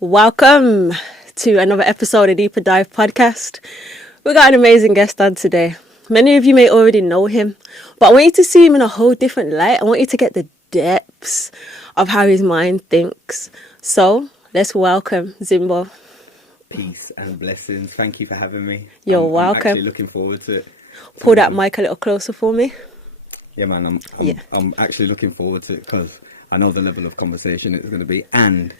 Welcome to another episode of DeeperDive Podcast. We got an amazing guest on today. Many of you may already know him, but I want you to see him in a whole different light. I want you to get the depths of how his mind thinks. So let's welcome Zimbo. Peace and blessings. Thank you for having me. You're I'm welcome. actually looking forward to it. Pull that mic a little closer for me. Yeah, man. I'm actually looking forward to it because I know the level of conversation it's going to be, and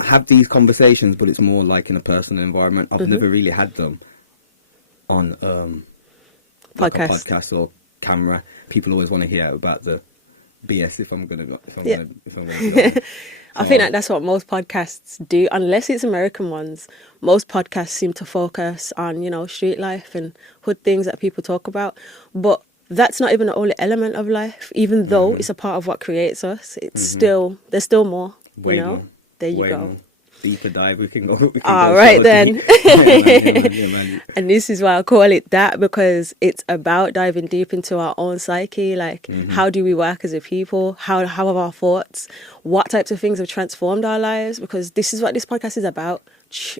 I have these conversations, but it's more like in a personal environment. I've never really had them on like a podcast or camera. People always want to hear about the BS if I'm gonna. I think that's what most podcasts do, unless it's American ones. Most podcasts seem to focus on, street life and hood things that people talk about. But that's not even the only element of life, even though it's a part of what creates us. It's there's still more, Way more. There you Way go. More. Deeper dive, we can go. All right then. Yeah, man. And this is why I call it that, because it's about diving deep into our own psyche. Like, how do we work as a people? How have our thoughts? What types of things have transformed our lives? Because this is what this podcast is about.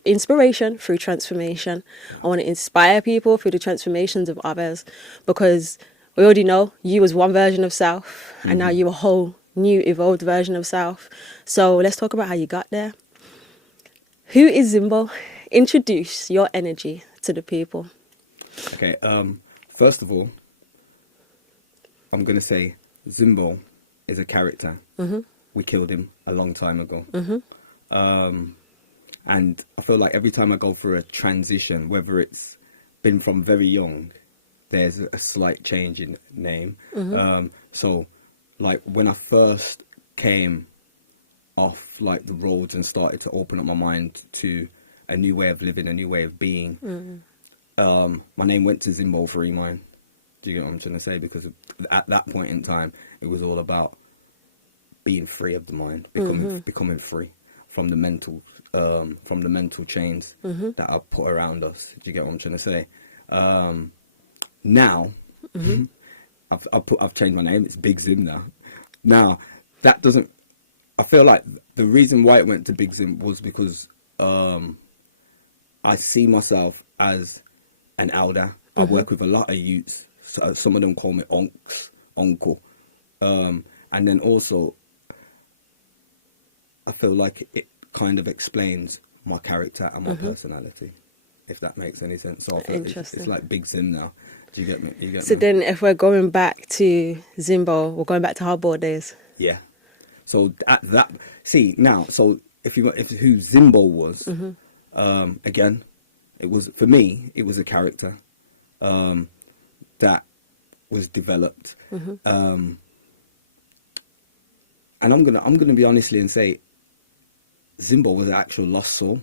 Inspiration through transformation. I want to inspire people through the transformations of others, because we already know you was one version of self, and now you're a whole new evolved version of self. So let's talk about how you got there. Who is Zimbo? Introduce your energy to the people. Okay, first of all, I'm going to say Zimbo is a character. We killed him a long time ago. And I feel like every time I go through a transition, whether it's been from very young, there's a slight change in name. So, like, when I first came off like the roads and started to open up my mind to a new way of living, a new way of being, my name went to Zimbo Free Mind. Do you get what I'm trying to say? Because at that point in time, it was all about being free of the mind, becoming free from the mental chains that are put around us. Do you get what I'm trying to say? Now, I've changed my name. It's Big Zim now. Now, that doesn't. I feel like the reason why it went to Big Zim was because I see myself as an elder. I work with a lot of youths. So some of them call me uncle. And then also, I feel like it kind of explains my character and my personality, if that makes any sense. So I feel it's like Big Zim now. Do you get me? So then if we're going back to Zimbo, we're going back to hardboard days. Yeah. So at that, see now. So if who Zimbo was, again, it was, for me, it was a character that was developed, and I'm gonna be honestly and say, Zimbo was an actual lost soul.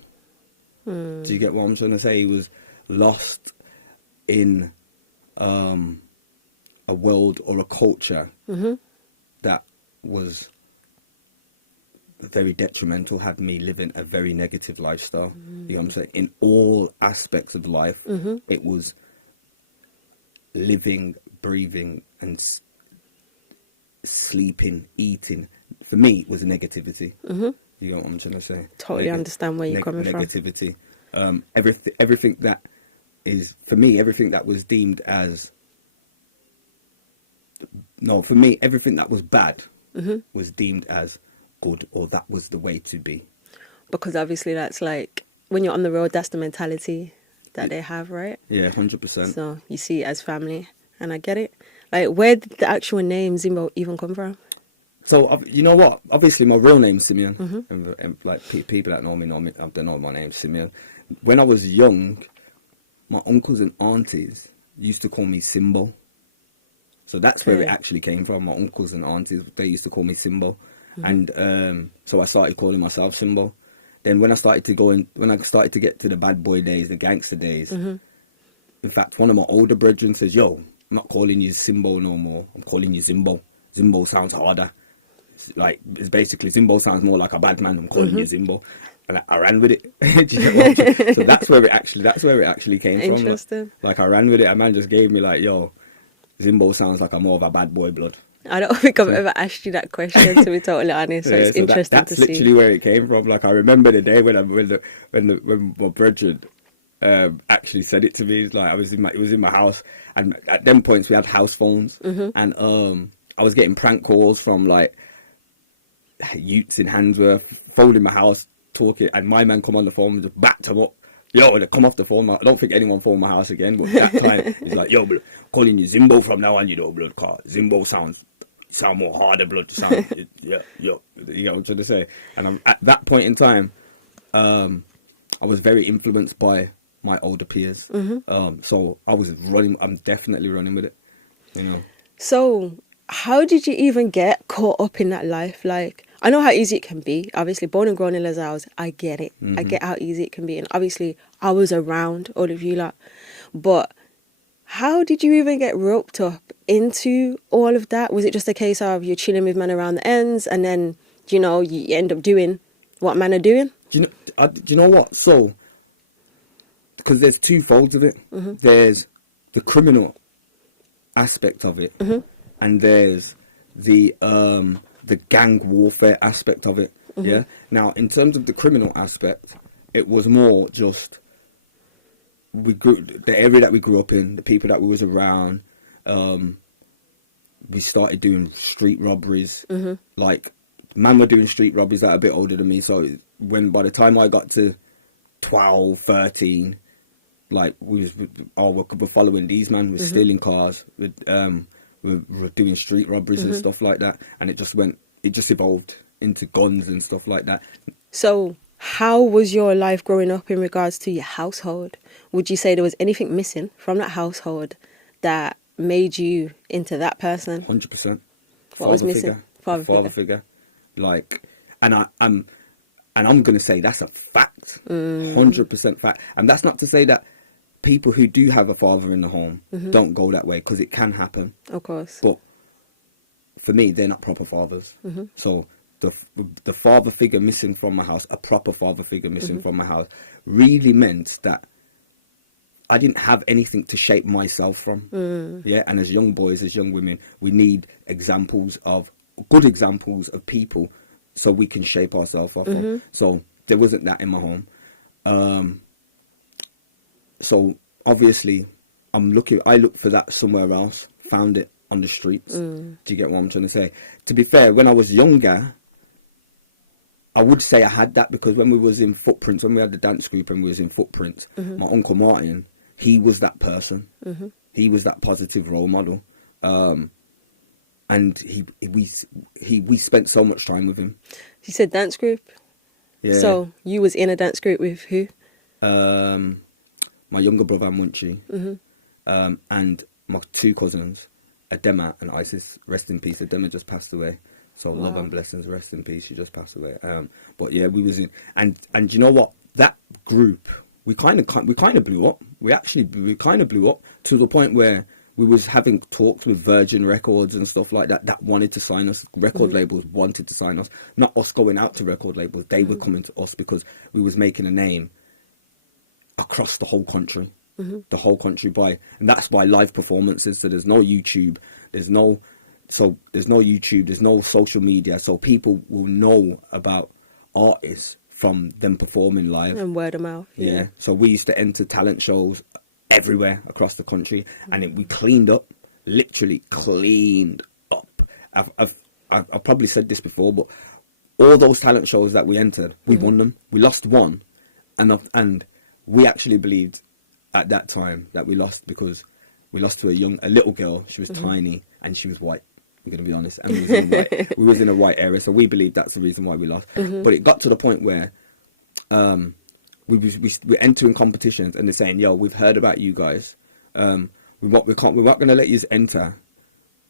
Do you get what I'm trying to say? He was lost in a world or a culture that was very detrimental, had me living a very negative lifestyle. You know what I'm saying? In all aspects of life, it was living, breathing, and sleeping, eating. For me, it was negativity. You know what I'm trying to say? Totally understand where you're coming from. Negativity. Everything that is, for me, everything that was deemed as, no, for me, everything that was bad was deemed as good, or that was the way to be. Because obviously that's like, when you're on the road, that's the mentality that they have, right? Yeah, 100%. So you see it as family, and I get it. Like, where did the actual name Zimbo even come from? So, you know what? Obviously, my real name's Simeon. And like, people that know me, they know my name's Simeon. When I was young, my uncles and aunties used to call me Zimbo. So that's where it actually came from. My uncles and aunties, they used to call me Zimbo. And so I started calling myself Zimbo. Then when I started to get to the bad boy days, the gangster days, in fact, one of my older brethren says, yo, I'm not calling you Zimbo no more. I'm calling you Zimbo. Zimbo sounds harder. It's basically, Zimbo sounds more like a bad man. I'm calling you Zimbo. And I ran with it. So that's where it actually came from. Interesting. Like I ran with it. A man just gave me like, yo, Zimbo sounds like I'm more of a bad boy blood. I don't think I've ever asked you that question, to be totally honest. So it's interesting to see. That's literally where it came from. Like, I remember the day when my brethren actually said it to me. It's like, it was in my house, and at them points we had house phones, and I was getting prank calls from like youths in Handsworth, phoned in my house talking, and my man come on the phone and just backed him up. Yo, they come off the phone. I don't think anyone phoned my house again, but that time he's like, yo, blood, calling you Zimbo from now on, you know, blood, car. Zimbo sound more harder, blood. Yeah, yo, you know what I'm trying to say. And at that point in time, I was very influenced by my older peers. So I'm definitely running with it, you know. So how did you even get caught up in that life? Like, I know how easy it can be. Obviously, born and grown in Les Isles, I get it. I get how easy it can be. And obviously, I was around all of you lot. But how did you even get roped up into all of that? Was it just a case of you're chilling with men around the ends and then, you know, you end up doing what men are doing? Do you know what? So, because there's two folds of it. There's the criminal aspect of it. And there's the gang warfare aspect of it. Yeah. Now, in terms of the criminal aspect, it was more just the area that we grew up in, the people that we was around. We started doing street robberies. Like, man were doing street robberies that are a bit older than me. So by the time I got to 12, 13, like we're following these man, we're stealing cars, we're doing street robberies and stuff like that, and it just evolved into guns and stuff like that. So how was your life growing up in regards to your household? Would you say there was anything missing from that household that made you into that person? 100%. What was missing? Father figure. Like, and I'm gonna say that's a fact. 100% fact. And that's not to say that people who do have a father in the home don't go that way, because it can happen. Of course. But for me, they're not proper fathers. So the father figure missing from my house, a proper father figure missing from my house, really meant that I didn't have anything to shape myself from. Yeah, and as young boys, as young women, we need good examples of people so we can shape ourselves off of. So there wasn't that in my home. So obviously, I looked for that somewhere else, found it on the streets. Do you get what I'm trying to say? To be fair, when I was younger, I would say I had that, because when we was in Footprints, when we had the dance group and we was in Footprints, my Uncle Martin, he was that person. He was that positive role model. And we spent so much time with him. You said dance group? Yeah. So you was in a dance group with who? My younger brother Munchie, and my two cousins, Adema and Isis. Rest in peace. Adema just passed away. So love and blessings. Rest in peace. She just passed away. But yeah, we was in, and you know what? That group, we kind of blew up. We kind of blew up to the point where we was having talks with Virgin Records and stuff like that wanted to sign us. Record labels wanted to sign us, not us going out to record labels. They were coming to us because we was making a name across the whole country, and that's why live performances. So there's no YouTube, there's no YouTube, there's no social media, so people will know about artists from them performing live and word of mouth. Yeah. So we used to enter talent shows everywhere across the country, and we literally cleaned up. I've probably said this before, but all those talent shows that we entered, we won them. We lost one, and we actually believed at that time that we lost because we lost to a little girl. She was tiny and she was white. I'm going to be honest, and we was in a white area, so we believed that's the reason why we lost. But it got to the point where we're entering competitions, and they're saying, "Yo, we've heard about you guys. We're not going to let you enter,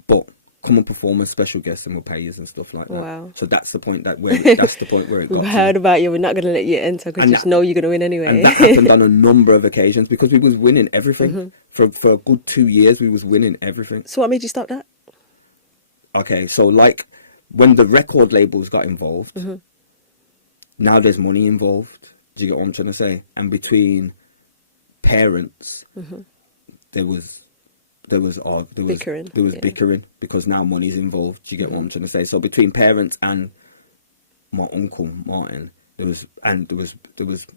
but come and perform as special guests, and we'll pay you and stuff like that." Wow! So that's the point where it got. We've heard about you. We're not going to let you enter because you just know you're going to win anyway. And that happened on a number of occasions because we was winning everything for a good 2 years. We was winning everything. So what made you stop that? Okay, so like when the record labels got involved, now there's money involved. Do you get what I'm trying to say? And between parents, there was bickering. Bickering because now money's involved. Do you get what I'm trying to say? So between parents and my uncle Martin, there was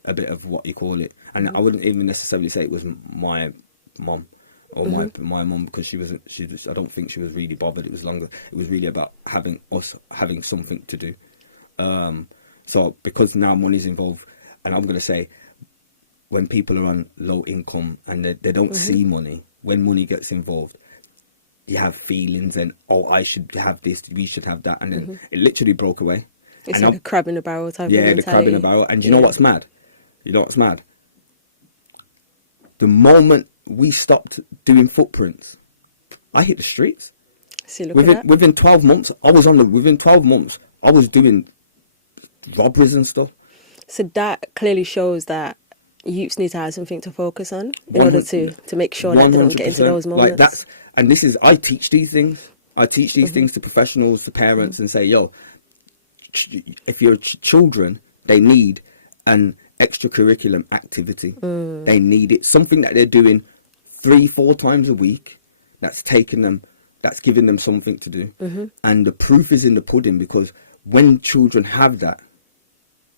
a bit of what you call it, and I wouldn't even necessarily say it was my mum or my mum, because I don't think she was really bothered. It was really about having something to do. So because now money's involved, and I'm going to say, when people are on low income and they don't see money, when money gets involved, you have feelings and, I should have this, we should have that, and then it literally broke away. It's like a crab in a barrel type of mentality. Yeah, the crab in a barrel. And you know what's mad? The moment we stopped doing footprints, I hit the streets. See, look at that. Within 12 months, I was doing robberies and stuff. So that clearly shows that youths need to have something to focus on in order to make sure that they don't get into those moments. I teach these things. I teach these things to professionals, to parents, and say, yo, if you're children, they need an extracurricular activity. They need it. Something that they're doing 3-4 times a week that's giving them something to do. And the proof is in the pudding, because when children have that,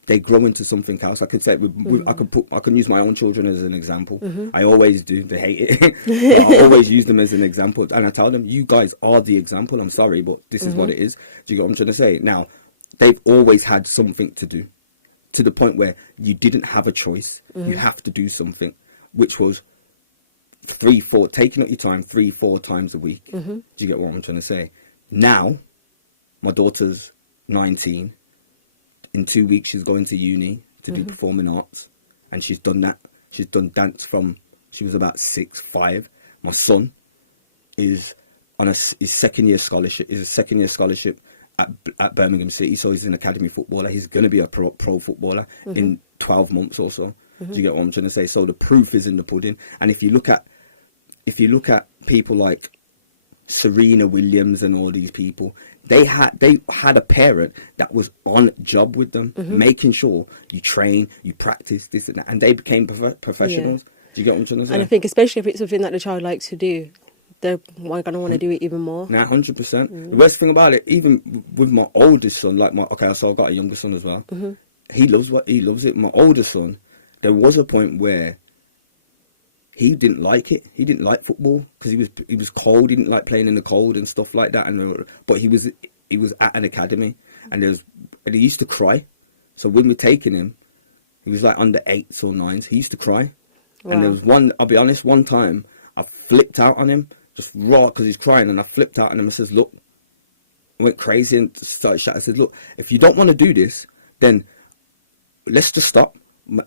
they grow into something else. I could say, I can use my own children as an example. I always do. They hate it. But I always use them as an example. And I tell them, you guys are the example. I'm sorry, but this is what it is. Do you get what I'm trying to say? Now, they've always had something to do, to the point where you didn't have a choice. You have to do something, which was taking up your time 3-4 times a week. Do you get what I'm trying to say? Now, my daughter's 19. In 2 weeks, she's going to uni to do performing arts, and she's done that. She's done dance from she was about 6-5. My son is on his second year scholarship. Is a second year scholarship at Birmingham City, so he's an academy footballer. He's going to be a pro footballer in 12 months or so. Do you get what I'm trying to say? So the proof is in the pudding. And if you look at people like Serena Williams and all these people, they had a parent that was on job with them, making sure you train, you practice this and that, and they became professionals. Do you get what I'm trying to say? And I think especially if it's something that the child likes to do, they're going to want to do it even more. Nah, 100%. The worst thing about it, even with my oldest son, so I've got a younger son as well. He loves it. My older son, there was a point where he didn't like it. He didn't like football because he was cold. He didn't like playing in the cold and stuff like that. But he was at an academy, and he used to cry. So when we're taking him, he was like under 8s or 9s. He used to cry. Wow. And there was I'll be honest, one time I flipped out on him, just raw, because he's crying, and I flipped out on him and says, look, I went crazy and started shouting. I said, look, if you don't want to do this, then let's just stop.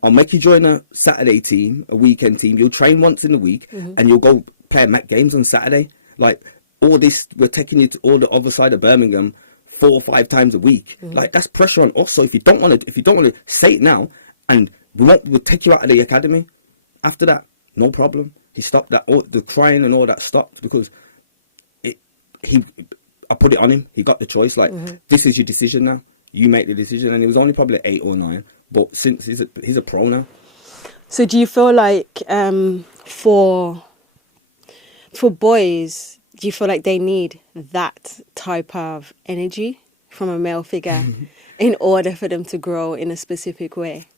I'll make you join a Saturday team, a weekend team. You'll train once in a week, and you'll go play Mac games on Saturday. Like, all this, we're taking you to all the other side of Birmingham 4 or 5 times a week. Like, that's pressure on us. So if you don't want to say it now, and we'll take you out of the academy. After that, no problem. He stopped that. All the crying and all that stopped, because I put it on him. He got the choice. Like, this is your decision now. You make the decision. And he was only probably 8 or 9. But since he's a pro now. So do you feel like for boys, do you feel like they need that type of energy from a male figure in order for them to grow in a specific way?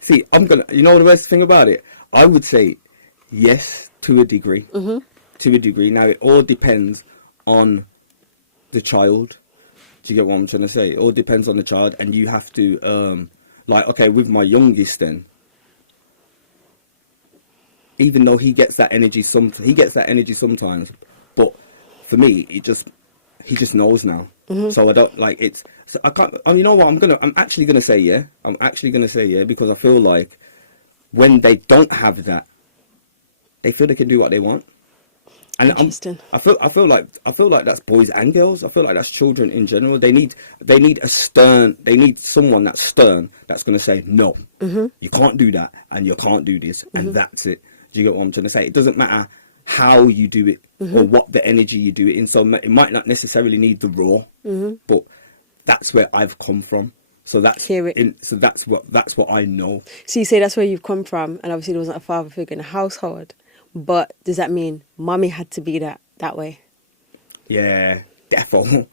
See, the best thing about it? I would say yes, to a degree. To a degree. Now, it all depends on the child. Do you get what I'm trying to say? It all depends on the child, and you have to, with my youngest then, even though he gets that energy sometimes, but for me, he just knows now. So I don't like it's. So I can't. You know what? I'm actually gonna say yeah. I'm actually gonna say yeah, because I feel like when they don't have that, they feel they can do what they want. And I feel like that's boys and girls. I feel like that's children in general. They need someone that's stern, that's going to say, no, you can't do that, and you can't do this, and that's it. Do you get what I'm trying to say? It doesn't matter how you do it or what the energy you do it in. So it might not necessarily need the raw, but that's where I've come from. So that's what I know. So you say that's where you've come from, and obviously there wasn't a father figure in the household. But does that mean mommy had to be that way? Yeah, defo.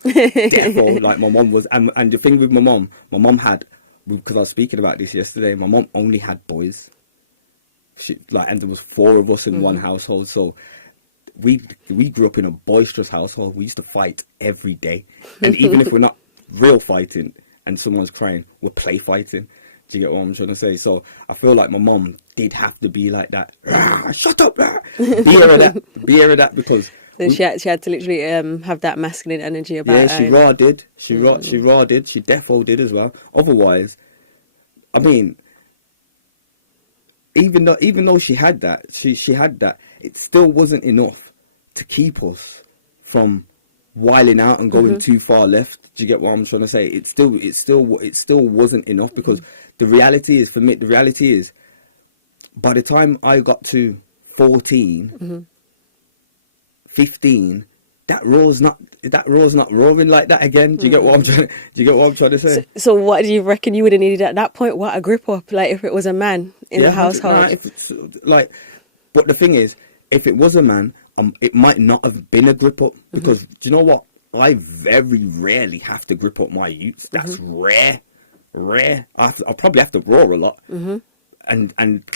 Like my mom was, and the thing with my mom had, because I was speaking about this yesterday, my mom only had boys. And there was 4 of us in one household, so we grew up in a boisterous household. We used to fight every day, and even if we're not real fighting and someone's crying, we're play fighting. Do you get what I'm trying to say? So I feel like my mom did have to be like that. Shut up! Be aware of that, because. So she had to literally have that masculine energy about her. Yeah, she raw did. She raw did. She defo did as well. Otherwise, I mean, even though she had that, she had that, it still wasn't enough to keep us from wiling out and going too far left. Do you get what I'm trying to say? It still wasn't enough, because the reality is, for me, by the time I got to 14. 15, that roar's not roaring like that again. Do you get what I'm trying to say? So what do you reckon you would have needed at that point? What, a grip up? Like if it was a man in the household? But the thing is, if it was a man, it might not have been a grip up, because do you know what? I very rarely have to grip up my youths. That's rare. I'll probably have to roar a lot, and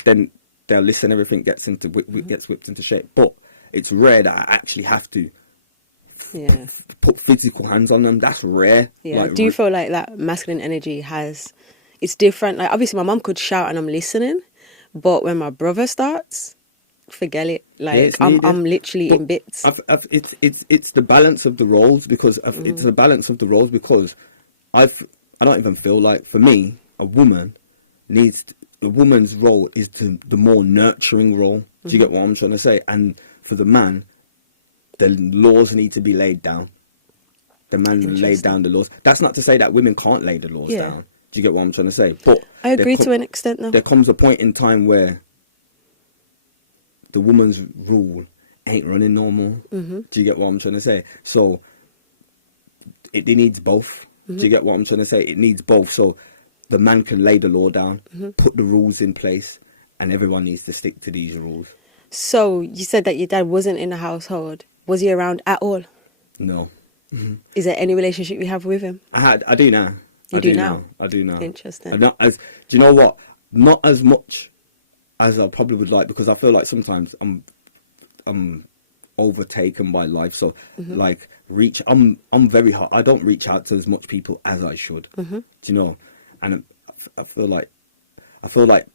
then they'll listen. Everything gets whipped into shape, but it's rare that I actually have to put physical hands on them. That's rare. Yeah. Do you feel like that masculine energy it's different? Like, obviously my mum could shout and I'm listening, but when my brother starts, forget it. Like, I'm literally in bits. It's the balance of the roles, because it's the balance of the roles, because I don't even feel like, for me, a woman's role is the more nurturing role. Do you get what I'm trying to say? And for the man, the laws need to be laid down. The man laid down the laws. That's not to say that women can't lay the laws down. Do you get what I'm trying to say? But I agree to an extent, though. There comes a point in time where the woman's rule ain't running no more. Do you get what I'm trying to say? So it needs both. Do you get what I'm trying to say? It needs both. So the man can lay the law down, put the rules in place, and everyone needs to stick to these rules. So you said that your dad wasn't in the household. Was he around at all? No. Is there any relationship you have with him? I do now. I do now. Interesting. Do you know what? Not as much as I probably would like, because I feel like sometimes I'm overtaken by life. So like I'm very hard. I don't reach out to as much people as I should. Do you know? And I feel like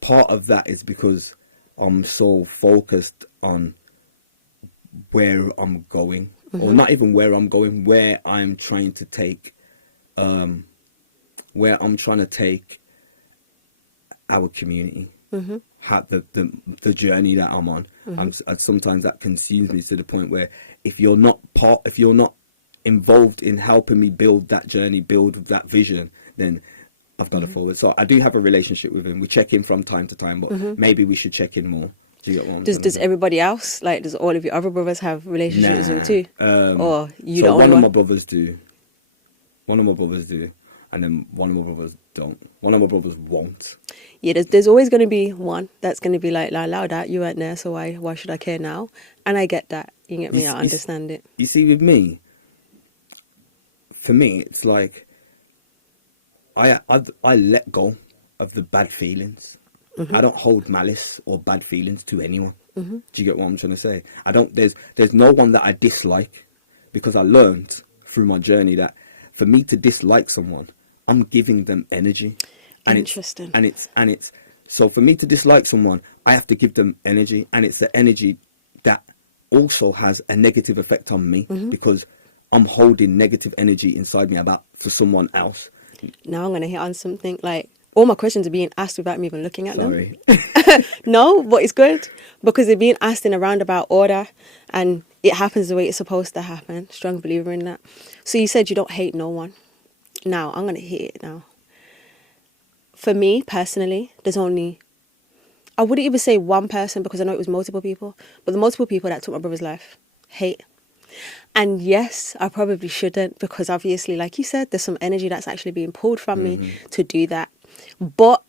part of that is because I'm so focused on where I'm going, or not even where I'm going, where I'm trying to take, our community, the journey that I'm on. And sometimes that consumes me to the point where if you're not involved in helping me build that journey, build that vision, then I've got to forward. So I do have a relationship with him. We check in from time to time, but maybe we should check in more. Do you get what I'm saying? Does everybody else, like, does all of your other brothers have relationships with him too? Or you so the only one one? of my brothers do. One of my brothers do. And then one of my brothers don't. One of my brothers won't. Yeah, there's always going to be one that's going to be like, allow that, you weren't there, so why should I care now? And I get that. You get me? I understand it. You see, with me, for me, it's like, I let go of the bad feelings. I don't hold malice or bad feelings to anyone. Do you get what I'm trying to say? There's no one that I dislike, because I learned through my journey that for me to dislike someone, I'm giving them energy. Interesting. It's so for me to dislike someone, I have to give them energy, and it's the energy that also has a negative effect on me, because I'm holding negative energy inside me for someone else. Now I'm going to hit on something, like, all my questions are being asked without me even looking at them. Sorry. No, but it's good, because they're being asked in a roundabout order, and it happens the way it's supposed to happen. Strong believer in that. So you said you don't hate no one. Now, I'm going to hit it now. For me, personally, there's only, I wouldn't even say one person, because I know it was multiple people, but the multiple people that took my brother's life, hate. And yes, I probably shouldn't, because obviously, like you said, there's some energy that's actually being pulled from me to do that. But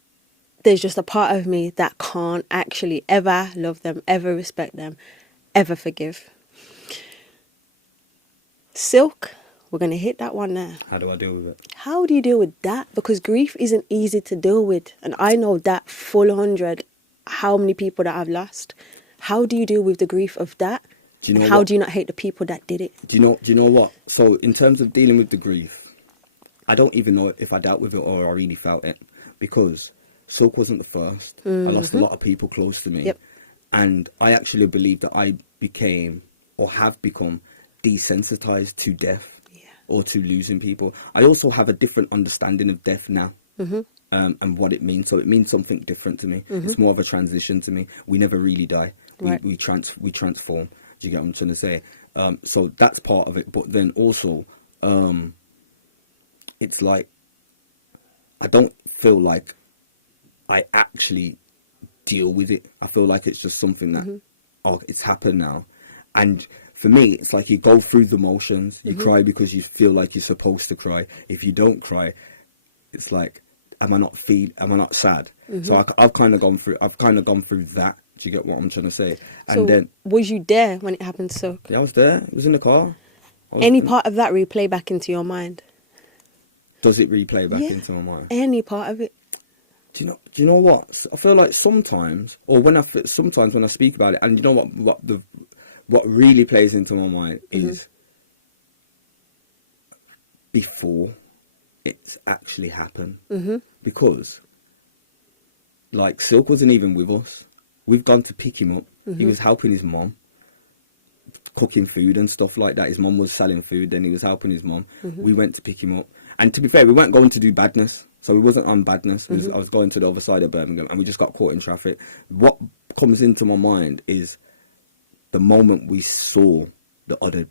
there's just a part of me that can't actually ever love them, ever respect them, ever forgive. Silk, we're going to hit that one now. How do I deal with it? How do you deal with that? Because grief isn't easy to deal with. And I know that full 100, how many people that I've lost. How do you deal with the grief of that? Do you know how do you not hate the people that did it? Do you know what? So in terms of dealing with the grief, I don't even know if I dealt with it or I really felt it, because Silk wasn't the first. I lost a lot of people close to me. Yep. And I actually believe that I became or have become desensitized to death or to losing people. I also have a different understanding of death now. And what it means. So it means something different to me. It's more of a transition to me. We never really die. Right. We transform. Do you get what I'm trying to say? So that's part of it. But then also, it's like, I don't feel like I actually deal with it. I feel like it's just something that, it's happened now. And for me, it's like you go through the motions. You cry because you feel like you're supposed to cry. If you don't cry, it's like, am I not sad? So I've kind of gone through that. Do you get what I'm trying to say? And so then, was you there when it happened to Silk? yeah, I was there. It was in the car. Any part of that replay back into your mind? Does it replay back into my mind? Any part of it? Do you know what? I feel like sometimes when I speak about it, and you know what really plays into my mind is before it's actually happened. Because, like, Silk wasn't even with us. We've gone to pick him up. He was helping his mom, cooking food and stuff like that. His mom was selling food, then he was helping his mom. We went to pick him up. And to be fair, we weren't going to do badness. So we wasn't on badness. I was going to the other side of Birmingham, and we just got caught in traffic. What comes into my mind is the moment we saw the other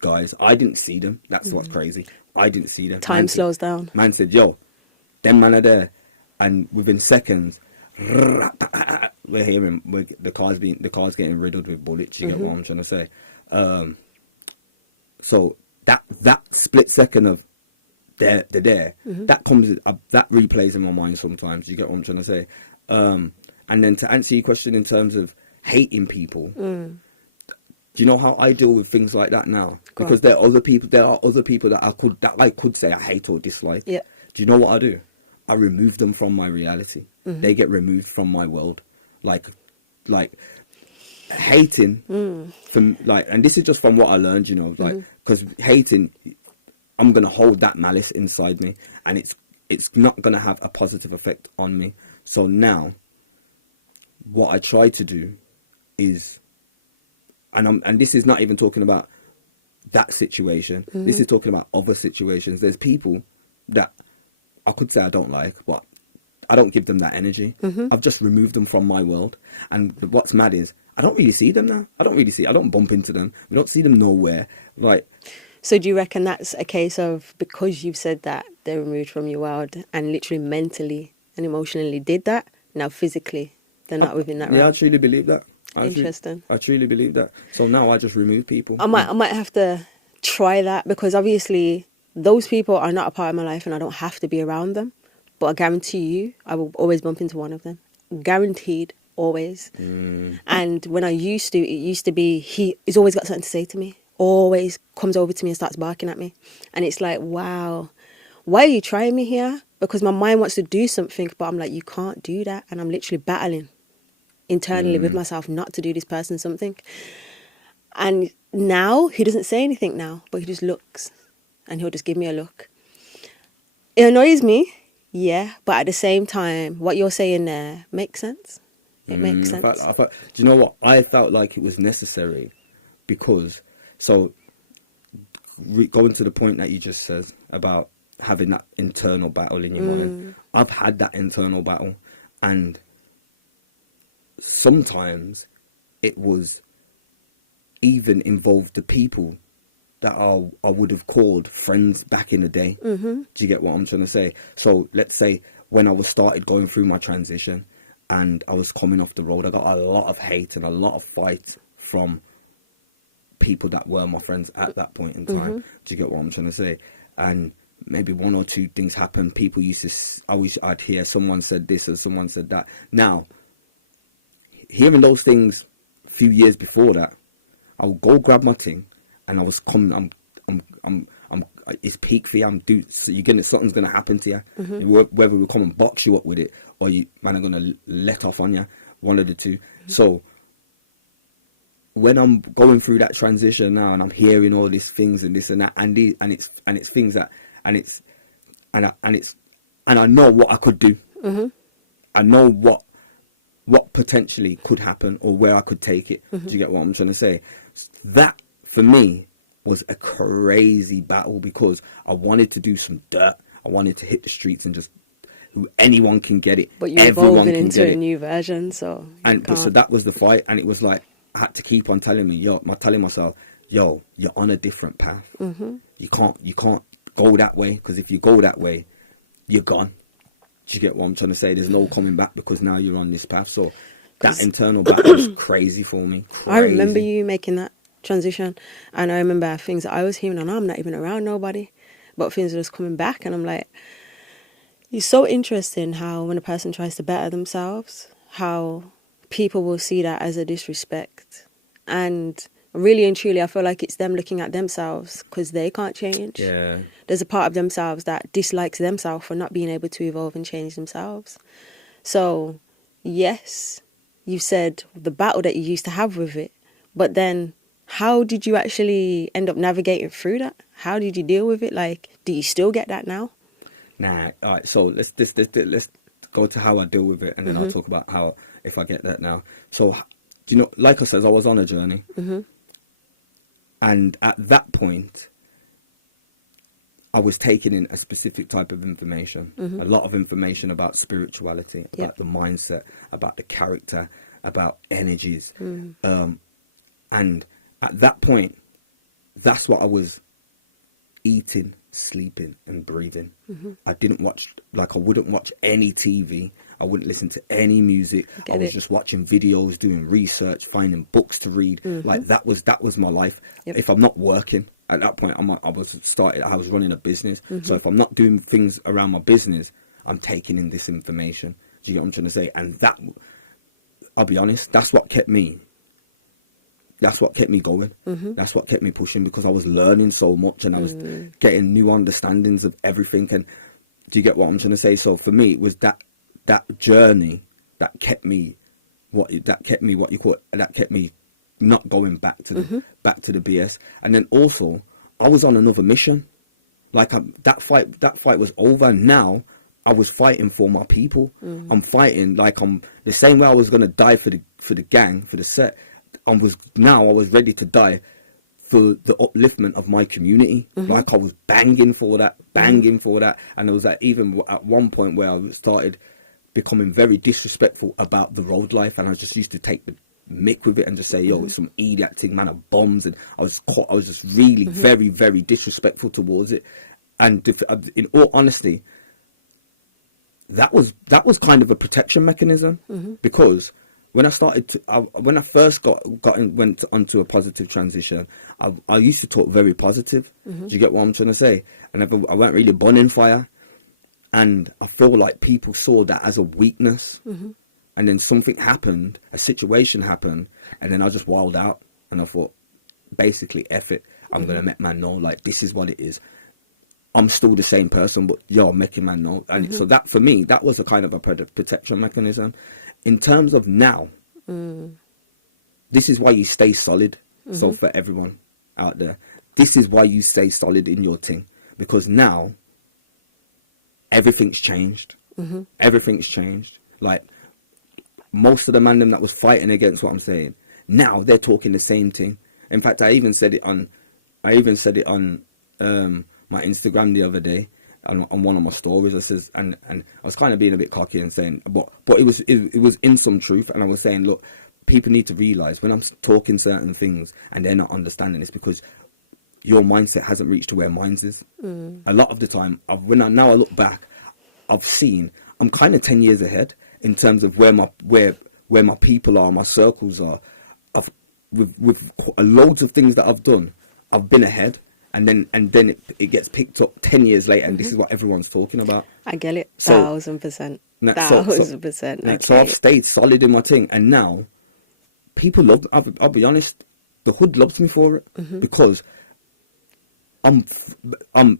guys. I didn't see them. That's what's crazy. I didn't see them. Time slows down. Man said, yo, them man are there. And within seconds, we're hearing the car's getting riddled with bullets. You get what I'm trying to say? So that split second of they're there, that replays in my mind sometimes. You get what I'm trying to say? And then to answer your question in terms of hating people, do you know how I deal with things like that now? Because there are other people that I could say I hate or dislike. Yeah. Do you know what I do? I remove them from my reality. They get removed from my world. Like hating from and this is just from what I learned, you know, because hating, I'm gonna hold that malice inside me, and it's not gonna have a positive effect on me. So now, what I try to do is, and this is not even talking about that situation. This is talking about other situations. There's people that I could say I don't like, but I don't give them that energy. I've just removed them from my world. And what's mad is I don't really see them now. I don't bump into them. We don't see them nowhere. So do you reckon that's a case of, because you've said that they're removed from your world and literally mentally and emotionally did that, now physically they're not within that realm? Yeah, I truly believe that. Interesting. I truly believe that. So now I just remove people. I might have to try that, because obviously those people are not a part of my life and I don't have to be around them. But I guarantee you, I will always bump into one of them. Guaranteed, always. And when it used to be, he's always got something to say to me. Always comes over to me and starts barking at me. And it's like, wow, why are you trying me here? Because my mind wants to do something, but I'm like, you can't do that. And I'm literally battling internally with myself not to do this person something. And now, he doesn't say anything now, but he just looks. And he'll just give me a look. It annoys me. Yeah, but at the same time, what you're saying there makes sense. It makes sense. Do you know what? I felt like it was necessary because, going to the point that you just said about having that internal battle in your mind, I've had that internal battle, and sometimes it was even involved the people that I would have called friends back in the day. Do you get what I'm trying to say? So let's say when I started going through my transition and I was coming off the road, I got a lot of hate and a lot of fight from people that were my friends at that point in time. Do you get what I'm trying to say? And maybe one or two things happened. People used to, I'd hear someone said this or someone said that. Now, hearing those things a few years before that, I would go grab my thing, and I was coming. It's peak for you. So something's gonna happen to you. Whether we come and box you up with it, or you man are gonna let off on you. One of the two. So when I'm going through that transition now, and I'm hearing all these things and this and that, and it's things that, and I know what I could do. I know what potentially could happen or where I could take it. Do you get what I'm trying to say? That for me was a crazy battle, because I wanted to do some dirt. I wanted to hit the streets and just anyone can get it. But you're evolving into a new version, so so that was the fight, and it was like I had to keep on telling myself, you're on a different path. You can't go that way, because if you go that way, you're gone. Do you get what I'm trying to say? There's no coming back, because now you're on this path. So that internal battle was crazy for me. Crazy. I remember you making that transition, and I remember things that I was hearing, and I'm not even around nobody, but things are just coming back, and I'm like, it's so interesting how when a person tries to better themselves, how people will see that as a disrespect. And really and truly, I feel like it's them looking at themselves because they can't change. Yeah. There's a part of themselves that dislikes themselves for not being able to evolve and change themselves. So, yes, you said the battle that you used to have with it, but then how did you actually end up navigating through that? How did you deal with it? Like, do you still get that now? Nah, all right, so let's go to how I deal with it, and then I'll talk about how, if I get that now. So, like I said, I was on a journey. And at that point, I was taking in a specific type of information, a lot of information about spirituality, about the mindset, about the character, about energies. And at that point, that's what I was eating, sleeping and breathing. I wouldn't watch any TV. I wouldn't listen to any music. I was just watching videos, doing research, finding books to read. Like that was my life. If I'm not working at that point, I was running a business. So if I'm not doing things around my business, I'm taking in this information. Do you get what I'm trying to say? And that, I'll be honest, that's what kept me going. That's what kept me pushing, because I was learning so much, and I was getting new understandings of everything. And do you get what I'm trying to say? So for me, it was that journey that kept me not going back to the BS. And then also, I was on another mission. Like that fight was over. Now I was fighting for my people. I'm fighting like I'm the same way I was gonna die for the gang, for the set. I was ready to die for the upliftment of my community. Like I was banging for that. And it was like, even at one point where I started becoming very disrespectful about the road life, and I just used to take the mick with it and just say, yo, it's some idiot thing, man, of bombs. And I was just really very, very disrespectful towards it. And in all honesty, that was kind of a protection mechanism, because when I first went onto a positive transition, I used to talk very positive. Do you get what I'm trying to say? And I weren't really burning fire, and I feel like people saw that as a weakness. And then something happened, a situation happened, and then I just wilded out, and I thought, basically, F it, I'm gonna make man know, like, this is what it is. I'm still the same person, but I'm making man know. And so that, for me, that was a kind of a protection mechanism. In terms of now, this is why you stay solid. So for everyone out there, this is why you stay solid in your thing, because now everything's changed. Everything's changed. Like, most of the man them that was fighting against what I'm saying, now they're talking the same thing. In fact, I even said it on my Instagram the other day, on one of my stories. I says, and I was kind of being a bit cocky and saying, but it was in some truth. And I was saying, look, people need to realize when I'm talking certain things and they're not understanding, it's because your mindset hasn't reached to where mine's is. A lot of the time, when I look back, I've seen I'm kind of 10 years ahead in terms of where my people are, my circles are. With loads of things that I've done, I've been ahead. And then it gets picked up 10 years later, and this is what everyone's talking about. I get it, 1,000%. So I've stayed solid in my thing, and now people love. I'll be honest, the hood loves me for it because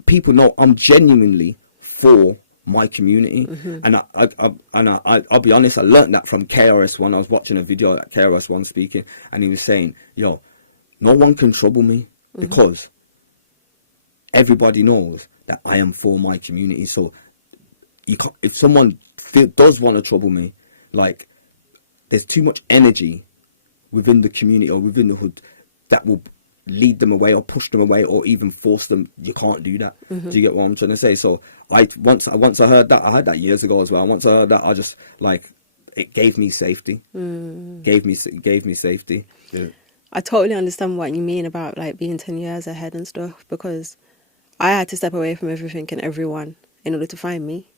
people know I'm genuinely for my community, and I'll be honest. I learned that from KRS-One. I was watching a video at KRS-One speaking, and he was saying, "Yo, no one can trouble me because everybody knows that I am for my community. So you can't, if someone does want to trouble me, like there's too much energy within the community or within the hood that will lead them away or push them away or even force them. You can't do that. Do you get what I'm trying to say? So once I heard that, I heard that years ago as well. Once I heard that, I just like, it gave me safety. Gave me safety. Yeah. I totally understand what you mean about like being 10 years ahead and stuff, because I had to step away from everything and everyone in order to find me.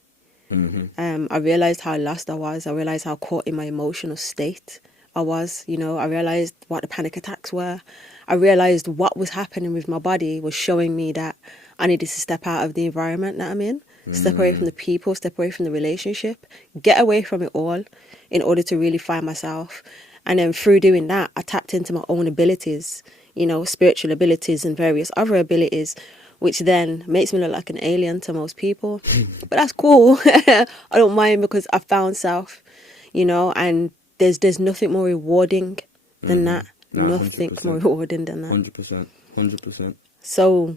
I realized how lost I was. I realized how caught in my emotional state I was. You know, I realized what the panic attacks were. I realized what was happening with my body was showing me that I needed to step out of the environment that I'm in, step away from the people, step away from the relationship, get away from it all in order to really find myself. And then through doing that, I tapped into my own abilities, you know, spiritual abilities and various other abilities, which then makes me look like an alien to most people. But that's cool. I don't mind, because I found self, you know, and there's nothing more rewarding than that. No, nothing 100%. More rewarding than that. 100%. So,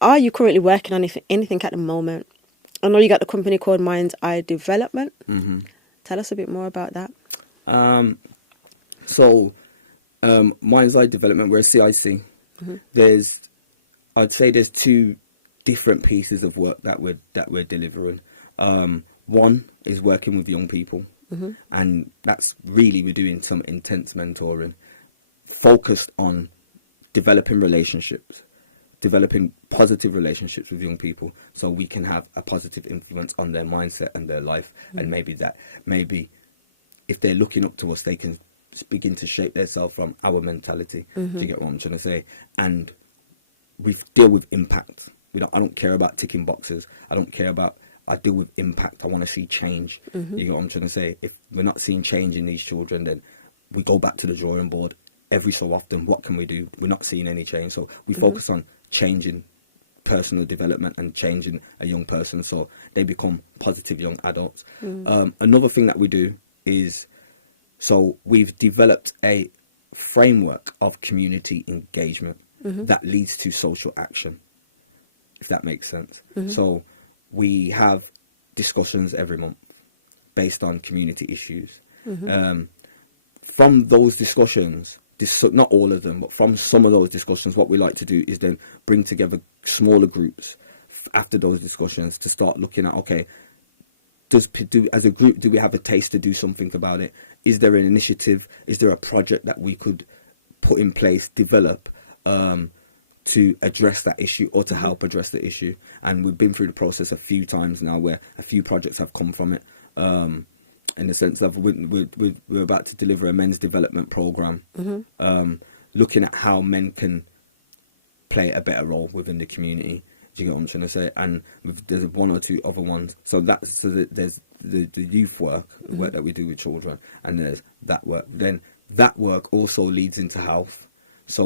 are you currently working on anything at the moment? I know you got the company called Minds Eye Development. Tell us a bit more about that. Minds Eye Development, we're a CIC. I'd say there's two different pieces of work that we're delivering. One is working with young people, and that's really, we're doing some intense mentoring, focused on developing relationships, developing positive relationships with young people, so we can have a positive influence on their mindset and their life, and maybe if they're looking up to us, they can begin to shape themselves from our mentality. Do you get what I'm trying to say? And we deal with impact. I don't care about ticking boxes. I deal with impact. I want to see change. You get what I'm trying to say? If we're not seeing change in these children, then we go back to the drawing board every so often. What can we do? We're not seeing any change. So we focus on changing personal development and changing a young person so they become positive young adults. Another thing that we do is, so we've developed a framework of community engagement that leads to social action, if that makes sense. So we have discussions every month based on community issues. From those discussions, not all of them, but from some of those discussions, what we like to do is then bring together smaller groups after those discussions to start looking at, okay, as a group, do we have a taste to do something about it? Is there an initiative? Is there a project that we could put in place, develop, to address that issue or to help address the issue? And we've been through the process a few times now where a few projects have come from it, in the sense of we're about to deliver a men's development program, looking at how men can play a better role within the community. Do you get what I'm trying to say? And there's one or two other ones. So there's the youth work that we do with children, and there's that work. Then that work also leads into health. So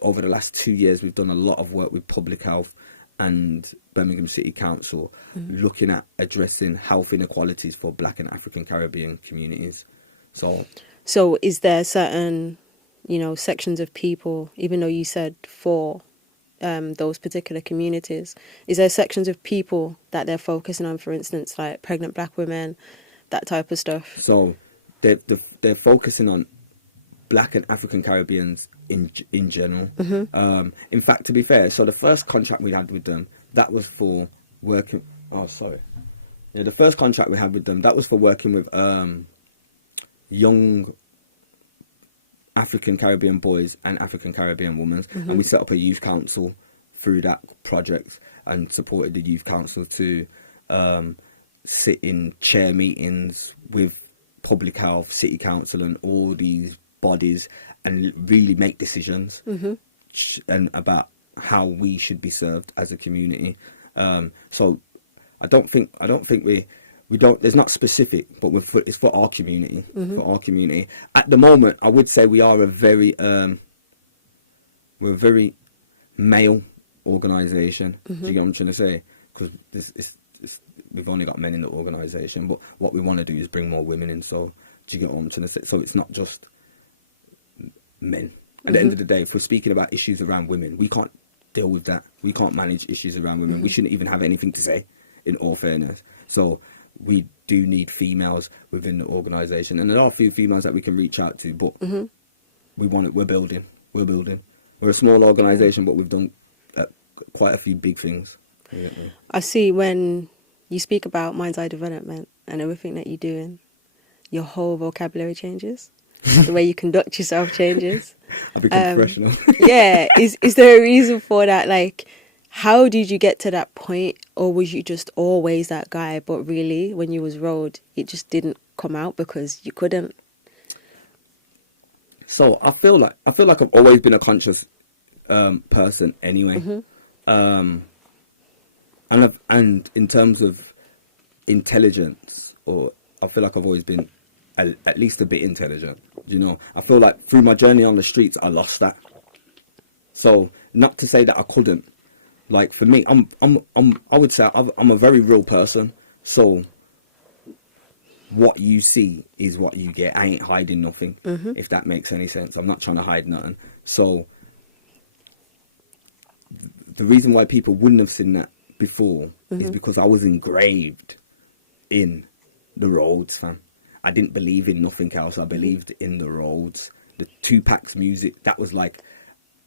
over the last 2 years, we've done a lot of work with public health and Birmingham City Council, looking at addressing health inequalities for Black and African Caribbean communities. So is there certain, sections of people, even though you said for those particular communities, is there sections of people that they're focusing on, for instance, like pregnant Black women, that type of stuff? So they're focusing on Black and African Caribbeans in general. In fact, to be fair, so the first contract we had with them, that was for working. The first contract we had with them, that was for working with young African Caribbean boys and African Caribbean women, and we set up a youth council through that project and supported the youth council to sit in chair meetings with public health, city council, and all these bodies, and really make decisions and about how we should be served as a community. So I don't think we don't. There's not specific, but it's for our community. For our community. At the moment, I would say we are a very we're a very male organisation. Do you get what I'm trying to say? Because we've only got men in the organisation, but what we want to do is bring more women in. So do you get what I'm trying to say? So it's not just men. At the end of the day, if we're speaking about issues around women, we can't deal with that. We can't manage issues around women. We shouldn't even have anything to say, in all fairness. So we do need females within the organisation, and there are a few females that we can reach out to, but we want it. We're building. We're a small organisation, but we've done quite a few big things. I see when you speak about Minds Eye Development and everything that you're doing, your whole vocabulary changes. The way you conduct yourself changes. I become professional. Yeah. Is there a reason for that? Like, how did you get to that point? Or was you just always that guy, but really, when you was rolled, it just didn't come out because you couldn't? So I feel like I've always been a conscious person anyway. And in terms of intelligence, or I feel like I've always been at least a bit intelligent. You know, I feel like through my journey on the streets, I lost that. So not to say that I couldn't. Like for me, I would say I'm a very real person. So what you see is what you get. I ain't hiding nothing. If that makes any sense. I'm not trying to hide nothing. So the reason why people wouldn't have seen that before is because I was engraved in the roads, fam. I didn't believe in nothing else. I believed in the roads. The Tupac's music, that was like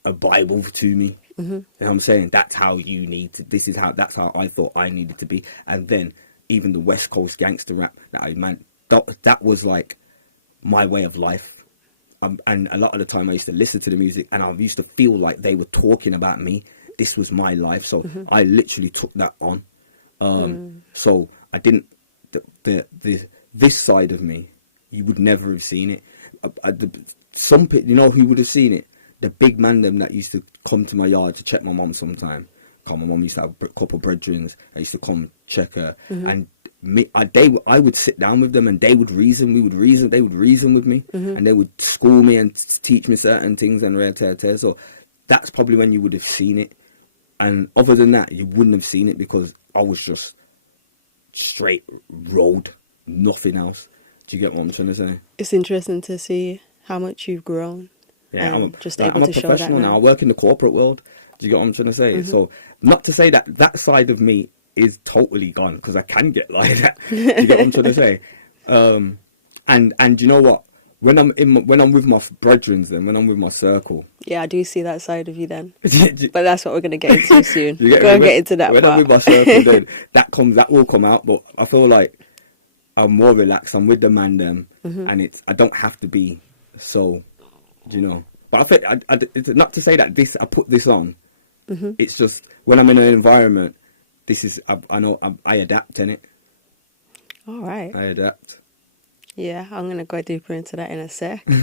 a Bible to me. You know what I'm saying? That's how you need to, that's how I thought I needed to be. And then even the West Coast gangster rap that was like my way of life. And a lot of the time I used to listen to the music and I used to feel like they were talking about me. This was my life. So I literally took that on. So I didn't, this side of me, you would never have seen it. Some people, you know who would have seen it? The big man them that used to come to my yard to check my mum sometime. My mum used to have a couple of brethren. I used to come check her. And I would sit down with them and they would reason. They would reason with me. And they would school me and teach me certain things and so that's probably when you would have seen it. And other than that, you wouldn't have seen it because I was just straight road. Nothing else. Do you get what I'm trying to say? It's interesting to see how much you've grown. Yeah, I'm just able to show that professional now. I work in the corporate world. Do you get what I'm trying to say? So, not to say that side of me is totally gone because I can get like that. Do you get what I'm trying to say? And you know what? When I'm with my brethren, then when I'm with my circle. Yeah, I do see that side of you then. But that's what we're gonna get into soon. Get into that. When I'm with my circle, then that will come out. But I feel like I'm more relaxed. I'm with the man them, and I don't have to be so, you know. But I think it's not to say that I put this on. It's just when I'm in an environment, I adapt in it. All right. I adapt. Yeah, I'm gonna go deeper into that in a sec. I'm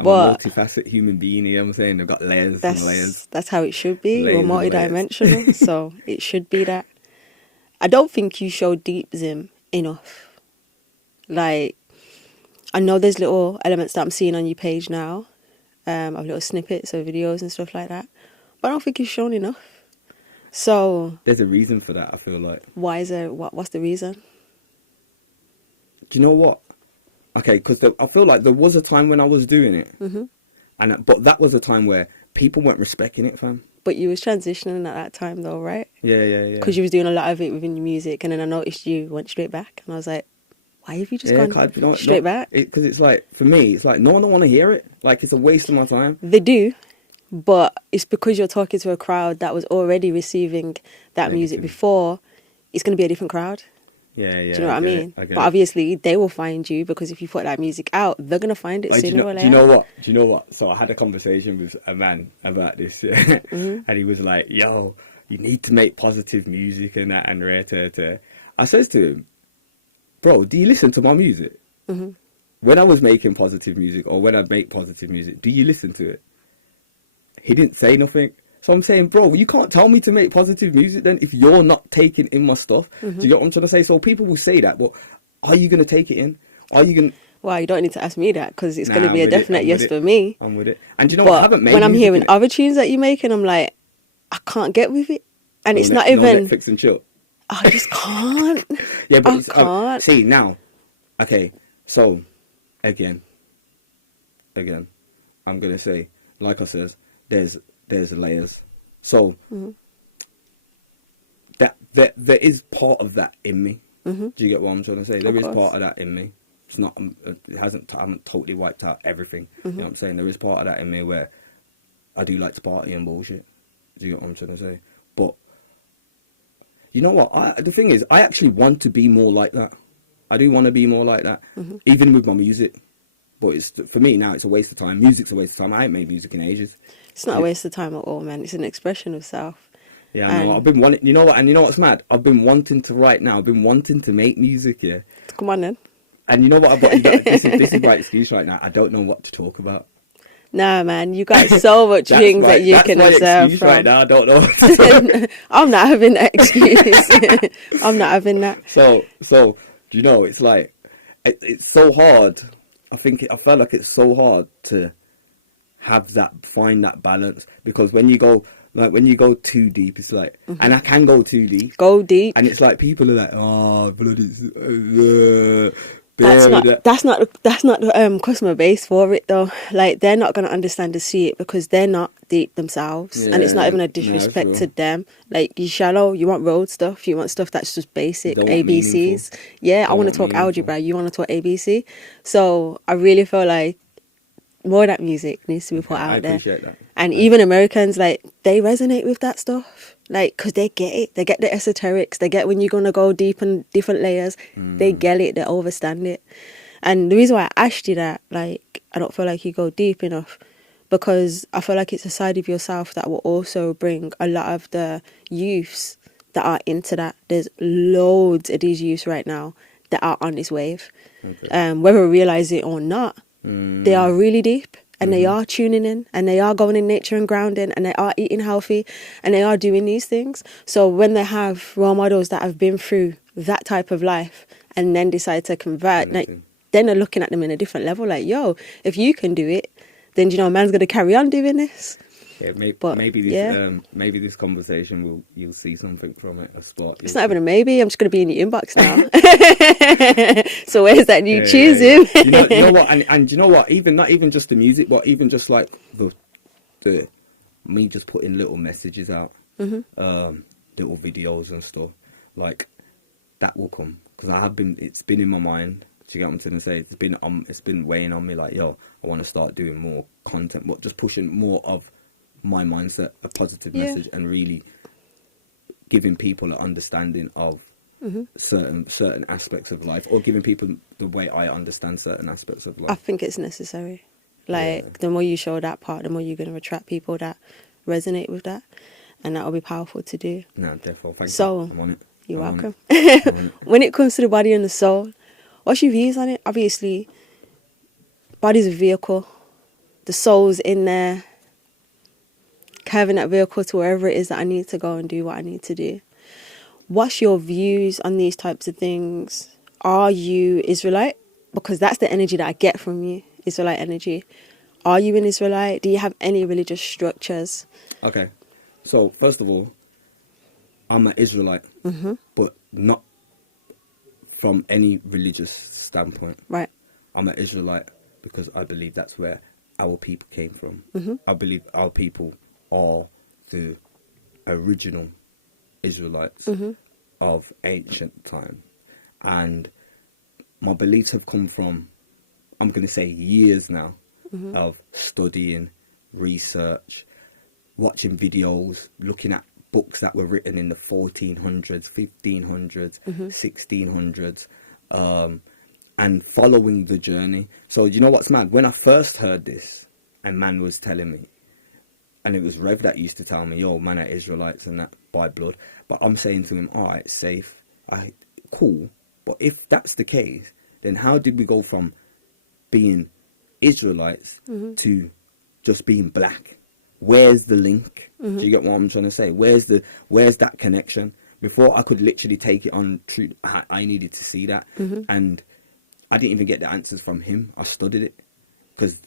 a multifaceted human being. You know what I'm saying? They've got layers and layers. That's how it should be. We're multidimensional, so it should be that. I don't think you show deep Zim enough. Like, I know there's little elements that I'm seeing on your page now, of little snippets of videos and stuff like that, but I don't think you've shown enough. So there's a reason for that. I feel like. Why is there? What's the reason? Do you know what? Okay, because I feel like there was a time when I was doing it, but that was a time where people weren't respecting it, fam. But you was transitioning at that time, though, right? Yeah. Because you was doing a lot of it within your music, and then I noticed you went straight back, and I was like, why have you just gone straight back? Because it's like, for me, it's like no one don't want to hear it. Like, it's a waste of my time. They do, but it's because you're talking to a crowd that was already receiving that music before. It's going to be a different crowd. Yeah. Do you know what I mean? But obviously, they will find you because if you put that music out, they're going to find it sooner or later. Do you know what? So I had a conversation with a man about this, and he was like, yo, you need to make positive music and that, and I says to him, bro, do you listen to my music? When I was making positive music, or when I make positive music, do you listen to it? He didn't say nothing. So I'm saying, bro, you can't tell me to make positive music then if you're not taking in my stuff. Do you get what I'm trying to say? So people will say that, but are you going to take it in? Are you going to... Well, you don't need to ask me that because it's going to be a definite yes for me. I'm with it. And you know what? I haven't made when I'm music hearing in it. other tunes that you're making, I'm like, I can't get with it. And it's not No even... Netflix and chill. I just can't. Yeah, but I can't. see, now, okay, so, again, I'm going to say, like I says, there's layers. So, that there is part of that in me. Do you get what I'm trying to say? There is part of that in me. It's not, I haven't totally wiped out everything. You know what I'm saying? There is part of that in me where I do like to party and bullshit. Do you get what I'm trying to say? But, you know what? The thing is, I actually want to be more like that. I do want to be more like that, even with my music. But for me now, it's a waste of time. Music's a waste of time. I ain't made music in ages. It's not a waste of time at all, man. It's an expression of self. Yeah, I know. I've been wanting, you know what? And you know what's mad? I've been wanting to write now. I've been wanting to make music, yeah. Come on then. And you know what? This is my excuse right now. I don't know what to talk about. Nah, man, you got so much things that you can observe from. Right now, I don't know what to talk. I'm not having that excuse. I'm not having that. So you know, it's like it's so hard. I felt like it's so hard to find that balance, because when you go too deep, it's like, and I can go too deep. Go deep. And it's like people are like, oh, bloody. That's not the customer base for it though. Like, they're not gonna understand to see it because they're not deep themselves, and it's not even a disrespect to them. Like, you shallow, you want road stuff, you want stuff that's just basic ABCs. Yeah, I want to talk algebra, you want to talk ABC. So I really feel like more of that music needs to be put out there. That. And even Americans, like, they resonate with that stuff. Like, because they get it. They get the esoterics. They get when you're going to go deep in different layers. They get it. They overstand it. And the reason why I asked you that, like, I don't feel like you go deep enough, because I feel like it's a side of yourself that will also bring a lot of the youths that are into that. There's loads of these youths right now that are on this wave. Okay. Whether we realize it or not, they are really deep. And they are tuning in, and they are going in nature and grounding, and they are eating healthy, and they are doing these things. So when they have role models that have been through that type of life and then decide to convert, like, then they're looking at them in a different level. Like, yo, if you can do it, then, you know, man's going to carry on doing this. Yeah, maybe this conversation you'll see something from it, a spot. It's not even a maybe. I'm just going to be in your inbox now. So where's that new tune, Zim? You know what? And you know what? Even not even just the music, but even just like the me just putting little messages out, little videos and stuff, like that will come, because it's been in my mind. Do you get what I'm trying to say? It's been weighing on me, like, yo, I want to start doing more content, but just pushing more of my mindset, a positive message, and really giving people an understanding of certain aspects of life, or giving people the way I understand certain aspects of life. I think it's necessary. Like, the more you show that part, the more you're going to attract people that resonate with that, and that will be powerful to do. No, therefore, thank you. I'm on it. You're welcome. When it comes to the body and the soul, what's your views on it? Obviously, body's a vehicle, the soul's in there, having that vehicle to wherever it is that I need to go and do what I need to do. What's your views on these types of things? Are you Israelite? Because that's the energy that I get from you, Israelite energy. Are you an Israelite? Do you have any religious structures? Okay. So, first of all, I'm an Israelite, but not from any religious standpoint. Right. I'm an Israelite because I believe that's where our people came from. I believe our people are the original Israelites of ancient time. And my beliefs have come from, I'm going to say, years now of studying, research, watching videos, looking at books that were written in the 1400s, 1500s, 1600s, and following the journey. So, you know what's mad? When I first heard this, and man was telling me, and it was Rev that used to tell me, yo, man, are Israelites and that by blood. But I'm saying to him, all right, safe. Cool. But if that's the case, then how did we go from being Israelites to just being black? where's the link? Do you get what I'm trying to say? Where's that connection? Before I could literally take it on truth, I needed to see that. And I didn't even get the answers from him. I studied it, because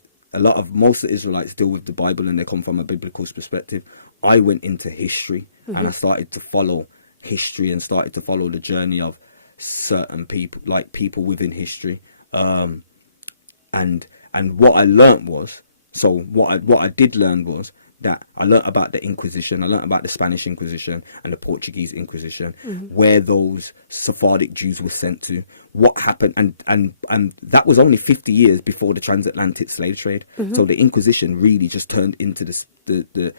most of the Israelites deal with the Bible and they come from a biblical perspective. I went into history and I started to follow history and started to follow the journey of certain people, like people within history. And what I learned was, what I did learn was that I learned about the Inquisition. I learned about the Spanish Inquisition and the Portuguese Inquisition, where those Sephardic Jews were sent to, what happened, and that was only 50 years before the transatlantic slave trade. So the Inquisition really just turned into the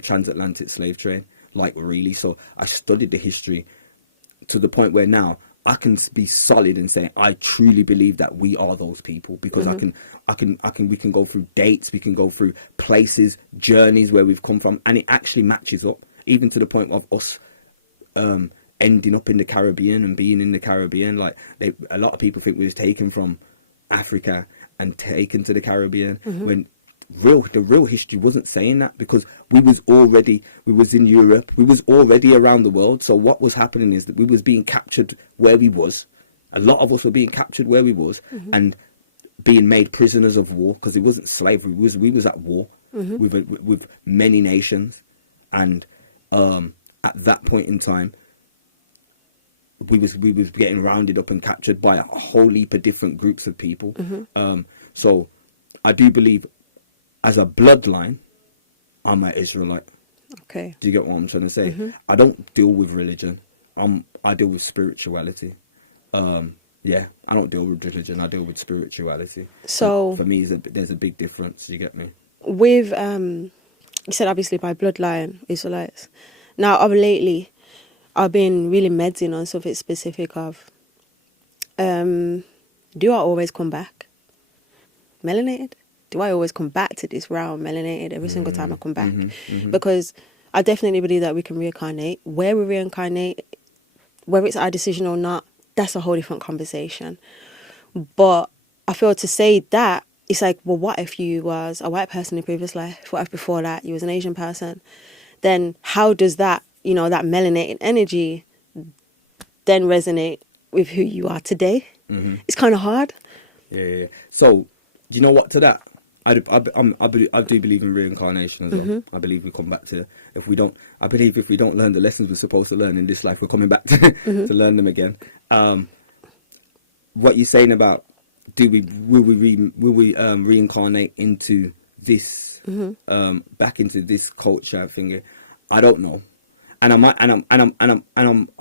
transatlantic slave trade, like, really. So I studied the history to the point where now I can be solid and say I truly believe that we are those people, because we can go through dates, we can go through places, journeys where we've come from, and it actually matches up, even to the point of us ending up in the Caribbean and being in the Caribbean. Like, a lot of people think we was taken from Africa and taken to the Caribbean, when the real history wasn't saying that, because we was in Europe, we was already around the world. So what was happening is that we was being captured where we was. A lot of us were being captured where we was, and being made prisoners of war, because it wasn't slavery. We was at war with many nations, and at that point in time, we was getting rounded up and captured by a whole heap of different groups of people. So I do believe, as a bloodline, I'm an Israelite. Okay. Do you get what I'm trying to say? I don't deal with religion. I deal with spirituality. Yeah, I don't deal with religion. I deal with spirituality. So for me, there's a big difference. You get me? With you said obviously by bloodline Israelites. Now, lately, I've been really medding on something specific of, do I always come back melanated? Do I always come back to this realm melanated every single time I come back? Because I definitely believe that we can reincarnate. Where we reincarnate, whether it's our decision or not, that's a whole different conversation. But I feel to say that, it's like, well, what if you was a white person in previous life? What if before that you was an Asian person? Then how does that, that melanated energy then resonate with who you are today? It's kind of hard. Yeah. So, do you know what to that? I do believe in reincarnation as well. I believe we come back to, if we don't learn the lessons we're supposed to learn in this life, we're coming back to learn them again. What you're saying about, will we reincarnate into this, back into this culture thing? I don't know. And I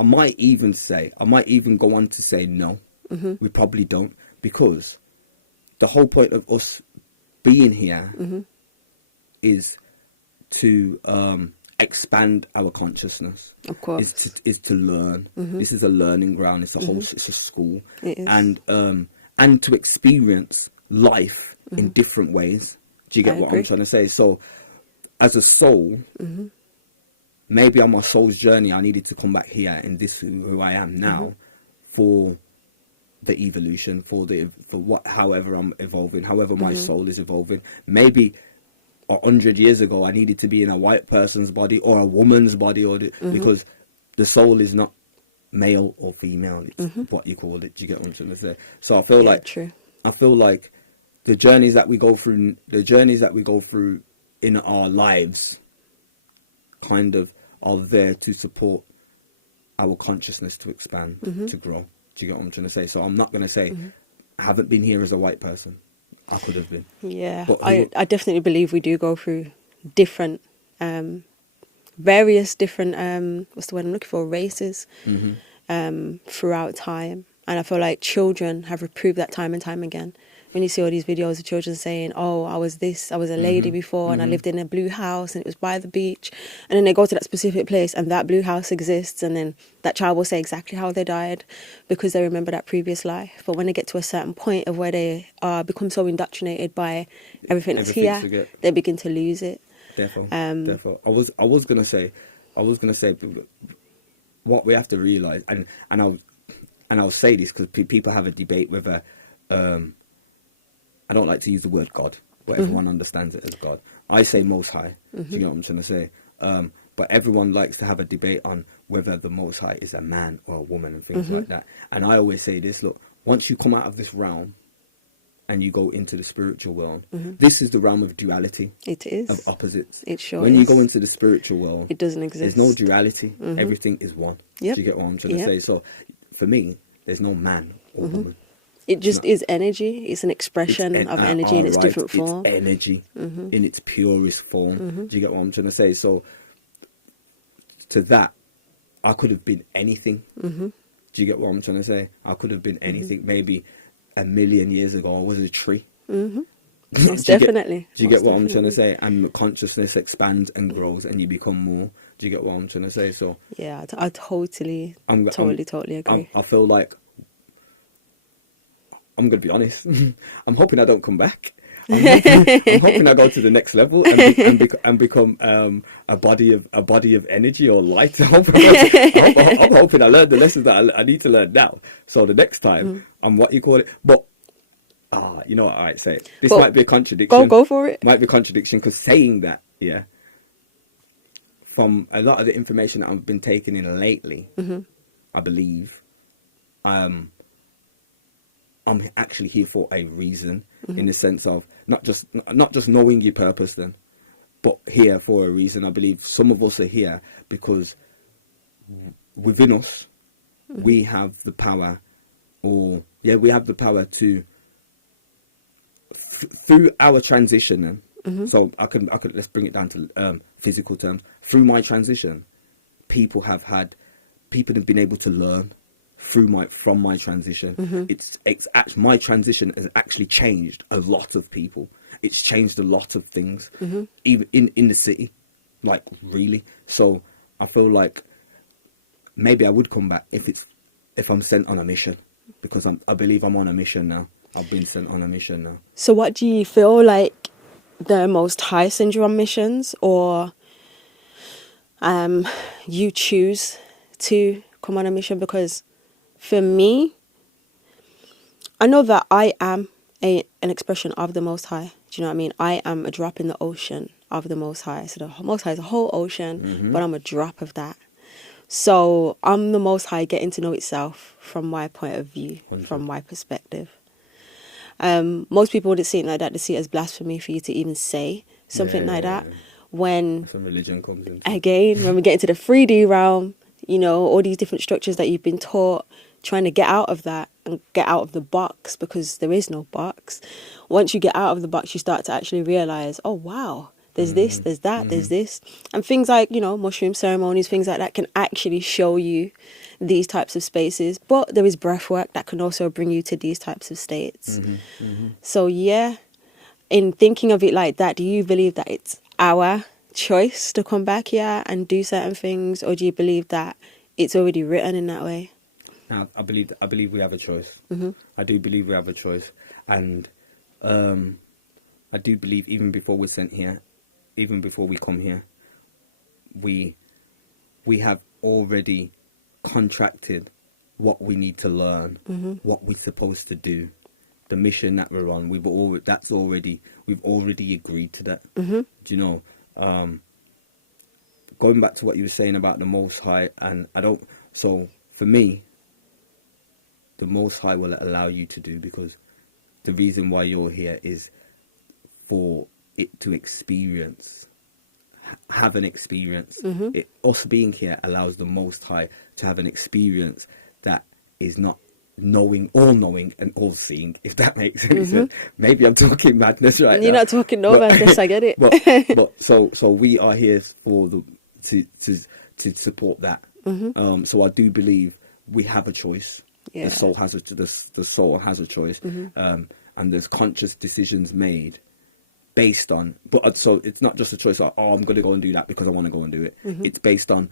might even go on to say no. We probably don't, because the whole point of us being here is to expand our consciousness. Of course, is to learn. This is a learning ground. It's a school, it is. And to experience life in different ways. Do you get what I'm trying to say? So, as a soul, maybe on my soul's journey, I needed to come back here in this who I am now for the evolution, however I'm evolving, however my soul is evolving. Maybe 100 years ago I needed to be in a white person's body or a woman's body, because the soul is not male or female, it's what you call it. Do you get what I'm trying to say? So I feel like the journeys that we go through in our lives kind of are there to support our consciousness to expand, to grow. Do you get what I'm trying to say? So I'm not going to say I haven't been here as a white person. I could have been. Yeah, but I definitely believe we do go through different, various different, what's the word I'm looking for, races throughout time. And I feel like children have proved that time and time again. When you see all these videos of children saying, oh, I was a lady before and I lived in a blue house and it was by the beach. And then they go to that specific place and that blue house exists. And then that child will say exactly how they died because they remember that previous life. But when they get to a certain point of where they become so indoctrinated by everything that's here, they begin to lose it. Therefore, I was gonna say what we have to realize, and I'll say this because people have a debate whether I don't like to use the word God but everyone understands it as God. I say Most High. Do you know what I'm trying to say? But everyone likes to have a debate on whether the Most High is a man or a woman and things like that. And I always say this, look, once you come out of this realm and you go into the spiritual world, this is the realm of duality. It is. Of opposites. It sure When is. you go into the spiritual world, it doesn't exist. there's no duality. Everything is one. Yep. Do you get what I'm trying to say? So for me, there's no man or woman. It just is energy. It's an expression of energy in its different form. It's energy in its purest form. Do you get what I'm trying to say? So to that, I could have been anything. Do you get what I'm trying to say? I could have been anything. Maybe 1,000,000 years ago, I was a tree. Most definitely. Do you get what I'm trying to say? And consciousness expands and grows, and you become more. Do you get what I'm trying to say? So yeah, I totally agree. I feel like I'm going to be honest. I'm hoping I don't come back. I'm hoping I go to the next level and become a body of energy or light. I'm hoping I learn the lessons that I need to learn now. So the next time I'm what you call it. But you know what? All right, say it. This might be a contradiction. Go for it. Might be a contradiction because saying that, yeah, from a lot of the information that I've been taking in lately, I believe, I'm actually here for a reason, in the sense of not just knowing your purpose then, but here for a reason. I believe some of us are here because within us, we have the power, we have the power to, through our transition. So I could let's bring it down to physical terms. Through my transition, people have been able to learn from my transition. It's my transition has actually changed a lot of people. It's changed a lot of things, even in the city, like really. So I feel like maybe I would come back if I'm sent on a mission, because I believe I'm on a mission now. I've been sent on a mission now. So what do you feel like the Most High send you on missions, or you choose to come on a mission? Because for me, I know that I am an expression of the Most High. Do you know what I mean? I am a drop in the ocean of the Most High. So the Most High is a whole ocean, but I'm a drop of that. So I'm the Most High getting to know itself from my point of view, 100%. From my perspective. Most people wouldn't see it like that. They see it as blasphemy for you to even say something like that. When some religion comes in. Again, when we get into the 3D realm, you know, all these different structures that you've been taught, trying to get out of that and get out of the box, because there is no box. Once you get out of the box, you start to actually realize, oh, wow, there's this, there's that, there's this. And things like, you know, mushroom ceremonies, things like that can actually show you these types of spaces. But there is breath work that can also bring you to these types of states. So, yeah, in thinking of it like that, do you believe that it's our choice to come back here and do certain things, or do you believe that it's already written in that way? Now, I believe we have a choice. I do believe we have a choice, and I do believe even before we're sent here, even before we come here, we have already contracted what we need to learn, what we're supposed to do, the mission that we're on. We've already agreed to that. Do you know? Going back to what you were saying about the Most High, and so for me, the Most High will allow you to do, because the reason why you're here is for it to have an experience. Us being here allows the Most High to have an experience that is not all-knowing and all-seeing, if that makes any sense. Maybe I'm talking madness right now. You're not talking madness, I get it. but so we are here for to support that. So I do believe we have a choice. Yeah. The soul has a choice, and there's conscious decisions made based on. But so it's not just a choice like, oh, I'm going to go and do that because I want to go and do it. It's based on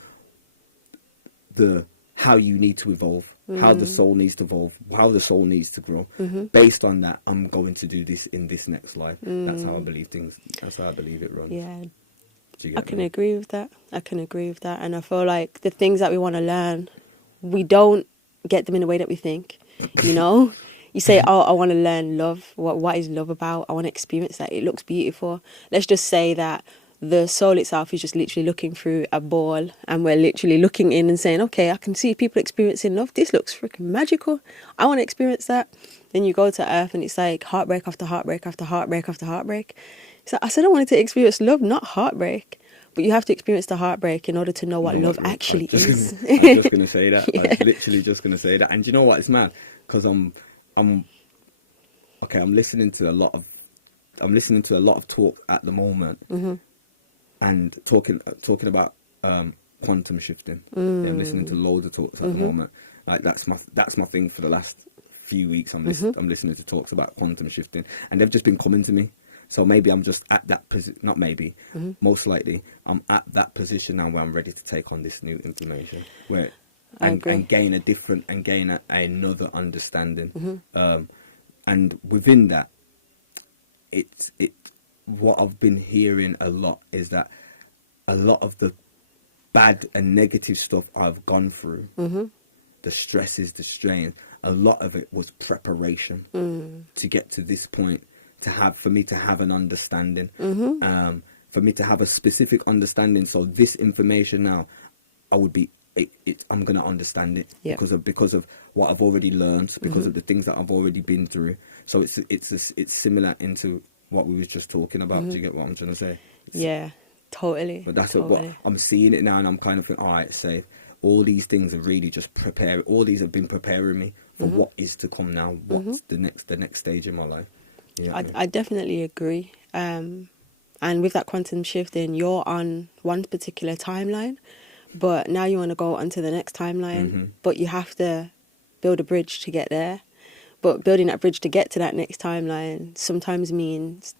how you need to evolve, how the soul needs to evolve, how the soul needs to grow. Based on that, I'm going to do this in this next life. That's how I believe things. That's how I believe it runs. Yeah, I can agree with that. And I feel like the things that we want to learn, we don't get them in the way that we think. You know, You say, oh, I want to learn love. What is love about? I want to experience that. It looks beautiful. Let's just say that the soul itself is just literally looking through a ball, and we're literally looking in and saying, okay, I can see people experiencing love. This looks freaking magical. I want to experience that. Then you go to earth and it's like heartbreak after heartbreak after heartbreak after heartbreak. So I said I wanted to experience love, not heartbreak. But you have to experience the heartbreak in order to know what love actually is. I'm just going to say that. Yeah. I'm literally just going to say that. And you know what? It's mad because I'm listening to a lot of talk at the moment, and talking about quantum shifting. Yeah, I'm listening to loads of talks at the moment. Like that's my thing for the last few weeks. I'm listening to talks about quantum shifting, and they've just been coming to me. So maybe I'm just at that position, not maybe, most likely, I'm at that position now where I'm ready to take on this new information, and gain another understanding. And within that, what I've been hearing a lot is that a lot of the bad and negative stuff I've gone through, the stresses, the strain, a lot of it was preparation to get to this point. For me to have an understanding, for me to have a specific understanding. So this information now, I'm going to understand it because of what I've already learned, because of the things that I've already been through. So it's similar into what we was just talking about. Do you get what I'm trying to say? Yeah, totally. But that's what I'm seeing it now, and I'm kind of thinking, all right, safe. All these things are really just preparing. All these have been preparing me for what is to come now. What's the next stage in my life? Yeah, I definitely agree. And with that quantum shifting, you're on one particular timeline, but now you want to go onto the next timeline, but you have to build a bridge to get there. But building that bridge to get to that next timeline sometimes means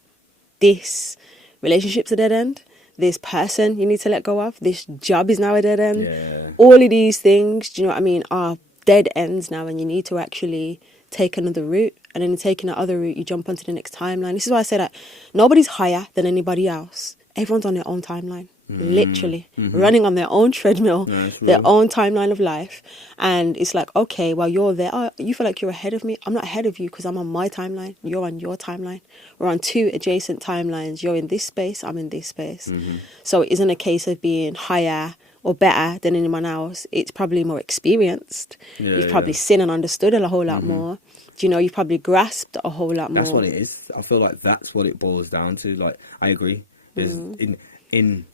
this relationship's a dead end. This person you need to let go of. This job is now a dead end. Yeah. All of these things, do you know what I mean, are dead ends now, and you need to actually take another route. And then taking that other route, you jump onto the next timeline. This is why I say that nobody's higher than anybody else. Everyone's on their own timeline, literally, running on their own treadmill, their own timeline of life. And it's like, okay, well, you're there. You feel like you're ahead of me. I'm not ahead of you because I'm on my timeline. You're on your timeline. We're on two adjacent timelines. You're in this space. I'm in this space. So it isn't a case of being higher or better than anyone else. It's probably more experienced. You've probably seen and understood a whole lot more. You know, you've probably grasped a whole lot more. That's what it is. I feel like that's what it boils down to. Like, I agree. Is in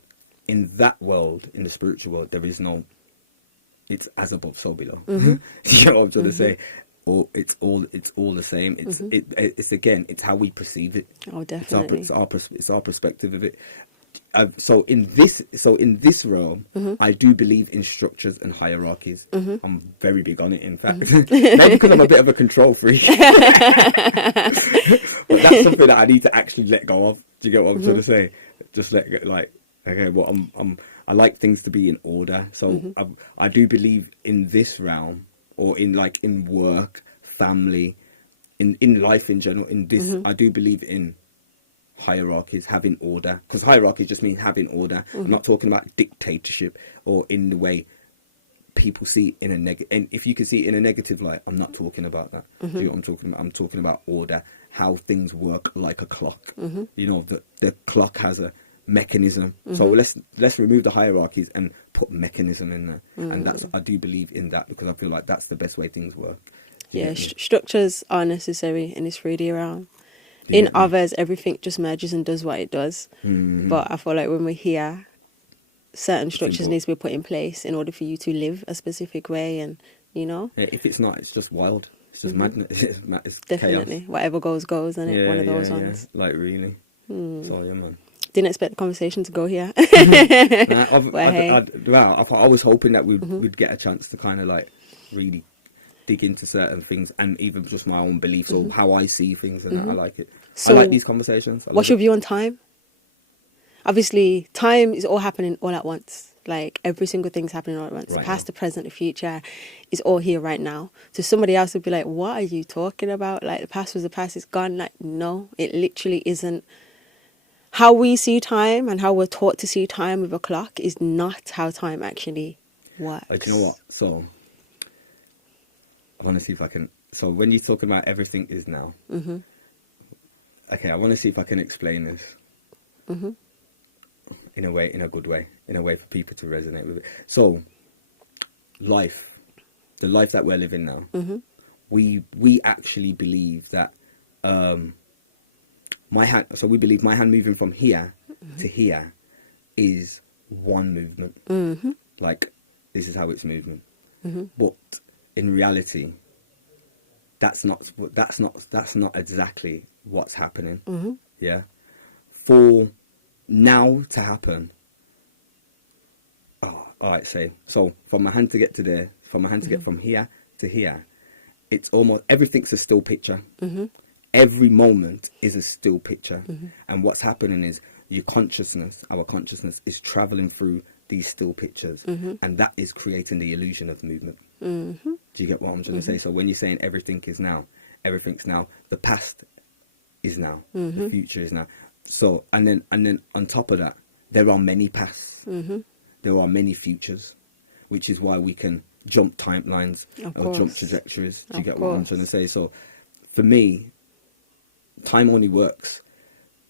that world, in the spiritual world, there is no. It's as above, so below. You know what I'm trying to say? Or it's all the same. It's again, it's how we perceive it. Oh, definitely. It's our perspective of it. So in this realm, I do believe in structures and hierarchies. I'm very big on it, in fact. Maybe because I'm a bit of a control freak. But that's something that I need to actually let go of. Do you get what I'm trying to say? Just I like things to be in order. So I do believe in this realm, or in work, family, in life in general. In this, I do believe in hierarchies, having order, because hierarchy just means having order. I'm not talking about dictatorship or in the way people see it in a negative. And if you can see it in a negative light, I'm not talking about that. Do you know what I'm talking about? I'm talking about order, how things work like a clock. You know, the clock has a mechanism. So let's remove the hierarchies and put mechanism in there. And I do believe in that, because I feel like that's the best way things work. Structures are necessary in this 3D realm. In others, everything just merges and does what it does. But I feel like when we're here, certain structures need to be put in place in order for you to live a specific way, and you know. Yeah, if it's not, it's just wild. It's just madness. It's definitely chaos. Whatever goes, isn't it? One of those ones. Like really. So yeah, man. Didn't expect the conversation to go here. I was hoping that we'd get a chance to kind of like really dig into certain things, and even just my own beliefs or how I see things, and that I like it. So, I like these conversations. What's your view on time? Obviously, time is all happening all at once. Like, every single thing's happening all at once. Right, the past, the present, the future is all here right now. So somebody else would be like, what are you talking about? Like, the past was the past, it's gone. Like, no, it literally isn't. How we see time and how we're taught to see time with a clock is not how time actually works. Like, you know what? So, want to see if I can. So when you're talking about everything is now, okay, I want to see if I can explain this in a way, in a good way, in a way for people to resonate with it. So, life, the life that we're living now, we actually believe that my hand. So we believe my hand moving from here to here is one movement. Like this is how it's moving. But in reality, that's not exactly what's happening. Yeah, for now to happen. Oh, all right. So from my hand to get to there, from my hand to get from here to here, it's almost everything's a still picture. Every moment is a still picture, and what's happening is our consciousness is traveling through these still pictures, and that is creating the illusion of movement. Do you get what I'm trying to say? So when you're saying everything is now, everything's now. The past is now. The future is now. So and then on top of that, there are many pasts. There are many futures, which is why we can jump timelines or jump trajectories. Do you get what I'm trying to say? So for me, time only works.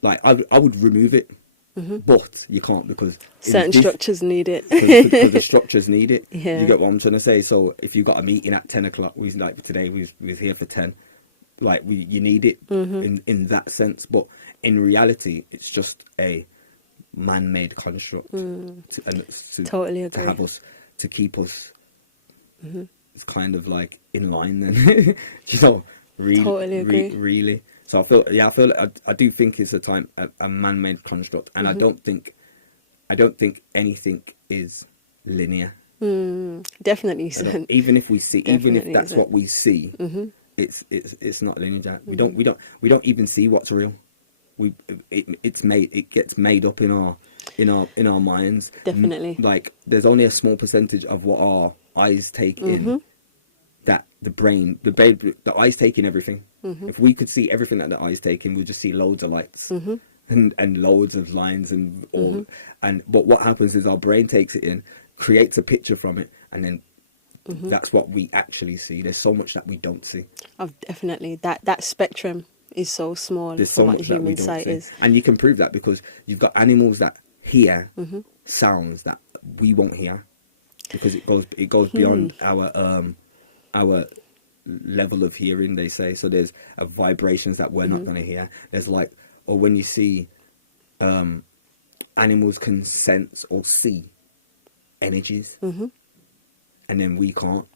Like I would remove it. But you can't because certain structures need it. because the structures need it. Yeah. You get what I'm trying to say? So if you've got a meeting at 10 o'clock, today we was here for 10, like you need it in that sense. But in reality, it's just a man-made construct Totally agree. to have us, to keep us it's kind of like in line then. Totally agree. Really. So I do think it's a man-made construct, and I don't think anything is linear. Definitely isn't. Even if that's isn't. what we see, it's not linear. We don't even see what's real. It gets made up in our minds. Definitely. Like there's only a small percentage of what our eyes take in that the eyes take in everything. If we could see everything that the eyes take in, we'd just see loads of lights and loads of lines and all. But what happens is our brain takes it in, creates a picture from it, and then that's what we actually see. There's so much that we don't see. Definitely. That spectrum is so small from what human sight is. And you can prove that because you've got animals that hear sounds that we won't hear because it goes beyond our level of hearing, they say. So there's vibrations that we're not going to hear. There's or when you see animals can sense or see energies, and then we can't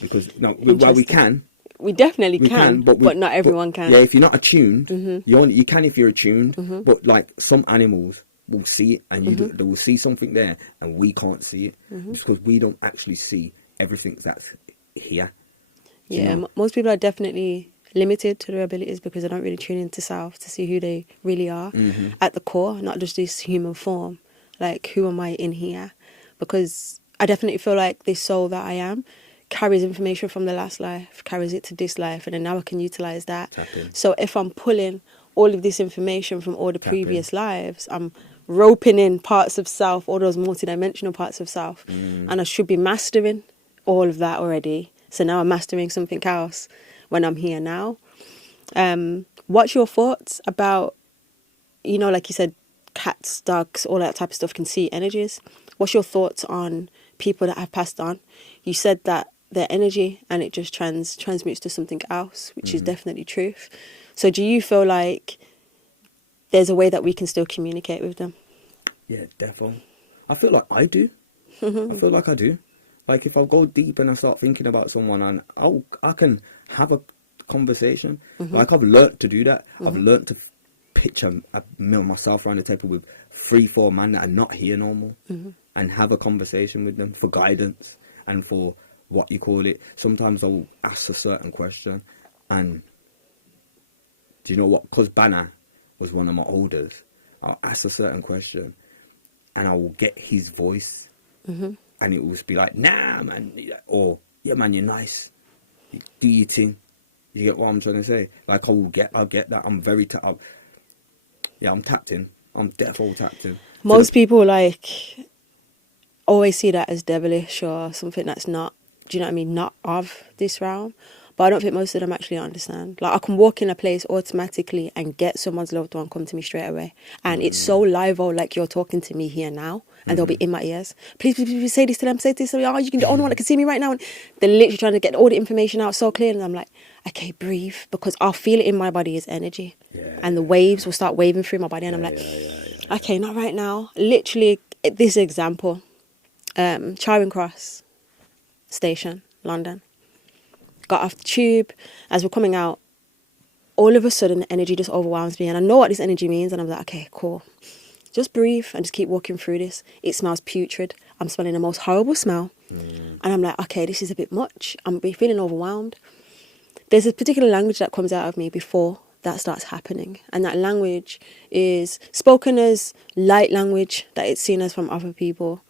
because we can. We definitely can, but not everyone can. Yeah, if you're not attuned, you can if you're attuned. But like some animals will see it, and they will see something there, and we can't see it because we don't actually see everything that's here. Yeah, most people are definitely limited to their abilities because they don't really tune into self to see who they really are at the core, not just this human form. Like, who am I in here? Because I definitely feel like this soul that I am carries information from the last life, carries it to this life, and then now I can utilize that. So if I'm pulling all of this information from all the previous lives, I'm roping in parts of self, all those multidimensional parts of self, and I should be mastering all of that already. So now I'm mastering something else when I'm here now. What's your thoughts about, like you said, cats, dogs, all that type of stuff can see energies. What's your thoughts on people that have passed on? You said that their energy and it just transmutes to something else, which is definitely truth. So do you feel like there's a way that we can still communicate with them? Yeah, definitely. I feel like I do. I feel like I do. Like if I go deep and I start thinking about someone, and I can have a conversation. Like I've learnt to do that. I've learnt to picture myself around the table with 3-4 men that are not here normal, and have a conversation with them for guidance and for what you call it. Sometimes I'll ask a certain question, and do you know what? Because Banner was one of my elders, I'll ask a certain question, and I will get his voice. And it will just be like, nah, man, or yeah, man, you're nice. You do your thing. You get what I'm trying to say? Like, I'll get that. I'm very I'm tapped in. I'm definitely tapped in. Most people always see that as devilish or something that's not. do you know what I mean, not of this realm. But I don't think most of them actually understand. Like, I can walk in a place automatically and get someone's loved one come to me straight away. And it's so live, like you're talking to me here now. And they'll be in my ears. Please, please, please say this to them, say this to them. Oh, you can the only one that can see me right now. And they're literally trying to get all the information out so clear. And I'm like, okay, breathe. Because I'll feel it in my body as energy. And the waves will start waving through my body. And I'm like, okay, not right now. Literally, this example. Charing Cross Station, London. Got off the tube. As we're coming out, all of a sudden the energy just overwhelms me, and I know what this energy means, and I'm like, okay, cool, just breathe and just keep walking through this. It smells putrid. I'm smelling the most horrible smell, and I'm like, okay, this is a bit much. I'm feeling overwhelmed. There's a particular language that comes out of me before that starts happening, and that language is spoken as light language that it's seen as from other people.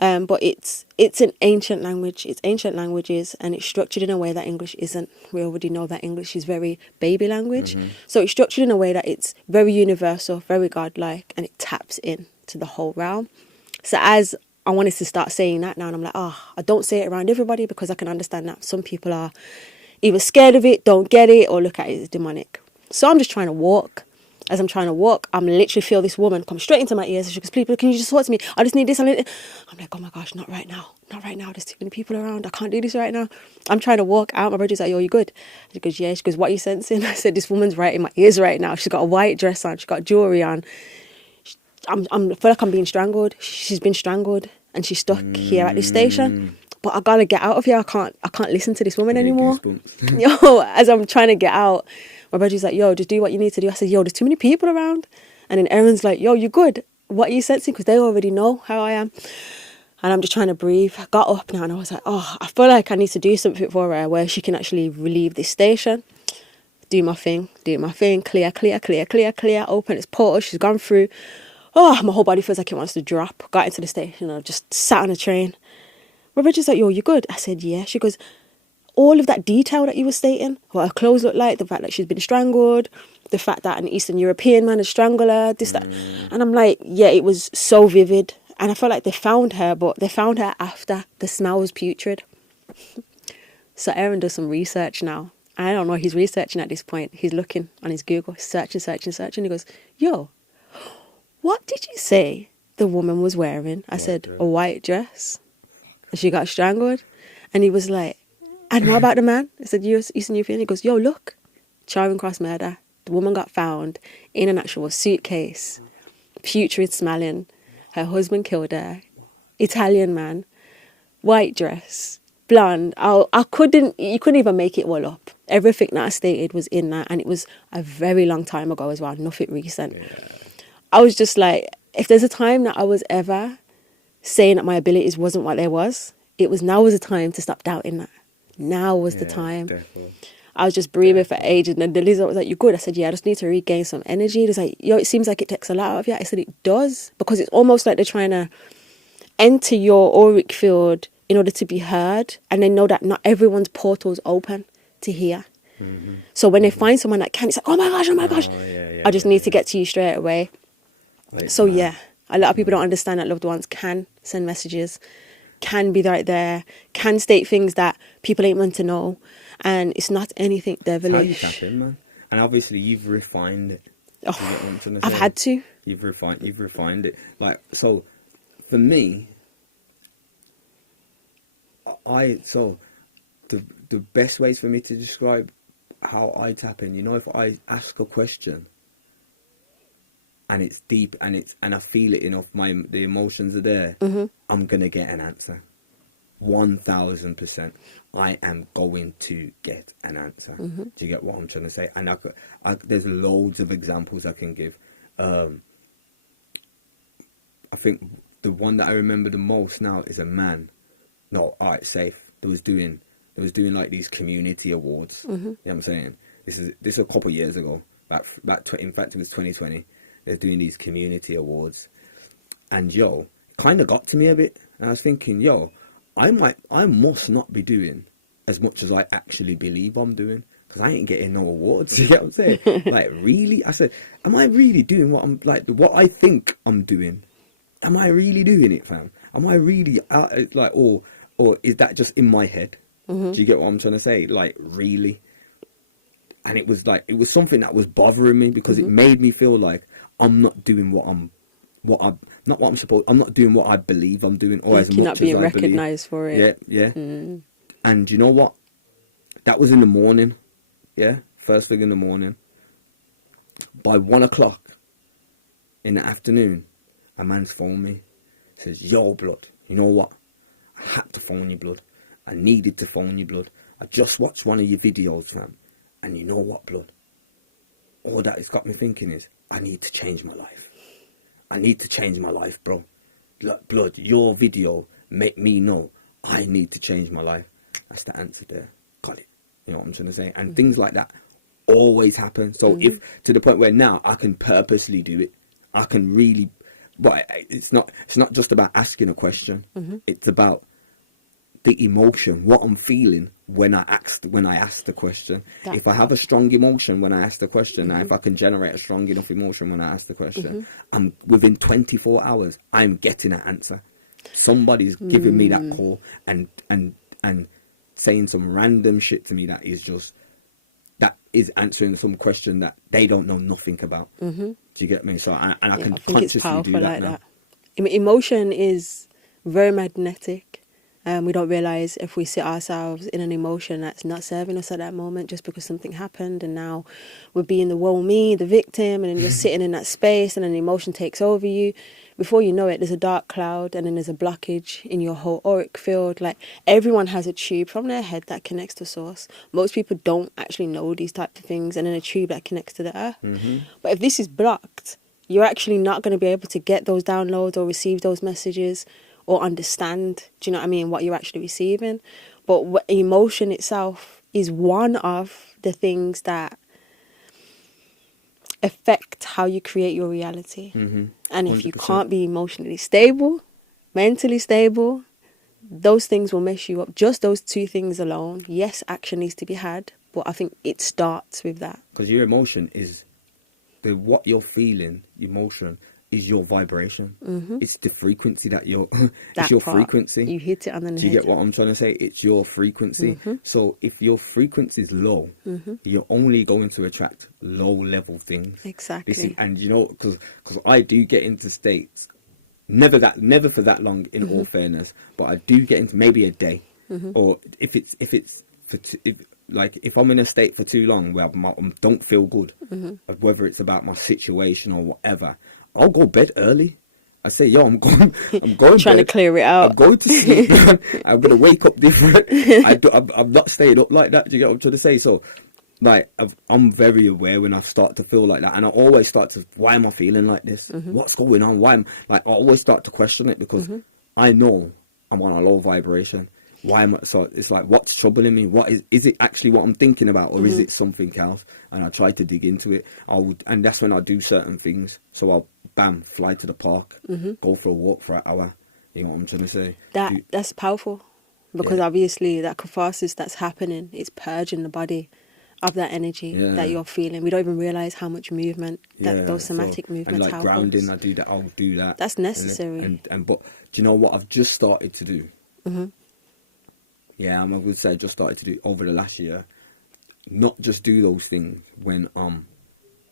But it's an ancient language. It's ancient languages, and it's structured in a way that English isn't. We already know that English is very baby language. So it's structured in a way that it's very universal, very godlike, and it taps in to the whole realm. So as I wanted to start saying that now, and I'm like, I don't say it around everybody because I can understand that some people are either scared of it, don't get it, or look at it as demonic. So I'm just trying to walk. As I'm trying to walk, I'm literally feel this woman come straight into my ears. She goes, please, can you just talk to me? I just need this. I'm like, oh my gosh, not right now. Not right now. There's too many people around. I can't do this right now. I'm trying to walk out. My brother's like, yo, you good? She goes, yeah. She goes, what are you sensing? I said, this woman's right in my ears right now. She's got a white dress on. She's got jewelry on. I feel like I'm being strangled. She's been strangled and she's stuck here at this station. But I gotta get out of here. I can't listen to this woman anymore. Yo, as I'm trying to get out, my brother's like, yo, just do what you need to do. I said, yo, there's too many people around. And then Aaron's like, yo, you good? What are you sensing? Because they already know how I am. And I'm just trying to breathe. I got up now and I was like, I feel like I need to do something for her where she can actually relieve this station. Do my thing, clear, open its portal. She's gone through. My whole body feels like it wants to drop. Got into the station. I just sat on a train. My brother's like, yo, you good? I said, yeah. She goes, all of that detail that you were stating, what her clothes look like, the fact that she's been strangled, the fact that an Eastern European man has strangled her, this, that. And I'm like, yeah, it was so vivid. And I felt like they found her, but they found her after the smell was putrid. So Aaron does some research now. I don't know, he's researching at this point. He's looking on his Google, searching. He goes, yo, what did you say the woman was wearing? I said, a white dress. And she got strangled. And he was like, and what about the man? I said, Eastern European. He goes, yo, look, Charing Cross murder. The woman got found in an actual suitcase, putrid smelling. Her husband killed her. Italian man, white dress, blonde. You couldn't even make it all up. Everything that I stated was in that, and it was a very long time ago as well, nothing recent. I was just like, if there's a time that I was ever saying that my abilities wasn't what they was, it was now was the time to stop doubting that. Now was the time. Definitely. I was just breathing for ages, and then the lizard was like, you good? I said, yeah, I just need to regain some energy. It was like, yo, it seems like it takes a lot out of you. I said, it does, because it's almost like they're trying to enter your auric field in order to be heard, and they know that not everyone's portal's open to hear. So when they find someone that can, it's like, oh my gosh, I just need to get to you straight away. So yeah, a lot of people don't understand that loved ones can send messages, can be right there, can state things that people ain't meant to know, and it's not anything devilish. How you tap in, man. And obviously you've refined it. I've had to. You've refined it. Like, so for me, the best ways for me to describe how I tap in, if I ask a question and it's deep and I feel it enough, the emotions are there, I'm gonna get an answer. 1000%. I am going to get an answer. Do you get what I'm trying to say? And there's loads of examples I can give. I think the one that I remember the most now is a man. No, alright, safe. They was doing like these community awards. You know what I'm saying? This is a couple of years ago. In fact, it was 2020. They're doing these community awards, and it kind of got to me a bit. And I was thinking, I must not be doing as much as I actually believe I'm doing, because I ain't getting no awards. You get what I'm saying? Like, really? I said, am I really doing what I think I'm doing? Am I really doing it, fam? Am I really or or is that just in my head? Do you get what I'm trying to say? Like, really? And it was something that was bothering me, because it made me feel like I'm not doing I'm not doing what I believe I'm doing, or as much as I believe. You're not being recognised for it. Yeah. And you know what? That was in the morning. Yeah, first thing in the morning. By 1 o'clock in the afternoon, a man's phoned me. Says, "Yo, blood, you know what? I had to phone you, blood. I needed to phone you, blood. I just watched one of your videos, fam. And you know what, blood? All that has got me thinking is, I need to change my life. I need to change my life, bro. Look, blood, your video make me know I need to change my life." That's the answer there. Got it. You know what I'm trying to say? And things like that always happen. So if, to the point where now I can purposely do it, I can really, but it's not just about asking a question. It's about the emotion, what I'm feeling when I ask the question. If I have a strong emotion when I ask the question, now if I can generate a strong enough emotion when I ask the question, I'm within 24 hours, I'm getting an answer. Somebody's giving me that call and saying some random shit to me that is answering some question that they don't know nothing about. Do you get me? So I can consciously do that now. Emotion is very magnetic. We don't realise if we sit ourselves in an emotion that's not serving us at that moment, just because something happened and now we're being the woe me, the victim, and then you're sitting in that space and an emotion takes over you. Before you know it, there's a dark cloud and then there's a blockage in your whole auric field. Like, everyone has a tube from their head that connects to source. Most people don't actually know these types of things, and then a tube that connects to the earth. But if this is blocked, you're actually not going to be able to get those downloads or receive those messages or understand, do you know what I mean, what you're actually receiving. But emotion itself is one of the things that affect how you create your reality. And if 100%. You can't be emotionally stable, mentally stable, those things will mess you up. Just those two things alone. Yes, action needs to be had, but I think it starts with that. Because your emotion is what you're feeling. Emotion is your vibration. It's the frequency that you're it's your frequency. You hit it on the head. Do you get what I'm trying to say? It's your frequency. So if your frequency is low, you're only going to attract low level things. Exactly. And you know, because I do get into states, never for that long, in all fairness, but I do get into maybe a day, or if I'm in a state for too long where I don't feel good, whether it's about my situation or whatever, I'll go bed early. I say, yo, I'm going trying to clear it out. I'm going to sleep. I'm going to wake up different. I'm not staying up like that. Do you get what I'm trying to say? So, like, I'm very aware when I start to feel like that. And I always start to, why am I feeling like this? What's going on? I always start to question it, because I know I'm on a low vibration. Why am I? So it's like, what's troubling me? What is it actually what I'm thinking about, or is it something else? And I try to dig into it. And that's when I do certain things. So I'll fly to the park, go for a walk for an hour. You know what I'm trying to say? That's powerful, because obviously that catharsis that's happening is purging the body of that energy that you're feeling. We don't even realise how much movement those somatic movements and like grounding. I'll do that. That's necessary. And but do you know what I've just started to do? Yeah, I would say I just started to do over the last year. Not just do those things when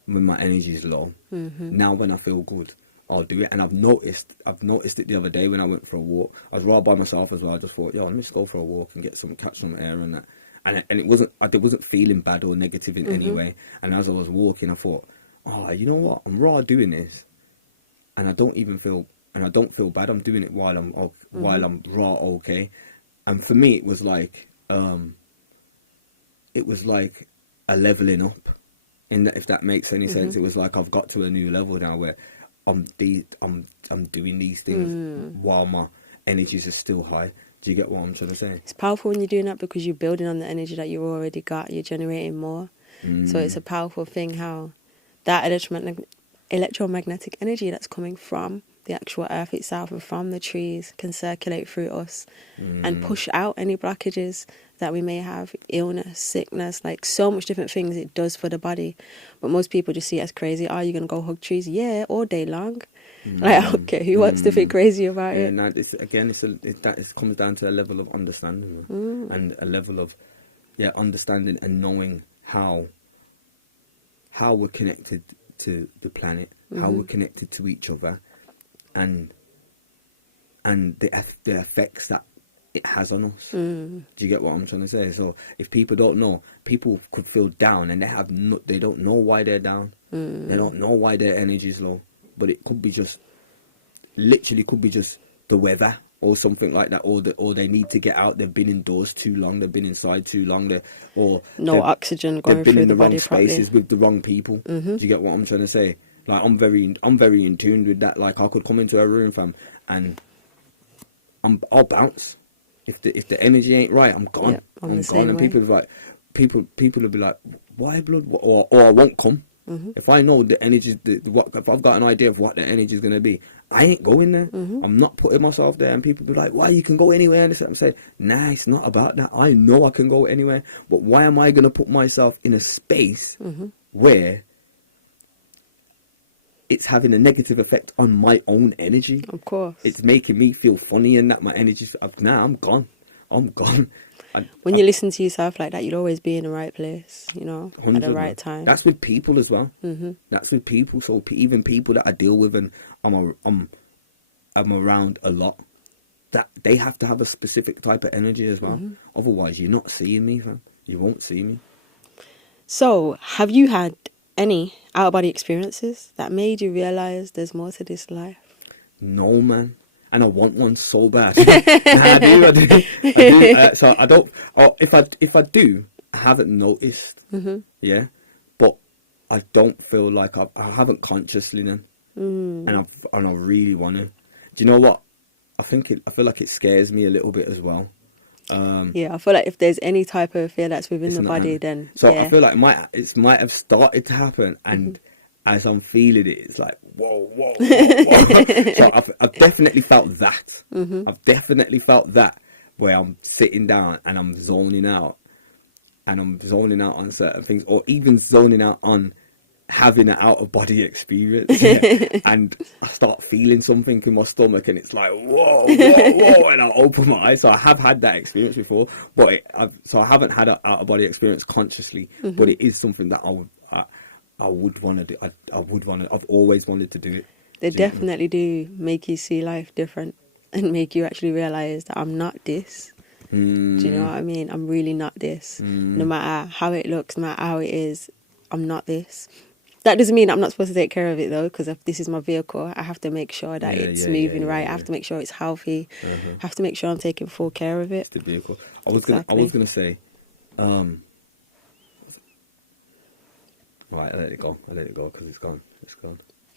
my energy is low. Now when I feel good, I'll do it. And I've noticed it the other day when I went for a walk. I was right by myself as well. I just thought, yo, let me just go for a walk and catch some air and that. And it wasn't feeling bad or negative in any way. And as I was walking, I thought, oh, you know what? I'm raw doing this, and I don't feel bad. I'm doing it while I'm raw okay. And for me, it was like a leveling up. If that makes any sense, it was like I've got to a new level now where I'm doing these things while my energies are still high. Do you get what I'm trying to say? It's powerful when you're doing that, because you're building on the energy that you already got. You're generating more. So it's a powerful thing how that electromagnetic energy that's coming from the actual earth itself and from the trees can circulate through us and push out any blockages that we may have, illness, sickness, like so much different things it does for the body. But most people just see it as crazy. Are you going to go hug trees? Yeah, all day long. Like, okay, who wants to feel crazy about it? No, it comes down to a level of understanding and a level of understanding and knowing how we're connected to the planet, how we're connected to each other, and the effects that it has on us. Do you get what I'm trying to say? So if people don't know, people could feel down and they don't know why they're down. They don't know why their energy is low. But it could be just the weather or something like that, or they need to get out. They've been indoors too long. They've been inside too long. No oxygen going through the body properly. They've been in the wrong spaces with the wrong people. Do you get what I'm trying to say? Like I'm very in tune with that. Like I could come into a room, fam, and I'll bounce. If the energy ain't right, I'm gone. Yep, I'm gone. And people are like, people will be like, why blood? Or I won't come. If I know the energy, if I've got an idea of what the energy is going to be, I ain't going there. I'm not putting myself there. And people be like, why, you can go anywhere? And I'm saying, nah, it's not about that. I know I can go anywhere. But why am I going to put myself in a space where it's having a negative effect on my own energy? Of course. It's making me feel funny and that my energy's... I'm gone. I'm gone. When you listen to yourself like that, you'll always be in the right place, you know, at the right time. That's with people as well. That's with people. So even people that I deal with and I'm around a lot, that they have to have a specific type of energy as well. Otherwise, you're not seeing me, fam. You won't see me. So, have you had any out-of-body experiences that made you realise there's more to this life? No, man. And I want one so bad. I do. So I don't. Or if I do, I haven't noticed. Yeah, but I don't feel like I haven't consciously then. And I really want to. Do you know what? I feel like it scares me a little bit as well. Yeah, I feel like if there's any type of fear that's within the body, then so I feel like it might have started to happen, and as I'm feeling it, it's like whoa. So I've definitely felt that. I've definitely felt that where I'm sitting down and I'm zoning out, on certain things, or even zoning out on having an out of body experience, and I start feeling something in my stomach, and it's like whoa, and I open my eyes. So I have had that experience before, but I haven't had an out of body experience consciously, but it is something that I would want to do. I've always wanted to do it. They definitely do make you see life different and make you actually realise that I'm not this. Do you know what I mean? I'm really not this. No matter how it looks, no matter how it is, I'm not this. That doesn't mean I'm not supposed to take care of it though, because if this is my vehicle, I have to make sure that it's moving right. I have to make sure it's healthy. I have to make sure I'm taking full care of it. It's the vehicle. I was gonna say, right, I let it go because it's gone.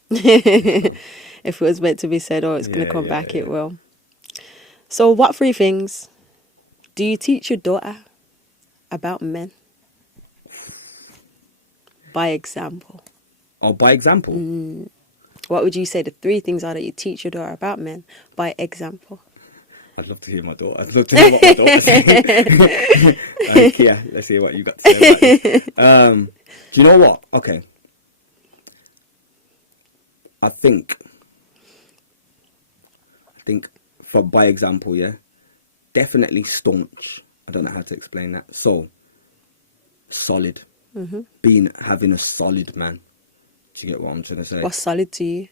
If it was meant to be said or it's going to come back, it will. So what 3 things do you teach your daughter about men? By example. Oh, by example? What would you say the 3 things are that you teach your daughter about men by example? I'd love to hear my daughter. I'd love to hear what my daughter says. Yeah, let's hear what you got to say about it. Do you know what? Okay. I think for by example, yeah, definitely staunch. I don't know how to explain that. So solid, having a solid man. Do you get what I'm trying to say? What's solid to you?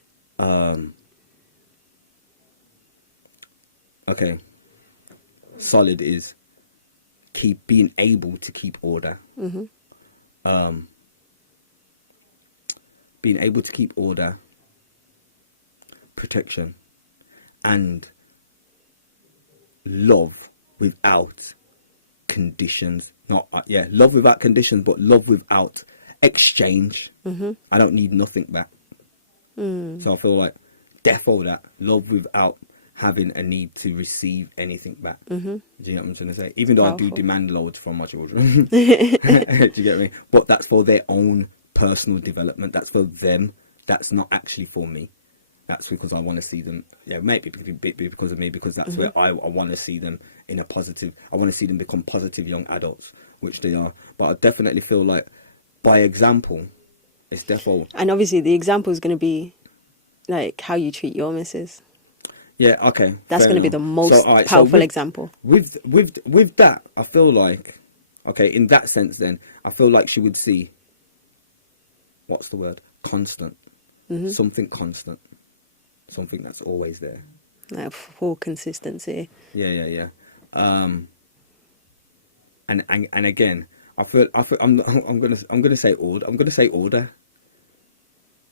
Okay. Solid is being able to keep order. Being able to keep order, protection, and love without conditions. Love without conditions, but love without exchange. I don't need nothing back. So I feel like defo that love without having a need to receive anything back. Do you know what I'm trying to say? Even though I do demand loads from my children. Do you get me? But that's for their own personal development. That's for them. That's not actually for me. That's because I want to see them. Yeah, maybe because of me, because that's where I want to see them in a positive. I want to see them become positive young adults, which they are. But I definitely feel like, by example, it's definitely. And obviously, the example is going to be like how you treat your missus. Yeah. Okay. That's going to be the most powerful example. With that, I feel like, okay, in that sense, then I feel like she would see. What's the word? Constant. Something constant. Something that's always there. Like full consistency. Yeah. And again, I feel I'm gonna say order. I'm gonna say order.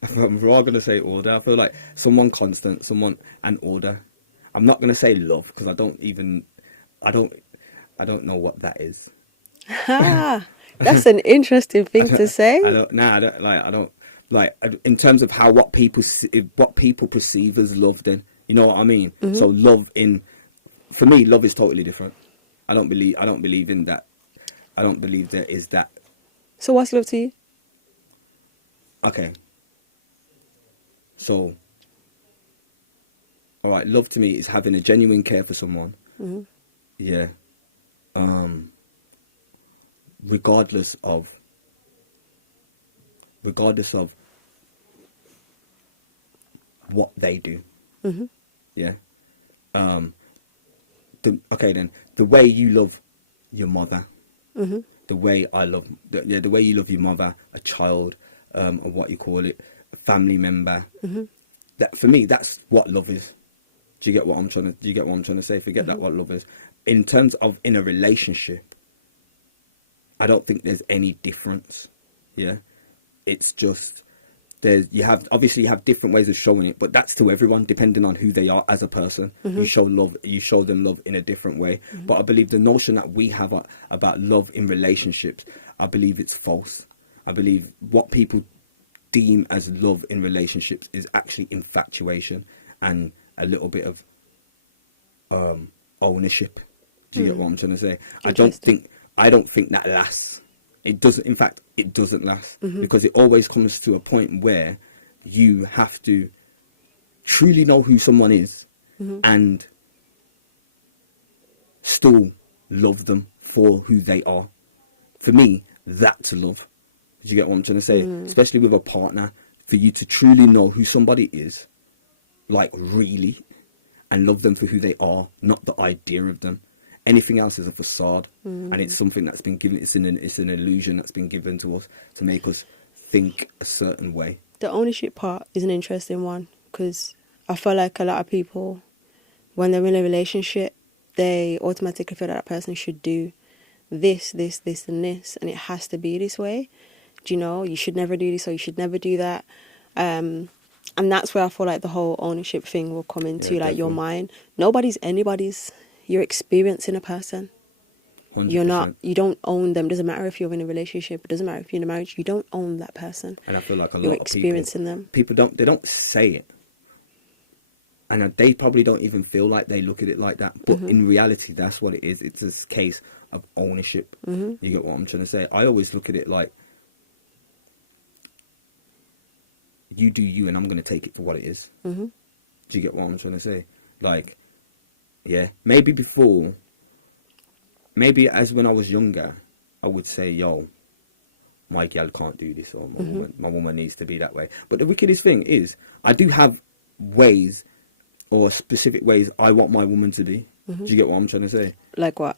I'm gonna say order. I feel like someone constant, someone and order. I'm not gonna say love, because I don't know what that is. That's an interesting thing to say. I don't like in terms of what people perceive as love. Then you know what I mean. So love for me, love is totally different. I don't believe in that. I don't believe there is that. So what's love to you? Okay. So, all right, love to me is having a genuine care for someone. Yeah. Regardless of what they do. Yeah. The way you love your mother, the way I love, the way you love your mother, a child, or what you call it, a family member. That for me, that's what love is. Do you get what I'm trying to say? Forget that what love is. In terms of in a relationship, I don't think there's any difference. Yeah, it's just you have different ways of showing it, but that's to everyone depending on who they are as a person. You show them love in a different way. But I believe the notion that we have about love in relationships, I believe it's false. I believe what people deem as love in relationships is actually infatuation and a little bit of ownership. Do you get what I'm trying to say? I don't think that lasts. It doesn't. In fact, it doesn't last because it always comes to a point where you have to truly know who someone is and still love them for who they are. For me, that's love. Do you get what I'm trying to say? Especially with a partner, for you to truly know who somebody is, like really, and love them for who they are, not the idea of them. Anything else is a facade, and it's something that's been given. It's an illusion that's been given to us to make us think a certain way. The ownership part is an interesting one, because I feel like a lot of people, when they're in a relationship, they automatically feel that person should do this, and this, and it has to be this way. Do you know? You should never do this or you should never do that. And that's where I feel like the whole ownership thing will come into, like your mind. Nobody's anybody's. You're experiencing a person. 100%. You don't own them. Doesn't matter if you're in a relationship. It doesn't matter if you're in a marriage. You don't own that person. And I feel like you're experiencing them. People don't say it. And they probably don't even feel like they look at it like that. But in reality, that's what it is. It's a case of ownership. You get what I'm trying to say? I always look at it like, you do you and I'm going to take it for what it is. Do you get what I'm trying to say? Like, yeah, maybe as when I was younger, I would say, yo, my gal can't do this, or my woman needs to be that way. But the wickedest thing is, I do have ways, or specific ways I want my woman to be. Do you get what I'm trying to say? Like what?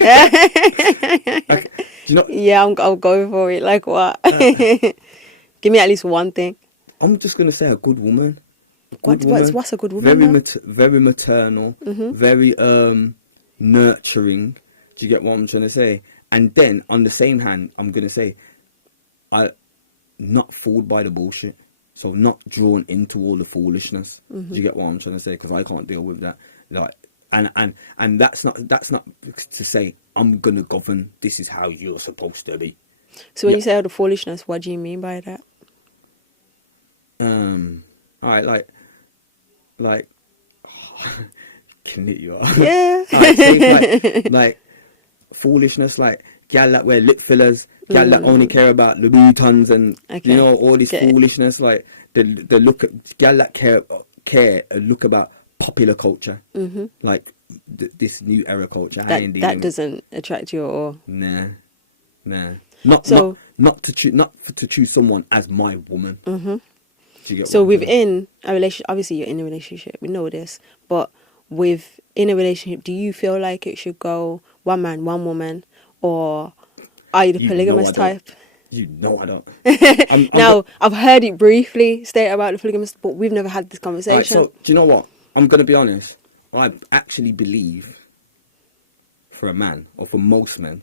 Like, do you know? Yeah, I'll go for it. Like what? Give me at least one thing. I'm just going to say a good woman. What's a good woman? Very maternal, very nurturing. Do you get what I'm trying to say? And then, on the same hand, I'm going to say, I not fooled by the bullshit. So not drawn into all the foolishness. Do you get what I'm trying to say? Because I can't deal with that. Like, and that's not to say I'm gonna govern. This is how you're supposed to be. So when you say all the foolishness, what do you mean by that? All right, like, can hit you up. Yeah. All right, like foolishness, like gal that wear lip fillers, gal that only care about Louboutins and you know all this foolishness. Like the look at gal that care and look about popular culture, like this new era culture. That doesn't attract you at all. Nah. Not to choose someone as my woman. So within a relationship, obviously you're in a relationship, we know this, but within a relationship, do you feel like it should go one man, one woman, or are you the polygamous type? You know I don't. Now, I've heard it briefly state about the polygamous, but we've never had this conversation. Right, so, do you know what? I'm going to be honest. I actually believe for a man, or for most men,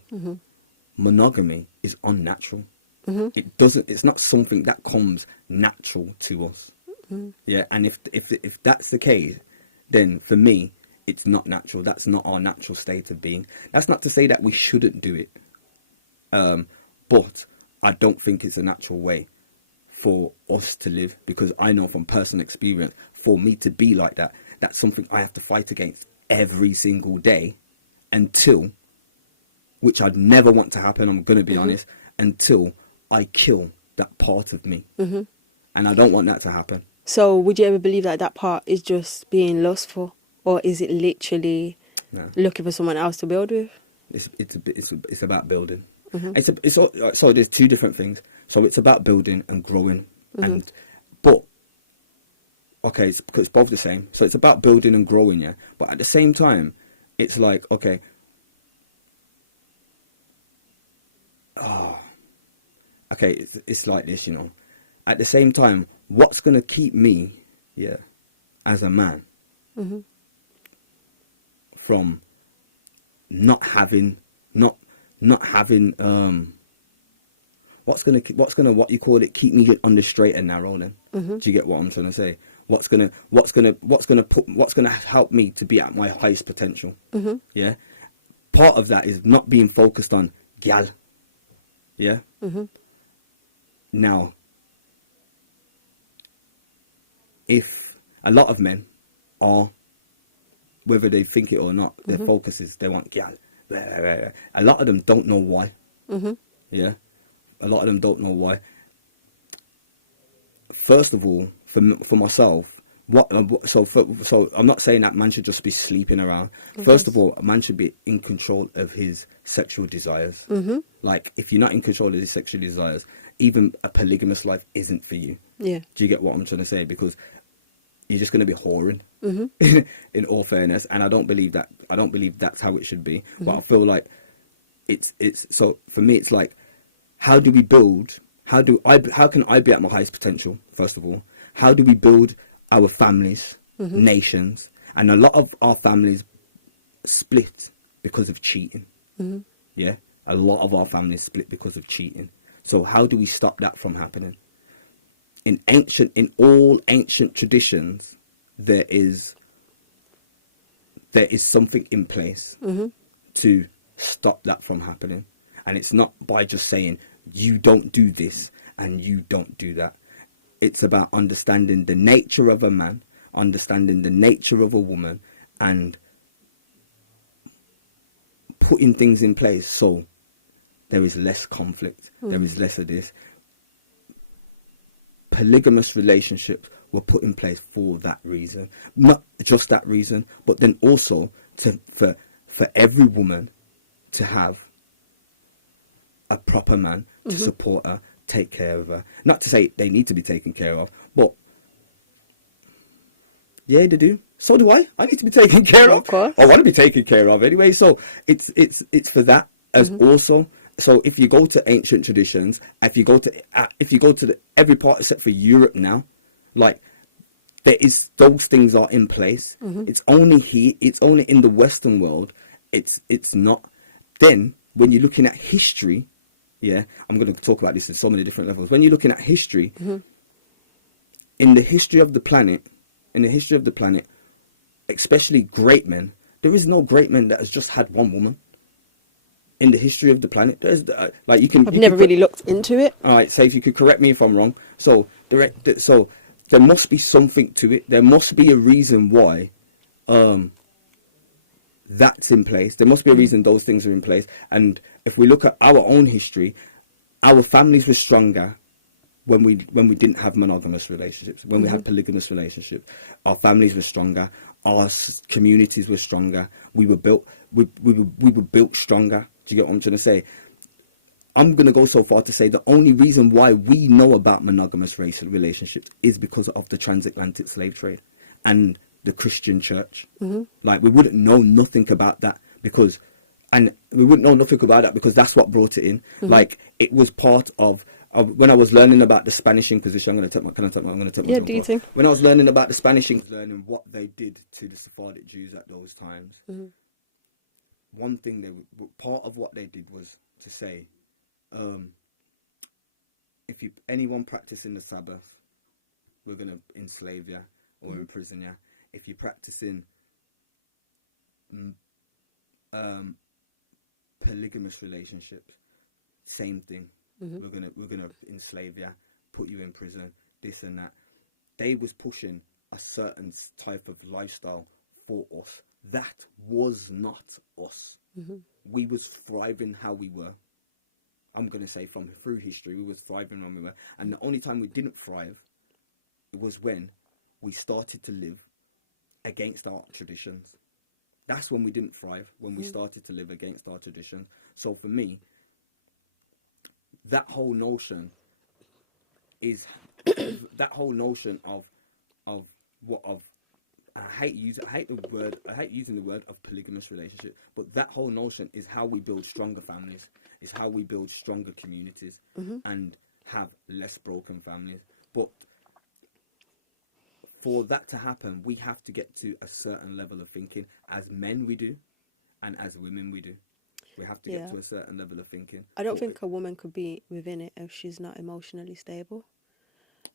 monogamy is unnatural. It's not something that comes natural to us. Yeah, and if that's the case, then for me, it's not natural. That's not our natural state of being. That's not to say that we shouldn't do it. But I don't think it's a natural way for us to live, because I know from personal experience, for me to be like that, that's something I have to fight against every single day until, which I'd never want to happen, I'm going to be honest, until I kill that part of me. And I don't want that to happen. So would you ever believe that that part is just being lustful, or is it literally looking for someone else to build with? It's about building. So there's two different things. So it's about building and growing, but it's both the same. So it's about building and growing, yeah. But at the same time, it's like it's like this, you know. At the same time, what's gonna keep me, as a man, from not having what's gonna keep me on the straight and narrow then? Do you get what I'm trying to say? What's gonna help me to be at my highest potential? Yeah, part of that is not being focused on gal. Yeah. Now, if a lot of men are, whether they think it or not, their focus is they want gal. A lot of them don't know why. Yeah, a lot of them don't know why. First of all, for myself, so I'm not saying that man should just be sleeping around. First of all, a man should be in control of his sexual desires. Like, if you're not in control of his sexual desires, even a polygamous life isn't for you. Yeah. Do you get what I'm trying to say? Because you're just going to be whoring, in all fairness. And I don't believe that's how it should be. But I feel like it's so for me, it's like, how do we build? How can I be at my highest potential? First of all, how do we build our families, nations? And a lot of our families split because of cheating. Yeah, a lot of our families split because of cheating. So how do we stop that from happening? In all ancient traditions, there is something in place to stop that from happening. And it's not by just saying, you don't do this and you don't do that. It's about understanding the nature of a man, understanding the nature of a woman, and putting things in place so there is less conflict, there is less of this. Polygamous relationships were put in place for that reason. Not just that reason, but then also for every woman to have a proper man to support her, take care of her. Not to say they need to be taken care of, but yeah, they do. So do I. I need to be taken care of. Of course. I want to be taken care of anyway. So it's for that as also. So if you go to ancient traditions, if you go to every part except for Europe now, like, those things are in place. It's only here. It's only in the Western world. It's not. Then when you're looking at history, yeah, I'm going to talk about this in so many different levels. When you're looking at history, in the history of the planet, especially great men, there is no great man that has just had one woman. In the history of the planet, there's I've never really looked into it. All right, say if you could correct me if I'm wrong. So there must be something to it. There must be a reason why that's in place. There must be a reason those things are in place. And if we look at our own history, our families were stronger when we didn't have monogamous relationships. When we had polygamous relationships, our families were stronger. Our communities were stronger. We were built. We were built stronger. Do you get what I'm trying to say? I'm going to go so far to say the only reason why we know about monogamous racial relationships is because of the transatlantic slave trade and the Christian church. Like, we wouldn't know nothing about that because that's what brought it in. Like, it was part of when I was learning about the Spanish Inquisition. I'm going to take my do you think? When I was learning about the Spanish Inquisition, learning what they did to the Sephardic Jews at those times, one thing part of what they did was to say, if anyone practicing the Sabbath, we're going to enslave you or imprison you. If you're practicing polygamous relationships, same thing. We're gonna enslave you, put you in prison, this and that. They was pushing a certain type of lifestyle for us. That was not us. We was thriving how we were. I'm gonna say through history, we was thriving when we were. And the only time we didn't thrive, it was when we started to live against our traditions. That's when we didn't thrive, when we started to live against our traditions. So for me, that whole notion is I hate using the word of polygamous relationship, but that whole notion is how we build stronger families, is how we build stronger communities and have less broken families. But for that to happen, we have to get to a certain level of thinking. As men we do, and as women we do. We have to get to a certain level of thinking. I don't think a woman could be within it if she's not emotionally stable.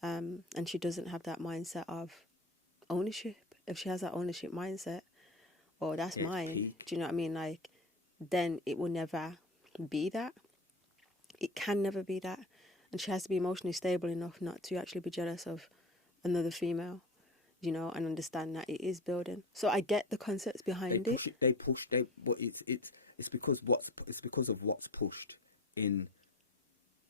And she doesn't have that mindset of ownership. If she has that ownership mindset, oh, that's mine. Peak. Do you know what I mean? Like, then it will never be that. It can never be that. And she has to be emotionally stable enough not to actually be jealous of another female, you know, and understand that it is building. So I get the concepts behind it. But it's because of what's pushed in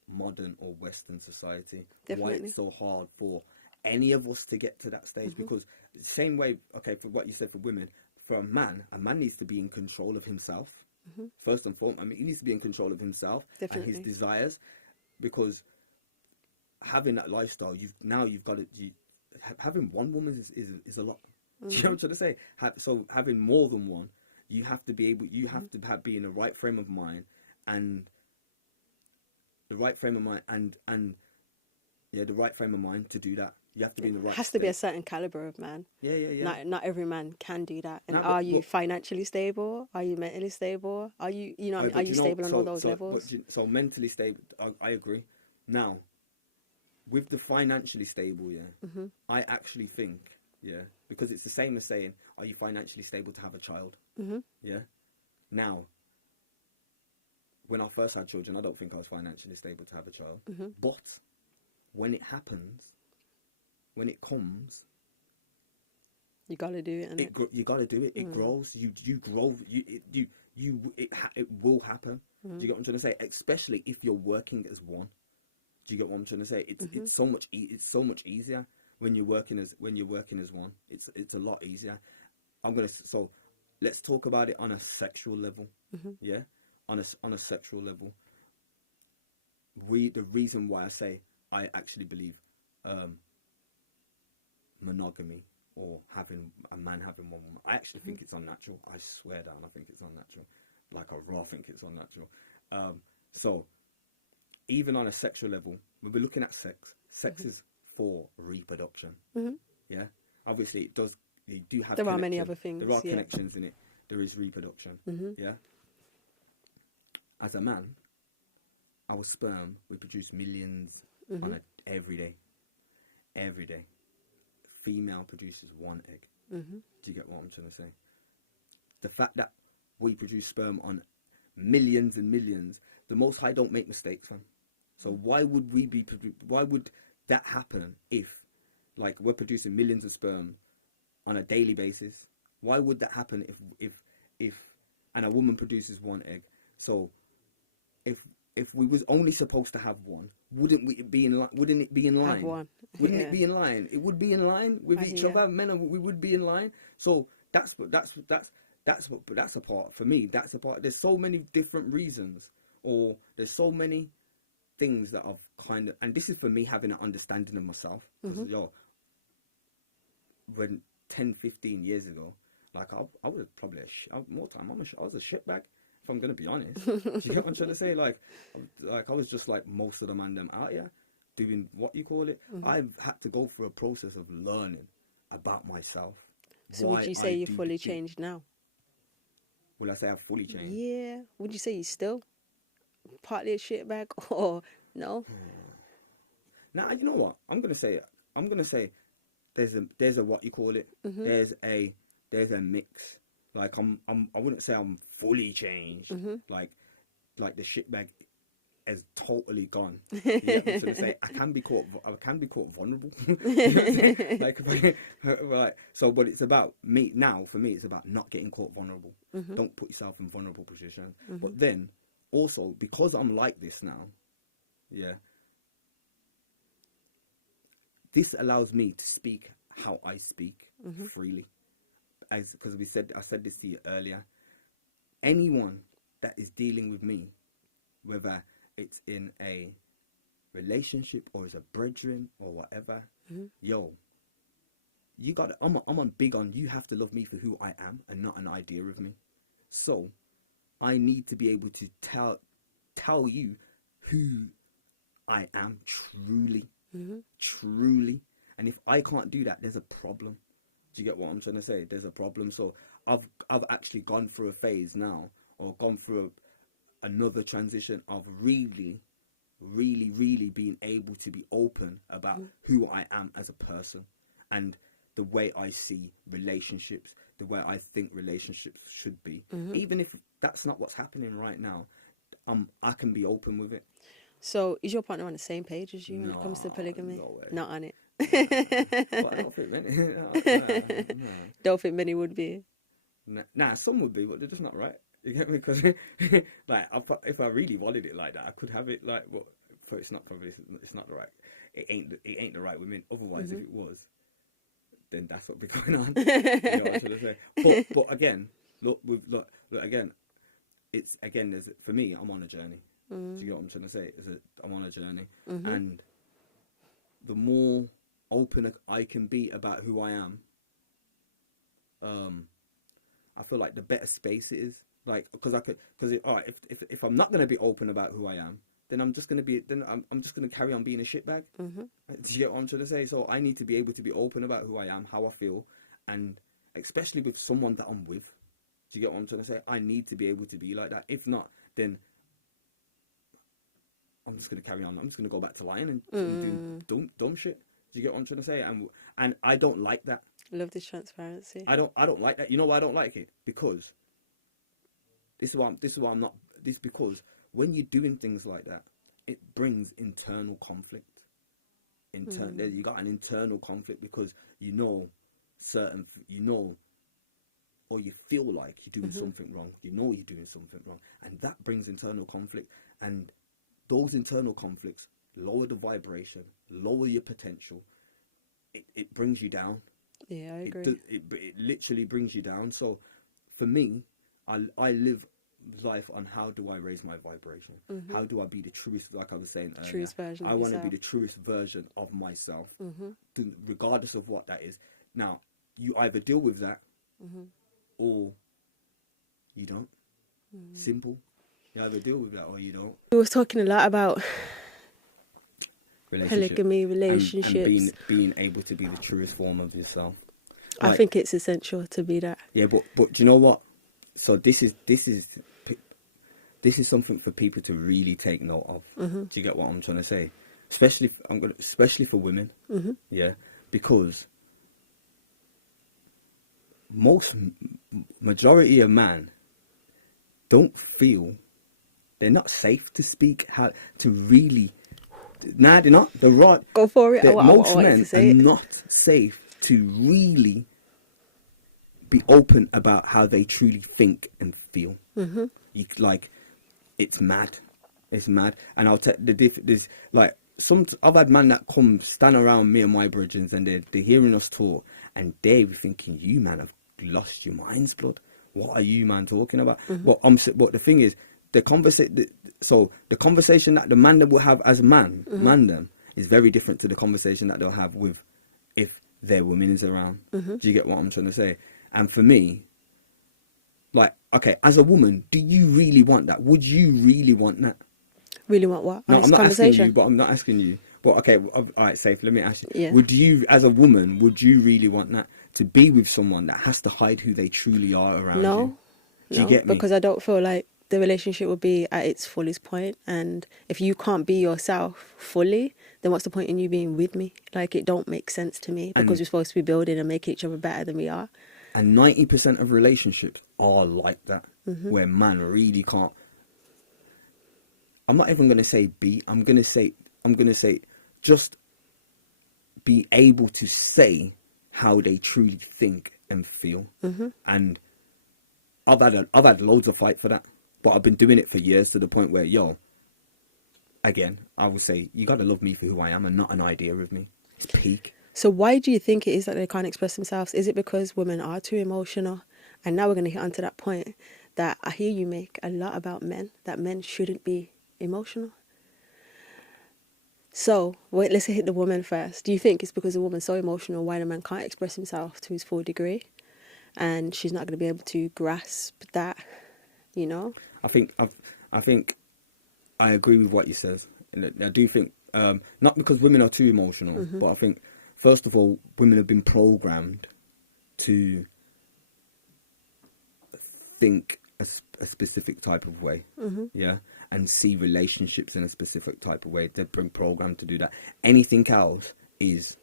modern or Western society. Definitely. Why it's so hard for any of us to get to that stage. Because the same way, okay, for what you said for women, for a man needs to be in control of himself. First and foremost, I mean, he needs to be in control of himself and his desires. Because having that lifestyle, you've got to. Having one woman is a lot. Do you know what I'm trying to say? So having more than one, you have to be be in the right frame of mind, and the right frame of mind, the right frame of mind to do that. You have to be in the right. It has to be a certain caliber of man. Yeah. Not every man can do that. And are you financially stable? Are you mentally stable? Are you are you stable on all those levels? So mentally stable, I agree. Now, with the financially stable, I actually think, because it's the same as saying, are you financially stable to have a child? Yeah. Now, when I first had children, I don't think I was financially stable to have a child. But when it happens, when it comes, you gotta do it. You gotta do it. It grows. You grow. It will happen. Do you get what I'm trying to say? Especially if you're working as one. Do you get what I'm trying to say? It's so much easier when you're working as one. It's a lot easier. So let's talk about it on a sexual level. Yeah, on a sexual level. The reason why I say I actually believe monogamy or having a man having one woman, I actually think it's unnatural. I swear down, I think it's unnatural. Like I raw think it's unnatural. So even on a sexual level, when we're looking at sex is for reproduction. Yeah, obviously it does. You do have. There are many other things. There are connections in it. There is reproduction. Yeah. As a man, our sperm we produce millions on every day. Every day, female produces one egg. Do you get what I'm trying to say? The fact that we produce sperm on millions and millions, the Most High don't make mistakes, fam. So why would that happen if, like, we're producing millions of sperm on a daily basis? Why would that happen if and a woman produces one egg. So if we was only supposed to have one, wouldn't it be in line? Wouldn't it be in line? Have one. Wouldn't it be in line? It would be in line with each other. Men, we would be in line. So that's a part for me. That's a part. There's so many different reasons, or there's so many things that I've kind of, and this is for me having an understanding of myself. Because when 10, 15 years ago, like I was probably I was a shitbag. If I'm gonna be honest, do you get what I'm trying to say? Like I was just like most of the man them out here doing what you call it. I've had to go through a process of learning about myself. So would you say you fully changed now? Will I say I've fully changed? Yeah. Would you say you're still partly a shitbag or no? Now you know what I'm gonna say. There's a what you call it. There's a mix. Like I wouldn't say I'm fully changed. Like the shitbag is totally gone. You know what I'm trying to say? I can be caught vulnerable. You know what I'm saying? Like right. So, but it's about me now. For me, it's about not getting caught vulnerable. Don't put yourself in vulnerable position. But then also because I'm like this now, this allows me to speak how I speak freely. Because I said this to you earlier. Anyone that is dealing with me, whether it's in a relationship or as a brethren or whatever, yo, you got. I'm on big on. You have to love me for who I am and not an idea of me. So, I need to be able to tell you who I am truly, truly. And if I can't do that, there's a problem. Do you get what I'm trying to say? There's a problem. So I've actually gone through a phase now, or gone through another transition of really, really, really being able to be open about who I am as a person and the way I see relationships, the way I think relationships should be. Even if that's not what's happening right now, I can be open with it. So is your partner on the same page as you when it comes to polygamy? No way. Not on it. Well, I don't think many. No. Don't think many would be. Nah, some would be, but they're just not right. You get me? Because like, if I really wanted it like that, I could have it like. Well, it's not the right. It ain't the right women. Otherwise, if it was, then that's what be going on. You know what I'm trying to say? But again, look again. It's again. For me, I'm on a journey. Do you get what I'm trying to say? I'm on a journey, and the more open I can be about who I am, I feel like the better space it is. Like, if I'm not gonna be open about who I am, then I'm just gonna carry on being a shitbag. Do you get what I'm trying to say? So I need to be able to be open about who I am, how I feel, and especially with someone that I'm with. Do you get what I'm trying to say? I need to be able to be like that. If not, then I'm just gonna carry on. I'm just gonna go back to lying and do dumb shit. Do you get what I'm trying to say? And I don't like that. Love this transparency. I don't like that. You know why I don't like it? Because because when you're doing things like that, it brings internal conflict. You got an internal conflict because or you feel like you're doing something wrong. You know you're doing something wrong, and that brings internal conflict. And those internal conflicts lower the vibration, lower your potential. It brings you down. Yeah, I agree. It literally brings you down. So for me, I live life on how do I raise my vibration? How do I be the truest, like I was saying earlier? Truest version I of want to yourself. be the truest version of myself, regardless of what that is. Now, you either deal with that or you don't. Simple. You either deal with that or you don't. We was talking a lot about polygamy, relationships. And being able to be the truest form of yourself. I think it's essential to be that. Yeah, but do you know what? So this is something for people to really take note of. Do you get what I'm trying to say? Especially for women. Yeah, because majority of men don't feel they're not safe to speak how to really. Nah, they're not. They're right. Go for it. Most men are not safe to really be open about how they truly think and feel. You, like, it's mad. It's mad. And I'll tell there's like I've had man that come stand around me and my brethren, and they're hearing us talk, and they be thinking, you man have lost your mind's blood. What are you man talking about? But the thing is, the conversation that the man will have as man is very different to the conversation that they'll have with if their woman is around. Do you get what I'm trying to say? And for me, like, okay, as a woman, do you really want that? Would you really want that? Really want what? No, I'm not asking you, but I'm not asking you. But okay, all right, safe. Let me ask you. Yeah. Would you, as a woman, would you really want that? To be with someone that has to hide who they truly are around you? No. Do you get me? Because I don't feel like the relationship would be at its fullest point. And if you can't be yourself fully, then what's the point in you being with me? Like, it don't make sense to me, because we're supposed to be building and make each other better than we are. And 90% of relationships are like that, where man really can't. I'm not even going to say be. I'm going to say just be able to say how they truly think and feel. And I've had loads of fight for that, but I've been doing it for years, to the point where, again, I would say you got to love me for who I am and not an idea of me. It's peak. So why do you think it is that they can't express themselves? Is it because women are too emotional? And now we're going to hit onto that point that I hear you make a lot about men, that men shouldn't be emotional. So let's hit the woman first. Do you think it's because the woman's so emotional why the man can't express himself to his full degree, and she's not going to be able to grasp that, you know? I think I agree with what you says. And I do think, not because women are too emotional, but I think, first of all, women have been programmed to think a specific type of way, and see relationships in a specific type of way. They've been programmed to do that. Anything else is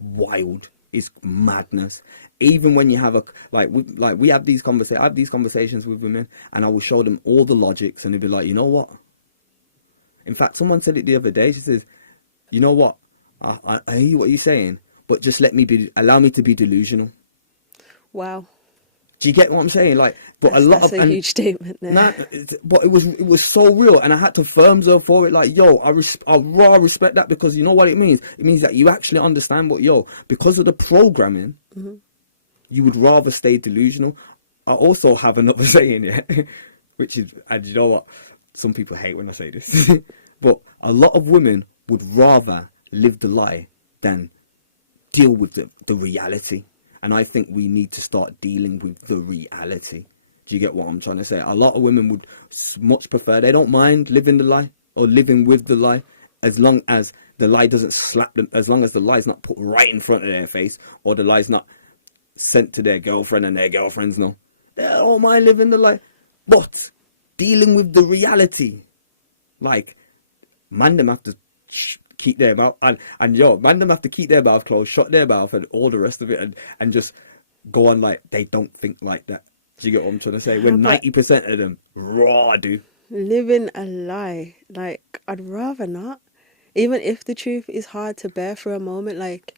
wild, is madness. Even when you have we have these conversations, I have these conversations with women, and I will show them all the logics, and they'll be like, you know what? In fact, someone said it the other day. She says, you know what? I hear what you're saying, but just allow me to be delusional. Wow. Do you get what I'm saying? Like, but that's a huge statement there. Nah, but it was so real, and I had to firm her for it. Like, I raw respect that, because you know what it means. It means that you actually understand what because of the programming, you would rather stay delusional. I also have another saying, which is, and you know what? Some people hate when I say this, but a lot of women would rather live the lie than deal with the reality. And I think we need to start dealing with the reality. Do you get what I'm trying to say? A lot of women would much prefer, they don't mind living the lie or living with the lie, as long as the lie doesn't slap them, as long as the lie's not put right in front of their face, or the lie's not sent to their girlfriend and their girlfriends know. They don't mind living the lie. But dealing with the reality, like, man, them have to keep their mouth, and man, them have to keep their mouth closed, shut their mouth, and all the rest of it, and just go on like they don't think like that. Do you get what I'm trying to say? When 90% of them raw do. Living a lie, like, I'd rather not. Even if the truth is hard to bear for a moment, like,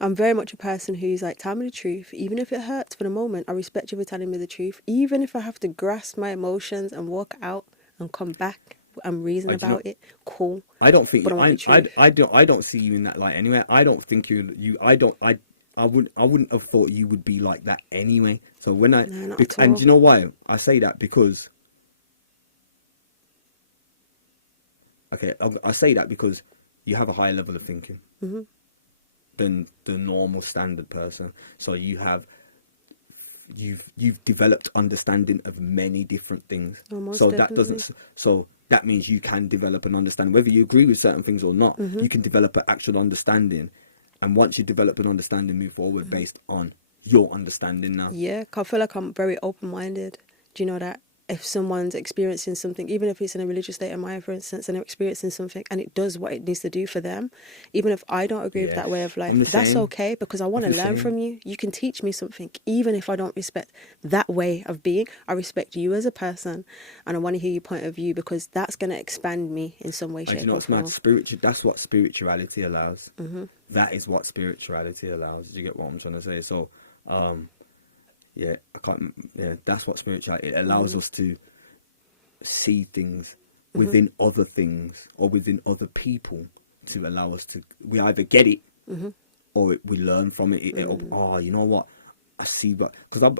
I'm very much a person who's like, tell me the truth. Even if it hurts for the moment, I respect you for telling me the truth. Even if I have to grasp my emotions and walk out and come back and reason about it, cool. I don't think I don't see you in that light anyway. I don't think I wouldn't have thought you would be like that anyway. So when and you know why I say that? Because I say that because you have a higher level of thinking than the normal standard person. So you've developed understanding of many different things. So that means you can develop an understanding, whether you agree with certain things or not. You can develop an actual understanding, and once you develop an understanding, move forward based on your understanding now. Yeah, I feel like I'm very open-minded. Do you know that? If someone's experiencing something, even if it's in a religious state of mind, for instance, and they're experiencing something and it does what it needs to do for them, even if I don't agree with that way of life, that's okay, because I want to learn from you. You can teach me something, even if I don't respect that way of being. I respect you as a person, and I want to hear your point of view, because that's going to expand me in some way, shape, or form. That's what spirituality allows. That is what spirituality allows. Do you get what I'm trying to say? So, yeah, I can't. Yeah, that's what spirituality. It allows us to see things within other things or within other people to allow us to. We either get it or we learn from it. Oh, you know what? I see, but because I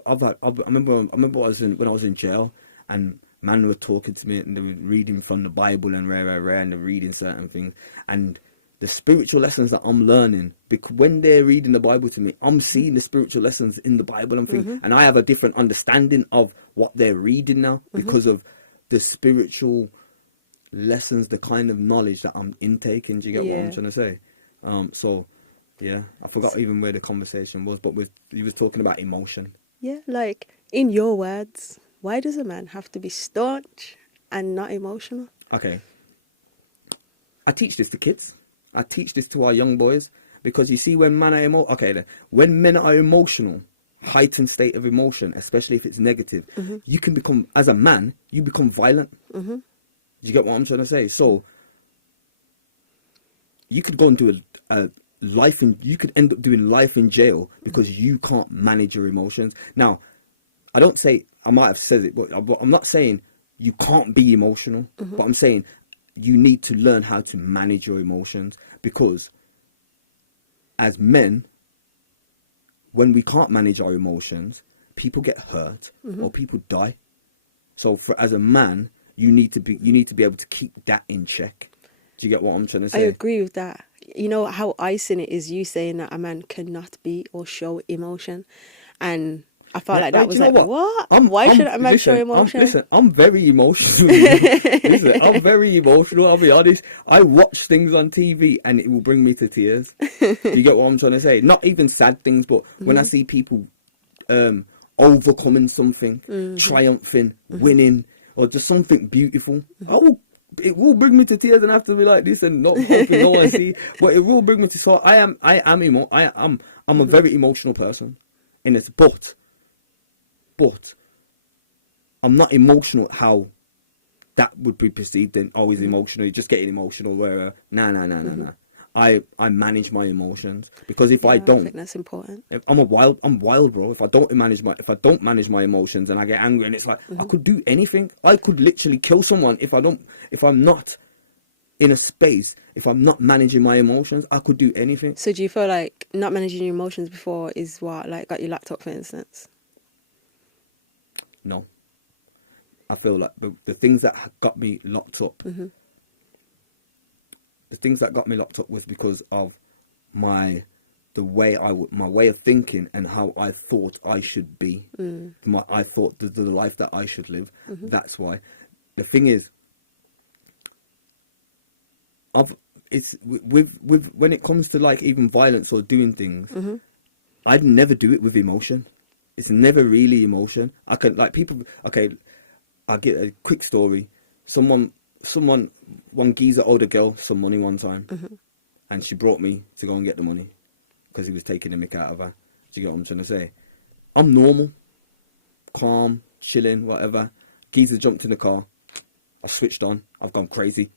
remember when I was in jail and man were talking to me and they were reading from the Bible and and they're reading certain things and the spiritual lessons that I'm learning, because when they're reading the Bible to me, I'm seeing the spiritual lessons in the Bible and things, and I have a different understanding of what they're reading now because of the spiritual lessons, the kind of knowledge that I'm intaking. Do you get what I'm trying to say? So, yeah, I forgot even where the conversation was, but you was talking about emotion. Yeah, like, in your words, why does a man have to be staunch and not emotional? Okay. I teach this to kids. I teach this to our young boys because you see when men are when men are emotional, heightened state of emotion, especially if it's negative, you can become, as a man, you become violent. Do you get what I'm trying to say? So you could go and do you could end up doing life in jail because you can't manage your emotions. Now, I might have said it, but I'm not saying you can't be emotional, but I'm saying you need to learn how to manage your emotions, because as men, when we can't manage our emotions, people get hurt or people die. So as a man, you need to be able to keep that in check. Do you get what I'm trying to say? I agree with that. You know how icing it is you saying that a man cannot be or show emotion, and I felt like that was like, what? Why should a man show emotion? I'm very emotional. I'm very emotional. I'll be honest. I watch things on TV and it will bring me to tears. Do you get what I'm trying to say? Not even sad things, but when I see people overcoming something, triumphing, winning, or just something beautiful, it will bring me to tears and I have to be like this and not hoping no one see. But it will bring me to. So I'm a very emotional person, in it, but I'm not emotional how that would be perceived. Then always emotional, you're just getting emotional. Where nah. I manage my emotions, because if I don't, I think that's important. I'm wild, bro. If I don't manage my emotions and I get angry, and it's like I could do anything. I could literally kill someone if I'm not in a space. If I'm not managing my emotions, I could do anything. So do you feel like not managing your emotions before is what, like, got you locked up, for instance? No. I feel like the things that got me locked up, was because of my way of thinking and how I thought I should be. I thought the life that I should live. That's why. The thing is, it's with when it comes to like even violence or doing things, I'd never do it with emotion. It's never really emotion. I can, like, people. Okay, I'll get a quick story. One geezer owed a girl some money one time, and she brought me to go and get the money because he was taking the mick out of her. Do you get what I'm trying to say? I'm normal, calm, chilling, whatever. Geezer jumped in the car. I switched on. I've gone crazy.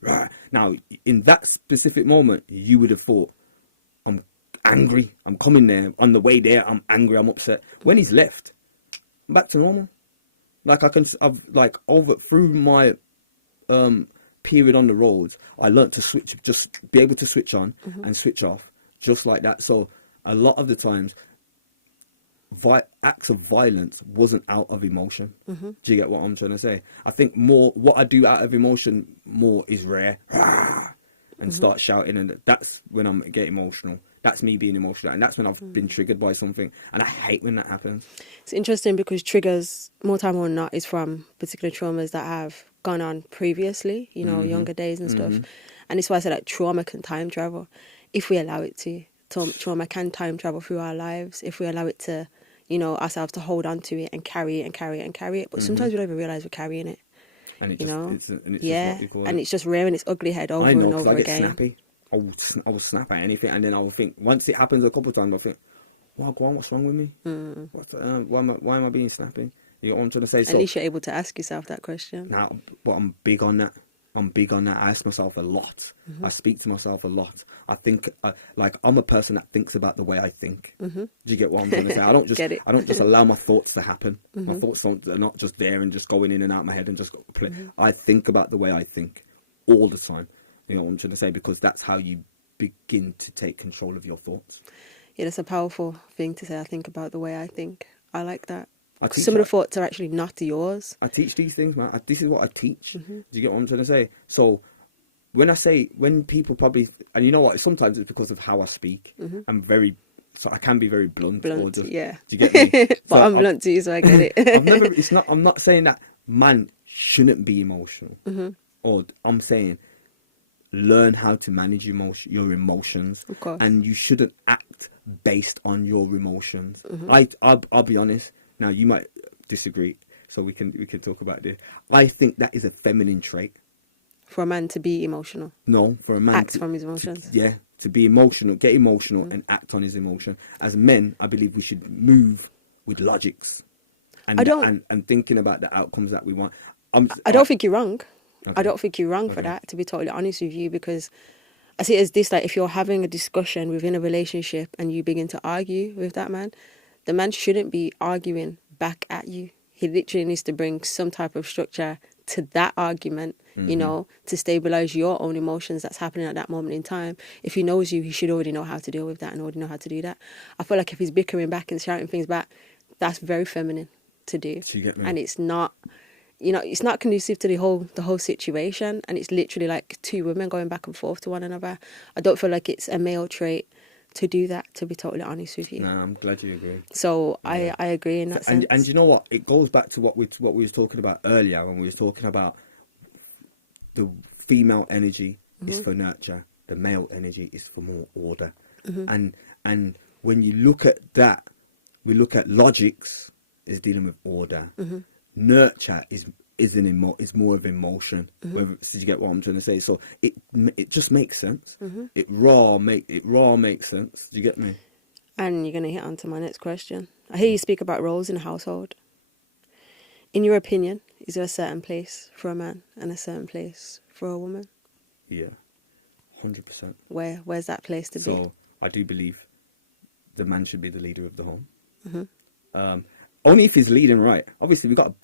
Now, in that specific moment, you would have thought, I'm angry. I'm coming there. On the way there, I'm angry. I'm upset. When he's left, I'm back to normal. Like through my period on the roads, I learnt to just be able to switch on and switch off, just like that. So a lot of the times, acts of violence wasn't out of emotion. Do you get what I'm trying to say? I think more what I do out of emotion more is rare and start shouting, and that's when I'm get emotional. That's me being emotional, and that's when I've been triggered by something, and I hate when that happens. It's interesting because triggers, more time or not, is from particular traumas that have gone on previously, younger days and stuff. And it's why I said that trauma can time travel if we allow it to. Trauma can time travel through our lives if we allow it to, ourselves to hold on to it and carry it and carry it and carry it. But sometimes we don't even realise we're carrying it. And it's just rearing its ugly head over and over again. I get snappy. I will snap at anything, and then I will think, once it happens a couple of times, I'll think, well, go on, what's wrong with me? Why am I being snappy? You know what I'm trying to say? At least you're able to ask yourself that question. Now, but I'm big on that. I'm big on that. I ask myself a lot. I speak to myself a lot. I think, like, I'm a person that thinks about the way I think. Do you get what I'm trying to say? I don't just, Get it. I don't just allow my thoughts to happen. My thoughts are not just there and just going in and out of my head and just play. I think about the way I think all the time. You know what I'm trying to say? Because that's how you begin to take control of your thoughts. Yeah, that's a powerful thing to say. I think about the way I think. I like that. teach Some of the that. thoughts are actually not yours. I teach these things, man. This is what I teach. Do you get what I'm trying to say? So when people probably, and you know what, sometimes it's because of how I speak. So I can be very blunt. Or just, yeah. Do you get me? But So I'm blunt too, so I get it. I'm not saying that man shouldn't be emotional. Or I'm saying learn how to manage your emotions. Of course. And you shouldn't act based on your emotions. I'll be honest. Now you might disagree, so we can talk about this. I think that is a feminine trait. For a man to be emotional. No, for a man Act from his emotions. To be emotional, get emotional and act on his emotion. As men, I believe we should move with logics and thinking about the outcomes that we want. I don't think you're wrong. Okay. I don't think you're wrong for that, to be totally honest with you, because I see it as this, like, if you're having a discussion within a relationship and you begin to argue with that man, the man shouldn't be arguing back at you. He literally needs to bring some type of structure to that argument, you know, to stabilize your own emotions that's happening at that moment in time. If he knows you, he should already know how to deal with that and already know how to do that. I feel like if he's bickering back and shouting things back, that's very feminine to do. So you get me? And it's not, you know, it's not conducive to the whole situation. And it's literally like two women going back and forth to one another. I don't feel like it's a male trait to do that, to be totally honest with you. Nah, I'm glad you agree. So I agree in that sense. And you know what? It goes back to what we was talking about earlier when we was talking about the female energy is for nurture, the male energy is for more order. And when you look at that, we look at logics is dealing with order. Nurture is more of emotion. Whether, did you get what I'm trying to say? So it just makes sense. It raw makes sense. Do you get me? And you're going to hit on to my next question. I hear you speak about roles in a household. In your opinion, is there a certain place for a man and a certain place for a woman? Yeah, 100%. Where's that place to be? So I do believe the man should be the leader of the home. Only if he's leading right. Obviously, we got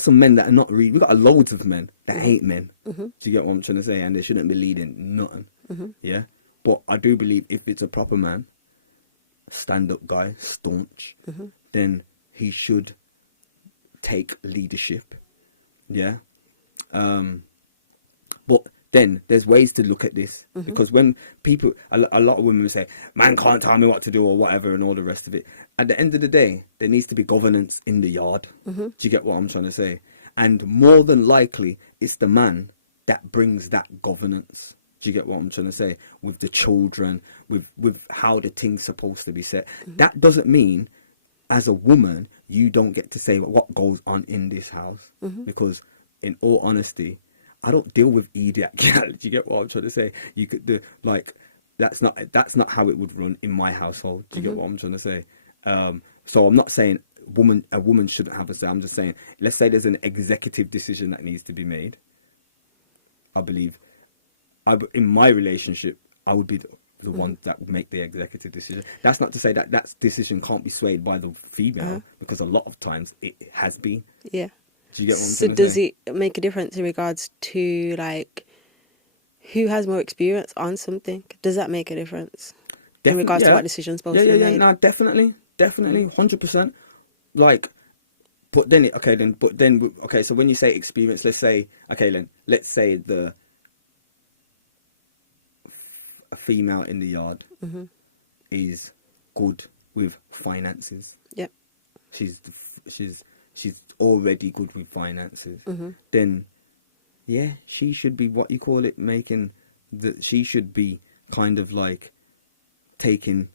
some men that are not really. We got loads of men that hate men. Do you get what I'm trying to say? And they shouldn't be leading nothing. Yeah, but I do believe if it's a proper man, stand-up guy, staunch, then he should take leadership. Yeah. But then there's ways to look at this, because when people, a lot of women say, man can't tell me what to do or whatever and all the rest of it. At the end of the day, there needs to be governance in the yard. Do you get what I'm trying to say? And more than likely, it's the man that brings that governance. Do you get what I'm trying to say? With the children, with how the thing's supposed to be set. That doesn't mean, as a woman, you don't get to say what goes on in this house. Because, in all honesty, I don't deal with idiot gal. Do you get what I'm trying to say? You could do, like, that's not how it would run in my household. Do you get what I'm trying to say? So I'm not saying a woman shouldn't have a say. I'm just saying, let's say there's an executive decision that needs to be made. I believe, in my relationship, I would be the one that would make the executive decision. That's not to say that decision can't be swayed by the female, because a lot of times it has been. Yeah. Do you get what I'm So trying to does say? it make a difference in regards to, like, who has more experience on something? Does that make a difference in regards to what decision's supposed to be made? No, definitely, 100%. Like, okay, so when you say experience, let's say a female in the yard is good with finances. Yep. She's already good with finances. Then, yeah, she should be she should be kind of like taking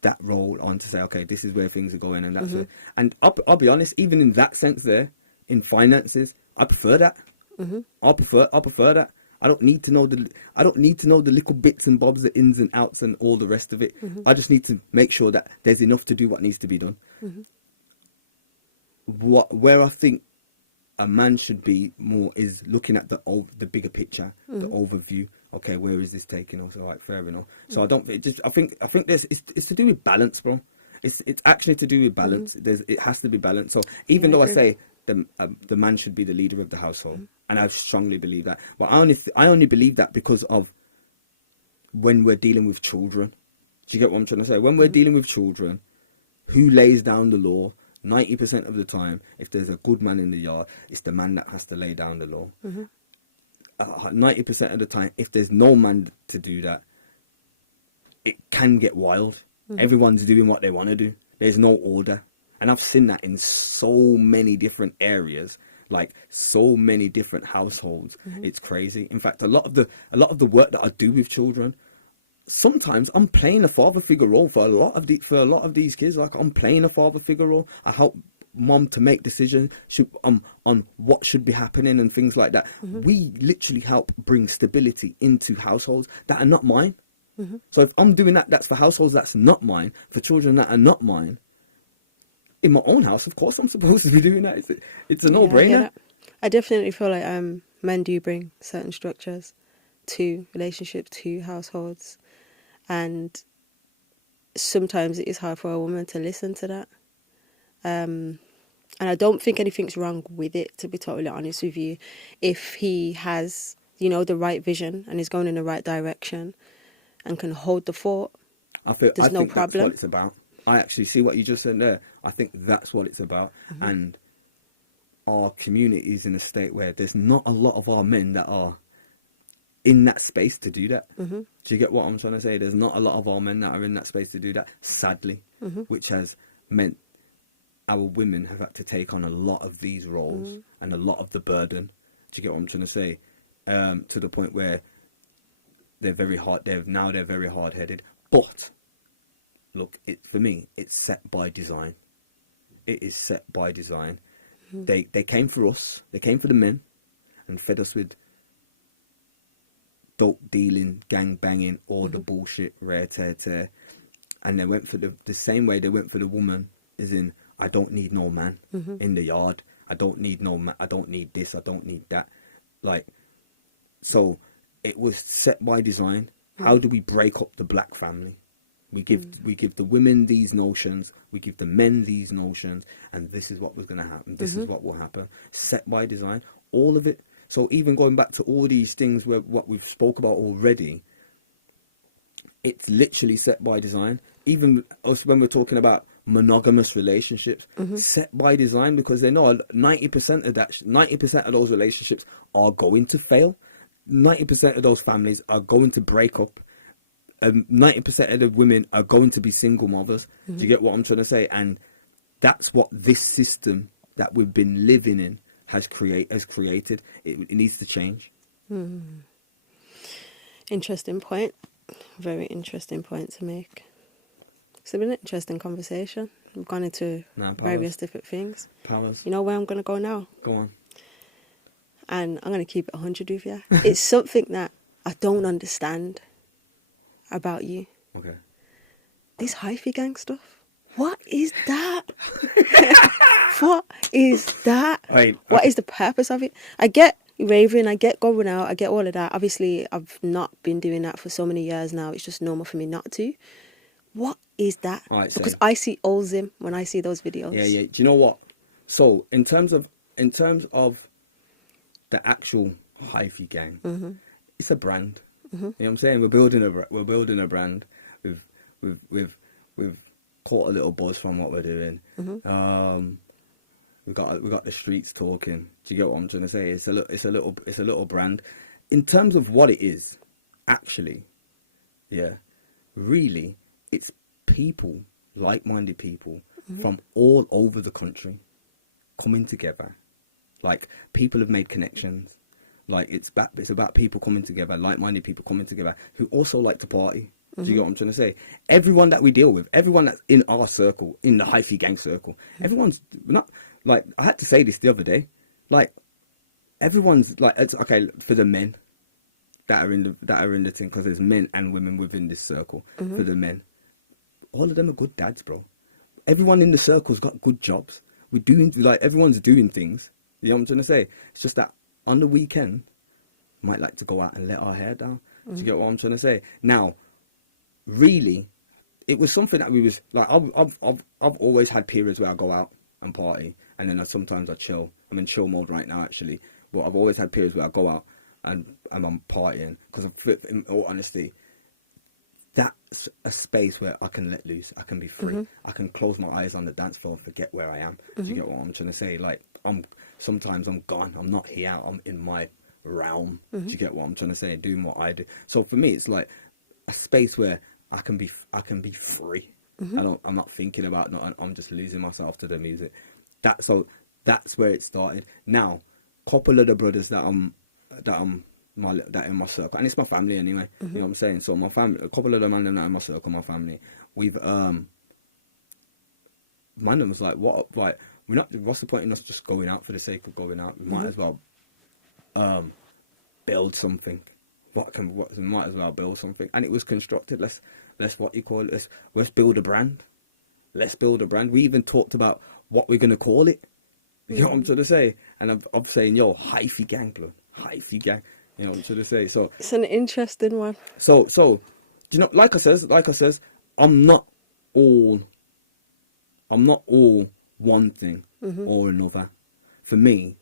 that role on to say, okay, this is where things are going, and that's it. And I'll be honest, even in that sense, there in finances, I prefer that. I prefer that. I don't need to know the little bits and bobs, the ins and outs, and all the rest of it. I just need to make sure that there's enough to do what needs to be done. Where I think a man should be more is looking at the bigger picture, the overview. Okay, where is this taking us? All right, fair enough. So I think there's it's to do with balance, bro. It's actually to do with balance. It has to be balanced. So even though I say the man should be the leader of the household, and I strongly believe that, but I only believe that because of when we're dealing with children. Do you get what I'm trying to say? When we're dealing with children, who lays down the law? 90% of the time, if there's a good man in the yard, it's the man that has to lay down the law. 90% of the time, if there's no man to do that, it can get wild. Everyone's doing what they want to do. There's no order. And I've seen that in so many different areas, like so many different households. It's crazy. In fact, a lot of the work that I do with children, sometimes I'm playing a father figure role for a lot of these kids. Like, I'm playing a father figure role. I help mom to make decisions on what should be happening and things like that. We literally help bring stability into households that are not mine. So if I'm doing that, that's for households that's not mine, for children that are not mine. In my own house, of course, I'm supposed to be doing that. It's a no-brainer. I definitely feel like men do bring certain structures to relationships, to households, and sometimes it is hard for a woman to listen to that. And I don't think anything's wrong with it, to be totally honest with you. If he has, the right vision and is going in the right direction and can hold the fort, there's no problem. That's what it's about. I actually see what you just said there. I think that's what it's about. And our community is in a state where there's not a lot of our men that are in that space to do that. Do you get what I'm trying to say? There's not a lot of our men that are in that space to do that, sadly, which has meant our women have had to take on a lot of these roles and a lot of the burden. Do you get what I'm trying to say? To the point where they're very hard. They're very hard-headed. But look, for me, it's set by design. It is set by design. They came for us. They came for the men, and fed us with dope dealing, gang banging, all the bullshit, rare tear. And they went for the same way they went for the woman, as in, I don't need no man in the yard. I don't need no man. I don't need this. I don't need that. Like, so it was set by design. How do we break up the black family? We give the women these notions, we give the men these notions, and this is what was going to happen. This is what will happen. Set by design, all of it. So even going back to all these things, what we've spoke about already, it's literally set by design. Even us when we're talking about monogamous relationships, set by design, because they know 90% of those relationships are going to fail. 90% of those families are going to break up. 90% of the women are going to be single mothers. Do you get what I'm trying to say? And that's what this system that we've been living in has created. It needs to change. Interesting point. Very interesting point to make. It's been an interesting conversation. We've gone into various different things. Powers. You know where I'm going to go now? Go on. And I'm going to keep it 100 with you. It's something that I don't understand about you. Okay. This HighFi Gang stuff. What is that? What is that? Wait, what is the purpose of it? I get raving, I get going out, I get all of that. Obviously, I've not been doing that for so many years now. It's just normal for me not to. What is that? Right, because I see old Zim when I see those videos. Yeah. Do you know what? So in terms of the actual HighFi Gang, it's a brand. You know what I'm saying? We're building a brand. We've caught a little buzz from what we're doing. We got the streets talking. Do you get what I'm trying to say? It's a little brand. In terms of what it is, actually, really, it's people, like-minded people from all over the country coming together. Like, people have made connections. Like, it's about people coming together, like-minded people coming together, who also like to party. Do you get what I'm trying to say? Everyone that we deal with, everyone that's in our circle, in the HighFi Gang circle, everyone's not, like, I had to say this the other day, like, everyone's, like, it's okay for the men that are in the thing, because there's men and women within this circle. For the men, all of them are good dads, bro. Everyone in the circle's got good jobs. We're doing, like, everyone's doing things. You know what I'm trying to say? It's just that on the weekend, might like to go out and let our hair down. Do you get what I'm trying to say? Now, really, it was something that we was like. I've always had periods where I go out and party, and then sometimes I chill. I'm in chill mode right now, actually. But I've always had periods where I go out and I'm partying because, in all honesty, that's a space where I can let loose. I can be free. I can close my eyes on the dance floor and forget where I am. Do you get what I'm trying to say? Like, sometimes I'm gone. I'm not here. I'm in my realm. Do you get what I'm trying to say? Doing what I do. So for me, it's like a space where I can be free. I'm not thinking about nothing. I'm just losing myself to the music. That's where it started. Now, couple of the brothers that in my circle, and it's my family anyway. You know what I'm saying? So my family, a couple of the man that in my circle, my family, we've man was like, what? Like, we're not. What's the point in us just going out for the sake of going out? We might as well build something. We might as well build something. And it was constructed. Let's what you call it. Let's build a brand. Let's build a brand. We even talked about what we're gonna call it. You know what I'm trying to say? And I'm saying, yo, HighFi Gang, blood. HighFi Gang. You know what I'm trying to say? So it's an interesting one. So you know, like I says, I'm not all one thing or another. For me,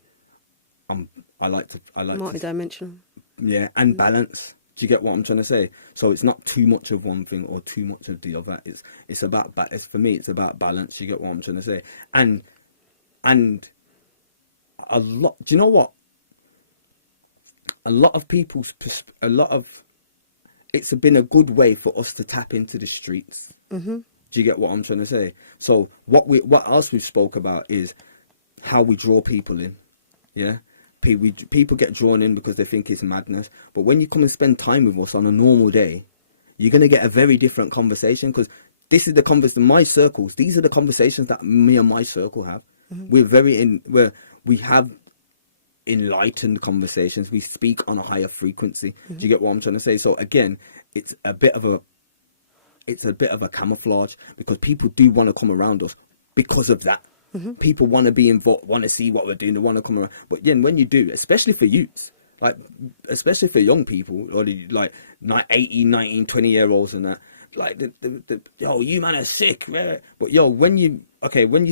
I like multidimensional. Yeah, and balance. Do you get what I'm trying to say? So it's not too much of one thing or too much of the other. It's about for me, it's about balance. You get what I'm trying to say? And a lot. Do you know what? It's been a good way for us to tap into the streets. Do you get what I'm trying to say? So what else we've spoke about is how we draw people in. Yeah, people get drawn in because they think it's madness. But when you come and spend time with us on a normal day, you're gonna get a very different conversation, because this is the my circles. These are the conversations that me and my circle have. We have enlightened conversations. We speak on a higher frequency. Do you get what I'm trying to say? So again, it's a bit of a camouflage, because people do want to come around us because of that. People want to be involved, want to see what we're doing, they want to come around. But then when you do, especially for youths, like especially for young people, or like 18, 19, 20-year-olds and that, like yo, you man are sick, man. But yo, when you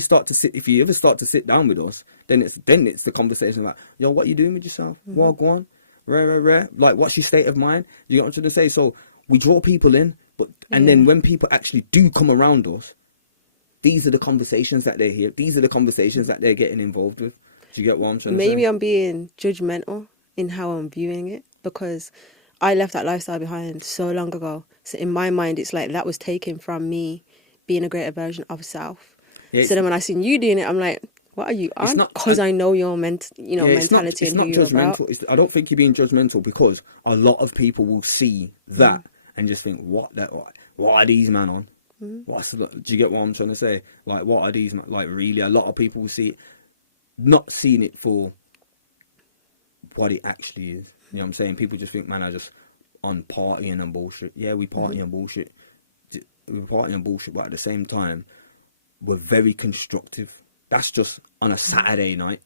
start to sit, if you ever start to sit down with us, then it's the conversation like, yo, what you doing with yourself? Well, go on, rare. Like, what's your state of mind? You know what I'm trying to say? So we draw people in, and then when people actually do come around us, these are the conversations that they hear. These are the conversations that they're getting involved with. Do you get what I'm trying to say? Maybe I'm being judgmental in how I'm viewing it, because I left that lifestyle behind so long ago. So in my mind, it's like that was taken from me being a greater version of self. Yeah, so then when I seen you doing it, I'm like, what are you on? Because I know your mentality and who you're about. I don't think you're being judgmental, because a lot of people will see that and just think, what are these men on? Do you get what I'm trying to say? Like, what are these? Like, really, a lot of people will see it, not seeing it for what it actually is. You know what I'm saying? People just think, man, I just on partying and bullshit. Yeah, we party and bullshit. We're partying and bullshit, but at the same time, we're very constructive. That's just on a Saturday night.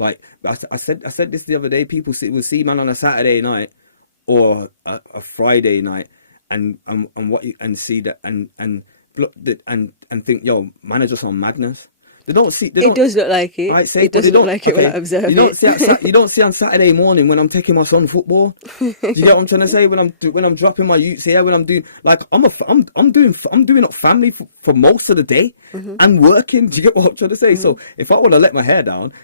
Like I said this the other day. People will see man on a Saturday night or a Friday night, and see that and think, yo, man are just on madness. They don't see. It does look like it. It does look like it when I observe it. You don't see on Saturday morning when I'm taking my son football. Do you get what I'm trying to say? When I'm dropping my youths here, when I'm doing, like, I'm doing up family for most of the day. I'm working. Do you get what I'm trying to say? So if I want to let my hair down,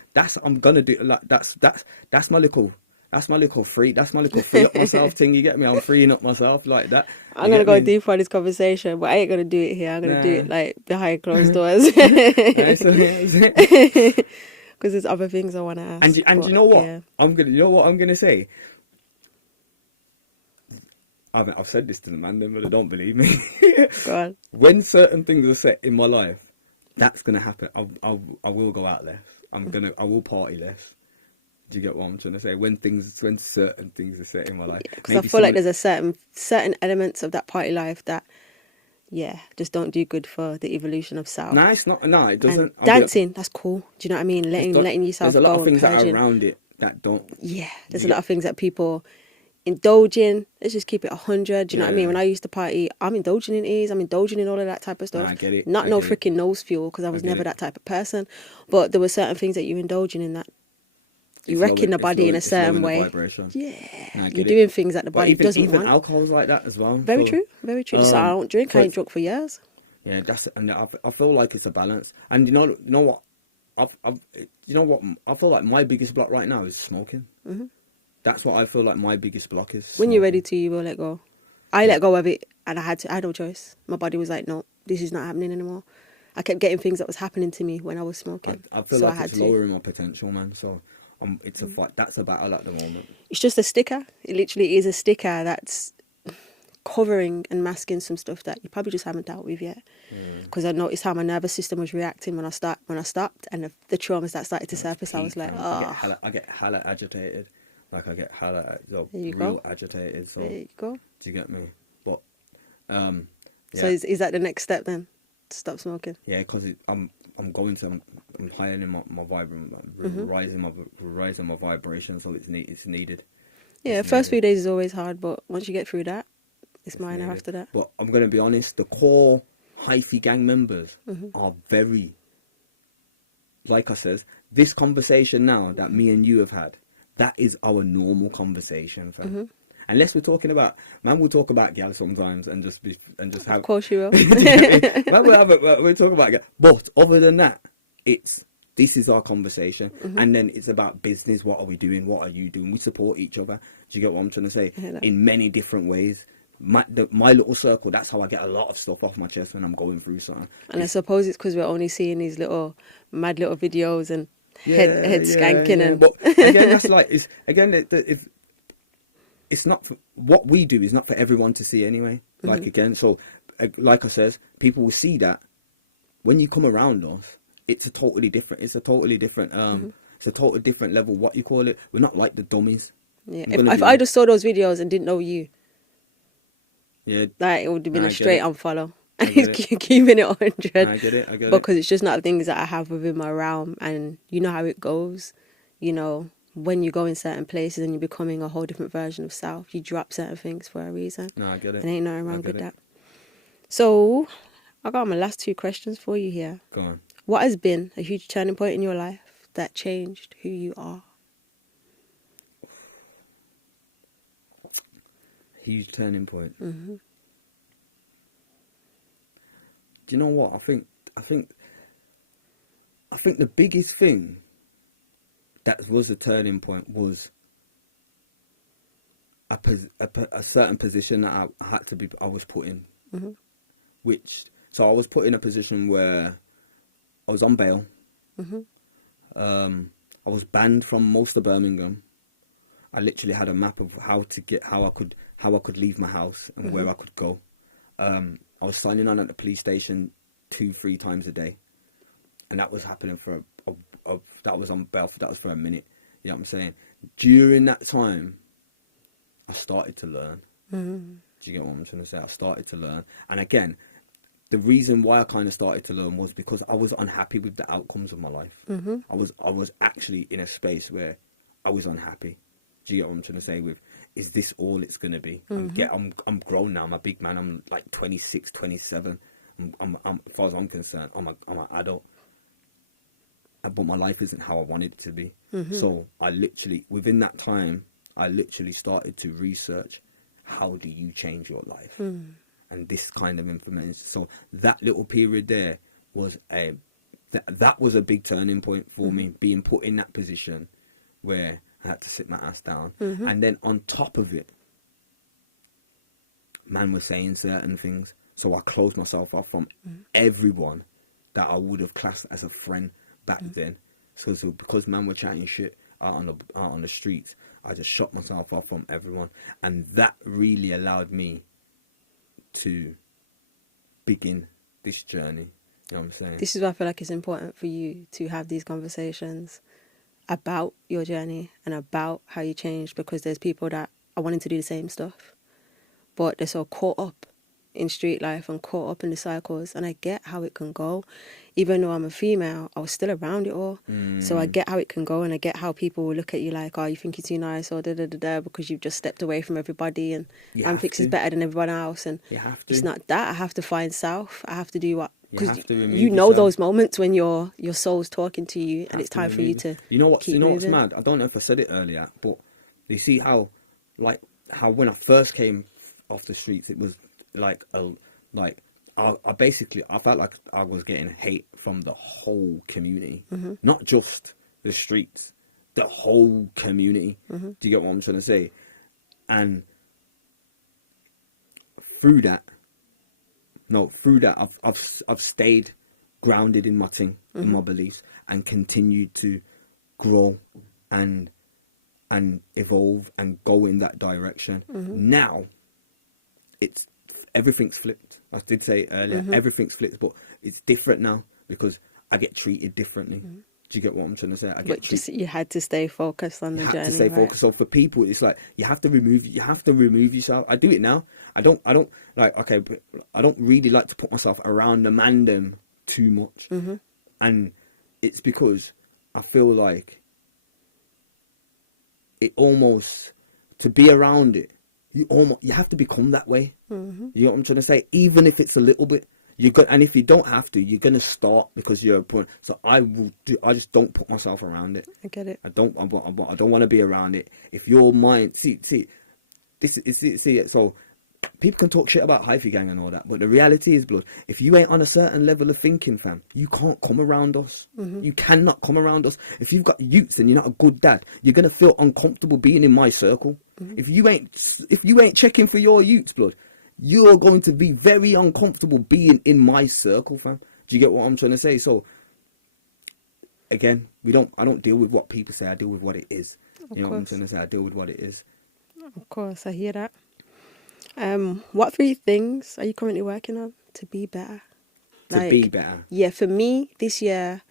I'm gonna do. Like, that's my little. That's my little free up myself thing. You get me? I'm freeing up myself like that. I'm going to go deep on this conversation, but I ain't going to do it here. I'm going to do it like behind closed doors. Because there's other things I want to ask. And you know what? Yeah. I'm going to say? I've said this to the man, but they don't believe me. Go on. When certain things are set in my life, that's going to happen. I will go out less. I will party less. Do you get what I'm trying to say? When certain things are set in my life, because I feel like there's a certain elements of that party life that just don't do good for the evolution of self. No, it's not. No, it doesn't. And dancing, that's cool. Do you know what I mean? Letting yourself There's a lot go of things and that purging. are around it that don't. Yeah, there's a lot of things that people indulge in. Let's just keep it 100. Do you know what I mean? When I used to party, I'm indulging in ease. I'm indulging in all of that type of stuff. I get it. Not no freaking nose fuel, because I was never that type of person. But there were certain things that you're indulging in that you wrecking the body in a certain way. Yeah, you're doing things that the body doesn't want. Even alcohol's like that as well. Very true. Very true. So I don't drink. I ain't drunk for years. Yeah, and I feel like it's a balance. And you know what? I feel like my biggest block right now is smoking. Mm-hmm. That's what I feel like my biggest block is. When you're ready to, you will let go. I let go of it, and I had no choice. My body was like, no, this is not happening anymore. I kept getting things that was happening to me when I was smoking. I feel like it's lowering my potential, man. So it's a fight. That's a battle at the moment. It's just a sticker. It literally is a sticker that's covering and masking some stuff that you probably just haven't dealt with yet. Because I noticed how my nervous system was reacting when I stopped, and the traumas that started to surface. I was like, oh. I get hella agitated. Like I get hella agitated. So there you go. Do you get me? But So is that the next step then? To stop smoking? Yeah, because I'm higher my vibration, rising my vibration, so it's needed. Yeah, first few days is always hard, but once you get through that, it's minor after that. But I'm gonna be honest, the core HighFi Gang members are very, like I says, this conversation now that me and you have had, that is our normal conversation, fam. Unless we're talking about, man, we'll talk about gal sometimes and just have. Of course you will. We'll talk about gal, but other than that, this is our conversation, and then it's about business. What are we doing? What are you doing? We support each other. Do you get what I'm trying to say? In many different ways. My little circle, that's how I get a lot of stuff off my chest when I'm going through something. And I suppose it's because we're only seeing these mad little videos and head skanking and. But again, that's like it's not for, what we do is not for everyone to see anyway. Like again, so like I says, people will see that when you come around us, it's a totally different. It's a totally different level. What you call it? We're not like the dummies. Yeah. If I just saw those videos and didn't know you. Yeah, like it would have been a straight unfollow. And he's keeping it 100. I get it. Because it's just not things that I have within my realm, and you know how it goes. You know, when you go in certain places and you're becoming a whole different version of self, you drop certain things for a reason. No, I get it. And ain't nothing wrong with that. So, I got my last 2 questions for you here. Go on. What has been a huge turning point in your life that changed who you are? Huge turning point. Do you know what? I think the biggest thing that was a turning point was a certain position that I was put in. So I was put in a position where I was on bail. I was banned from most of Birmingham. I literally had a map of how I could leave my house and where I could go. I was signing on at the police station 2-3 times a day, and that was happening that was on bail. That was for a minute. You know what I'm saying? During that time, I started to learn. Do you get what I'm trying to say? I started to learn, and again, the reason why I kind of started to learn was because I was unhappy with the outcomes of my life. I was actually in a space where I was unhappy. Do you get what I'm trying to say? Is this all it's going to be? I'm grown now. I'm a big man. I'm like 26, 27. I'm as far as I'm concerned, I'm an adult. But my life isn't how I want it to be. So I literally, within that time, started to research, how do you change your life? And this kind of information. So that little period there was that was a big turning point for me, being put in that position where I had to sit my ass down. And then on top of it, man was saying certain things. So I closed myself off from everyone that I would have classed as a friend back then. So because man were chatting shit out on the streets, I just shut myself off from everyone. And that really allowed me to begin this journey. You know what I'm saying? This is why I feel like it's important for you to have these conversations about your journey and about how you changed, because there's people that are wanting to do the same stuff, but they're so caught up in street life and caught up in the cycles, and I get how it can go. Even though I'm a female, I was still around it all. So I get how it can go, and I get how people will look at you like, oh, you think you're too nice, or da-da-da-da, because you've just stepped away from everybody, and Amphix is better than everyone else. And it's not that. I have to find self. I have to do what... Because you know those moments when your soul's talking to you, and it's time for you to what's mad? I don't know if I said it earlier, but you see how when I first came off the streets, it was I felt like I was getting hate from the whole community, not just the streets, the whole community. Do you get what I'm trying to say? And through that, I've stayed grounded in my thing, in my beliefs, and continued to grow and evolve and go in that direction. Now, everything's flipped. I did say earlier, everything's flipped, but it's different now because I get treated differently. Do you get what I'm trying to say? You had to stay focused on the journey. You had to stay focused. So for people, it's like you have to remove yourself. I do it now. I don't really like to put myself around the mandem too much, and it's because I feel like it almost, to be around it, you have to become that way. You know what I'm trying to say? Even if it's a little bit, and if you don't have to, you're gonna start because you're a point. So I just don't put myself around it. I get it. I don't want to be around it. If your mind, see it. So people can talk shit about HighFi Gang and all that, but the reality is, blood, if you ain't on a certain level of thinking, fam, you can't come around us. You cannot come around us. If you've got youths and you're not a good dad, you're gonna feel uncomfortable being in my circle. If you ain't checking for your youths, blood, you're going to be very uncomfortable being in my circle, fam. Do you get what I'm trying to say? So again, I don't deal with what people say. I deal with what it is. You know what I'm trying to say? I deal with what it is. Of course, I hear that. What 3 things are you currently working on to be better? To be better? Yeah, for me, this year,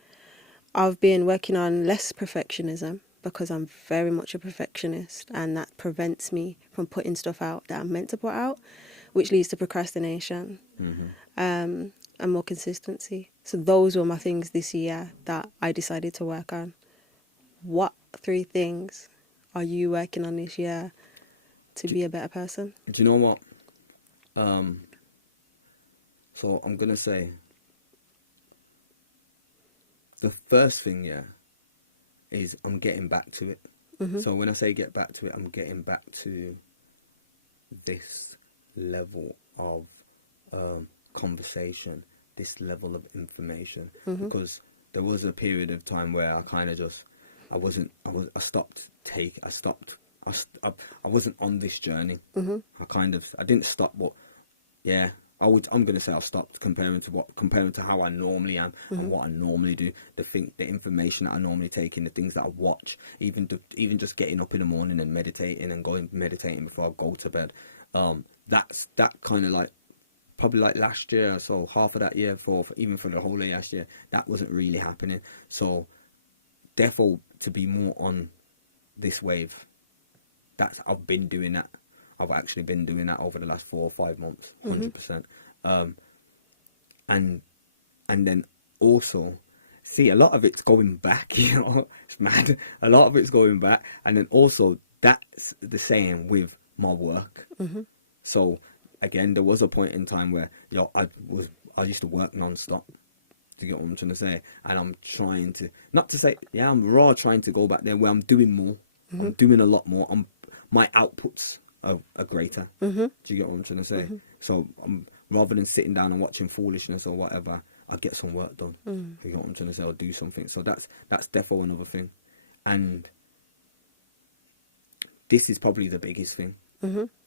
I've been working on less perfectionism because I'm very much a perfectionist, and that prevents me from putting stuff out that I'm meant to put out, which leads to procrastination and more consistency. So those were my things this year that I decided to work on. What 3 things are you working on this year to be a better person? Do you know what? So I'm going to say the first thing, is I'm getting back to it. So when I say get back to it, I'm getting back to this level of conversation, this level of information, because there was a period of time where I kind of just, I wasn't on this journey. I didn't stop, but I'm going to say I stopped comparing to how I normally am and what I normally do, the information that I normally take in, the things that I watch, even just getting up in the morning and meditating and meditating before I go to bed. That's that kind of like, probably like last year, so half of that year, even for the whole of last year, that wasn't really happening. So therefore, to be more on this wave, I've been doing that. I've actually been doing that over the last 4 or 5 months, 100%. And then also, see, a lot of it's going back, it's mad. A lot of it's going back. And then also, that's the same with my work. So, again, there was a point in time where, I used to work non-stop. Do you get what I'm trying to say? And I'm trying to, not to say, I'm trying to go back there where I'm doing more. I'm doing a lot more. My outputs are greater. Do you get what I'm trying to say? So rather than sitting down and watching foolishness or whatever, I get some work done. Do you get what I'm trying to say? Or do something. So that's definitely another thing. And this is probably the biggest thing.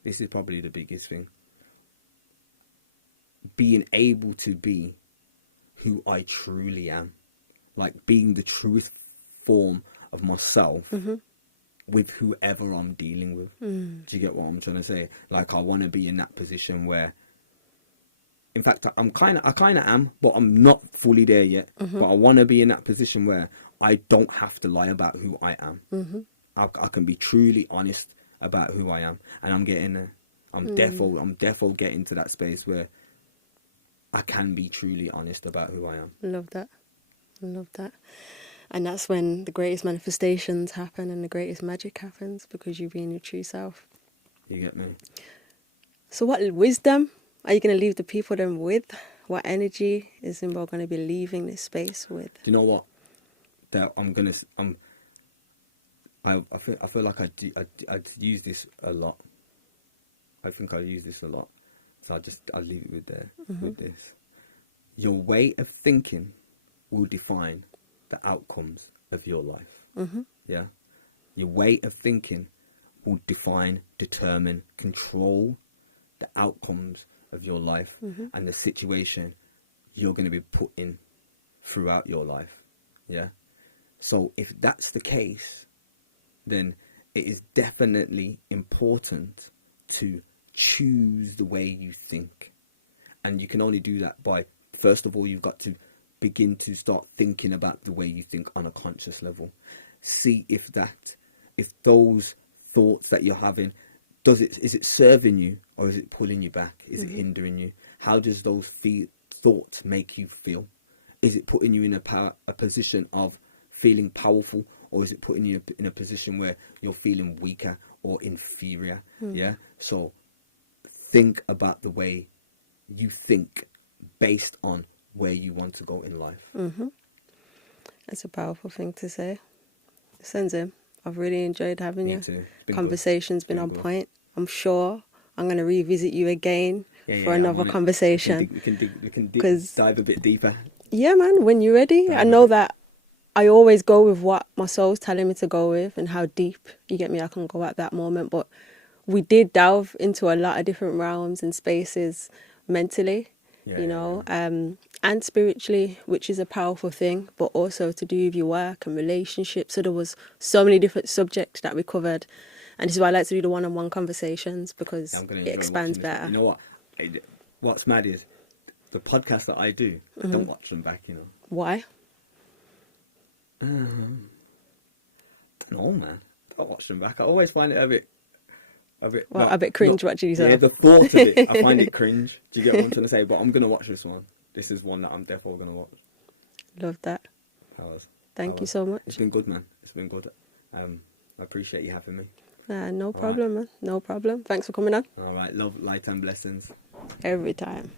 This is probably the biggest thing. Being able to be who I truly am. Like being the truest form of myself. With whoever I'm dealing with. Do you get what I'm trying to say? Like, I want to be in that position where, in fact, I kind of am, but I'm not fully there yet. But I want to be in that position where I don't have to lie about who I am. I can be truly honest about who I am, and I'm getting there. I'm defo getting to that space where I can be truly honest about who I am. Love that. Love that. And that's when the greatest manifestations happen and the greatest magic happens, because you're being your true self. You get me? So what wisdom are you going to leave the people then with? What energy is Zimbo going to be leaving this space with? Do you know what? That I feel like I'd use this a lot. I think I'll use this a lot. So I'll leave it with this. Your way of thinking will define the outcomes of your life. Yeah? Your way of thinking will determine, control the outcomes of your life and the situation you're going to be put in throughout your life. Yeah? So if that's the case, then it is definitely important to choose the way you think. And you can only do that by, first of all, you've got to begin to start thinking about the way you think on a conscious level. See if those thoughts that you're having, is it serving you or is it pulling you back? Is it hindering you? How does those thoughts make you feel? Is it putting you in a position of feeling powerful, or is it putting you in a position where you're feeling weaker or inferior? Yeah. So think about the way you think based on where you want to go in life. That's a powerful thing to say. Zim, I've really enjoyed having you. Conversation's been on point. I'm sure I'm going to revisit you again for another conversation. We can dive a bit deeper. Yeah, man, when you're ready. I know that I always go with what my soul's telling me to go with and how deep, you get me, I can go at that moment. But we did delve into a lot of different realms and spaces mentally, and spiritually, which is a powerful thing, but also to do with your work and relationships. So there was so many different subjects that we covered. And this is why I like to do the one-on-one conversations, because it expands better. You know what? What's mad is the podcasts that I do, I don't watch them back, Why? I don't know, man. I don't watch them back. I always find it a bit cringe watching yourself. Yeah, the thought of it, I find it cringe. Do you get what I'm trying to say? But I'm going to watch this one. This is one that I'm definitely going to watch. Love that. Thank you so much. It's been good, man. It's been good. I appreciate you having me. No problem, man. No problem. Thanks for coming on. All right. Love, light and blessings. Every time.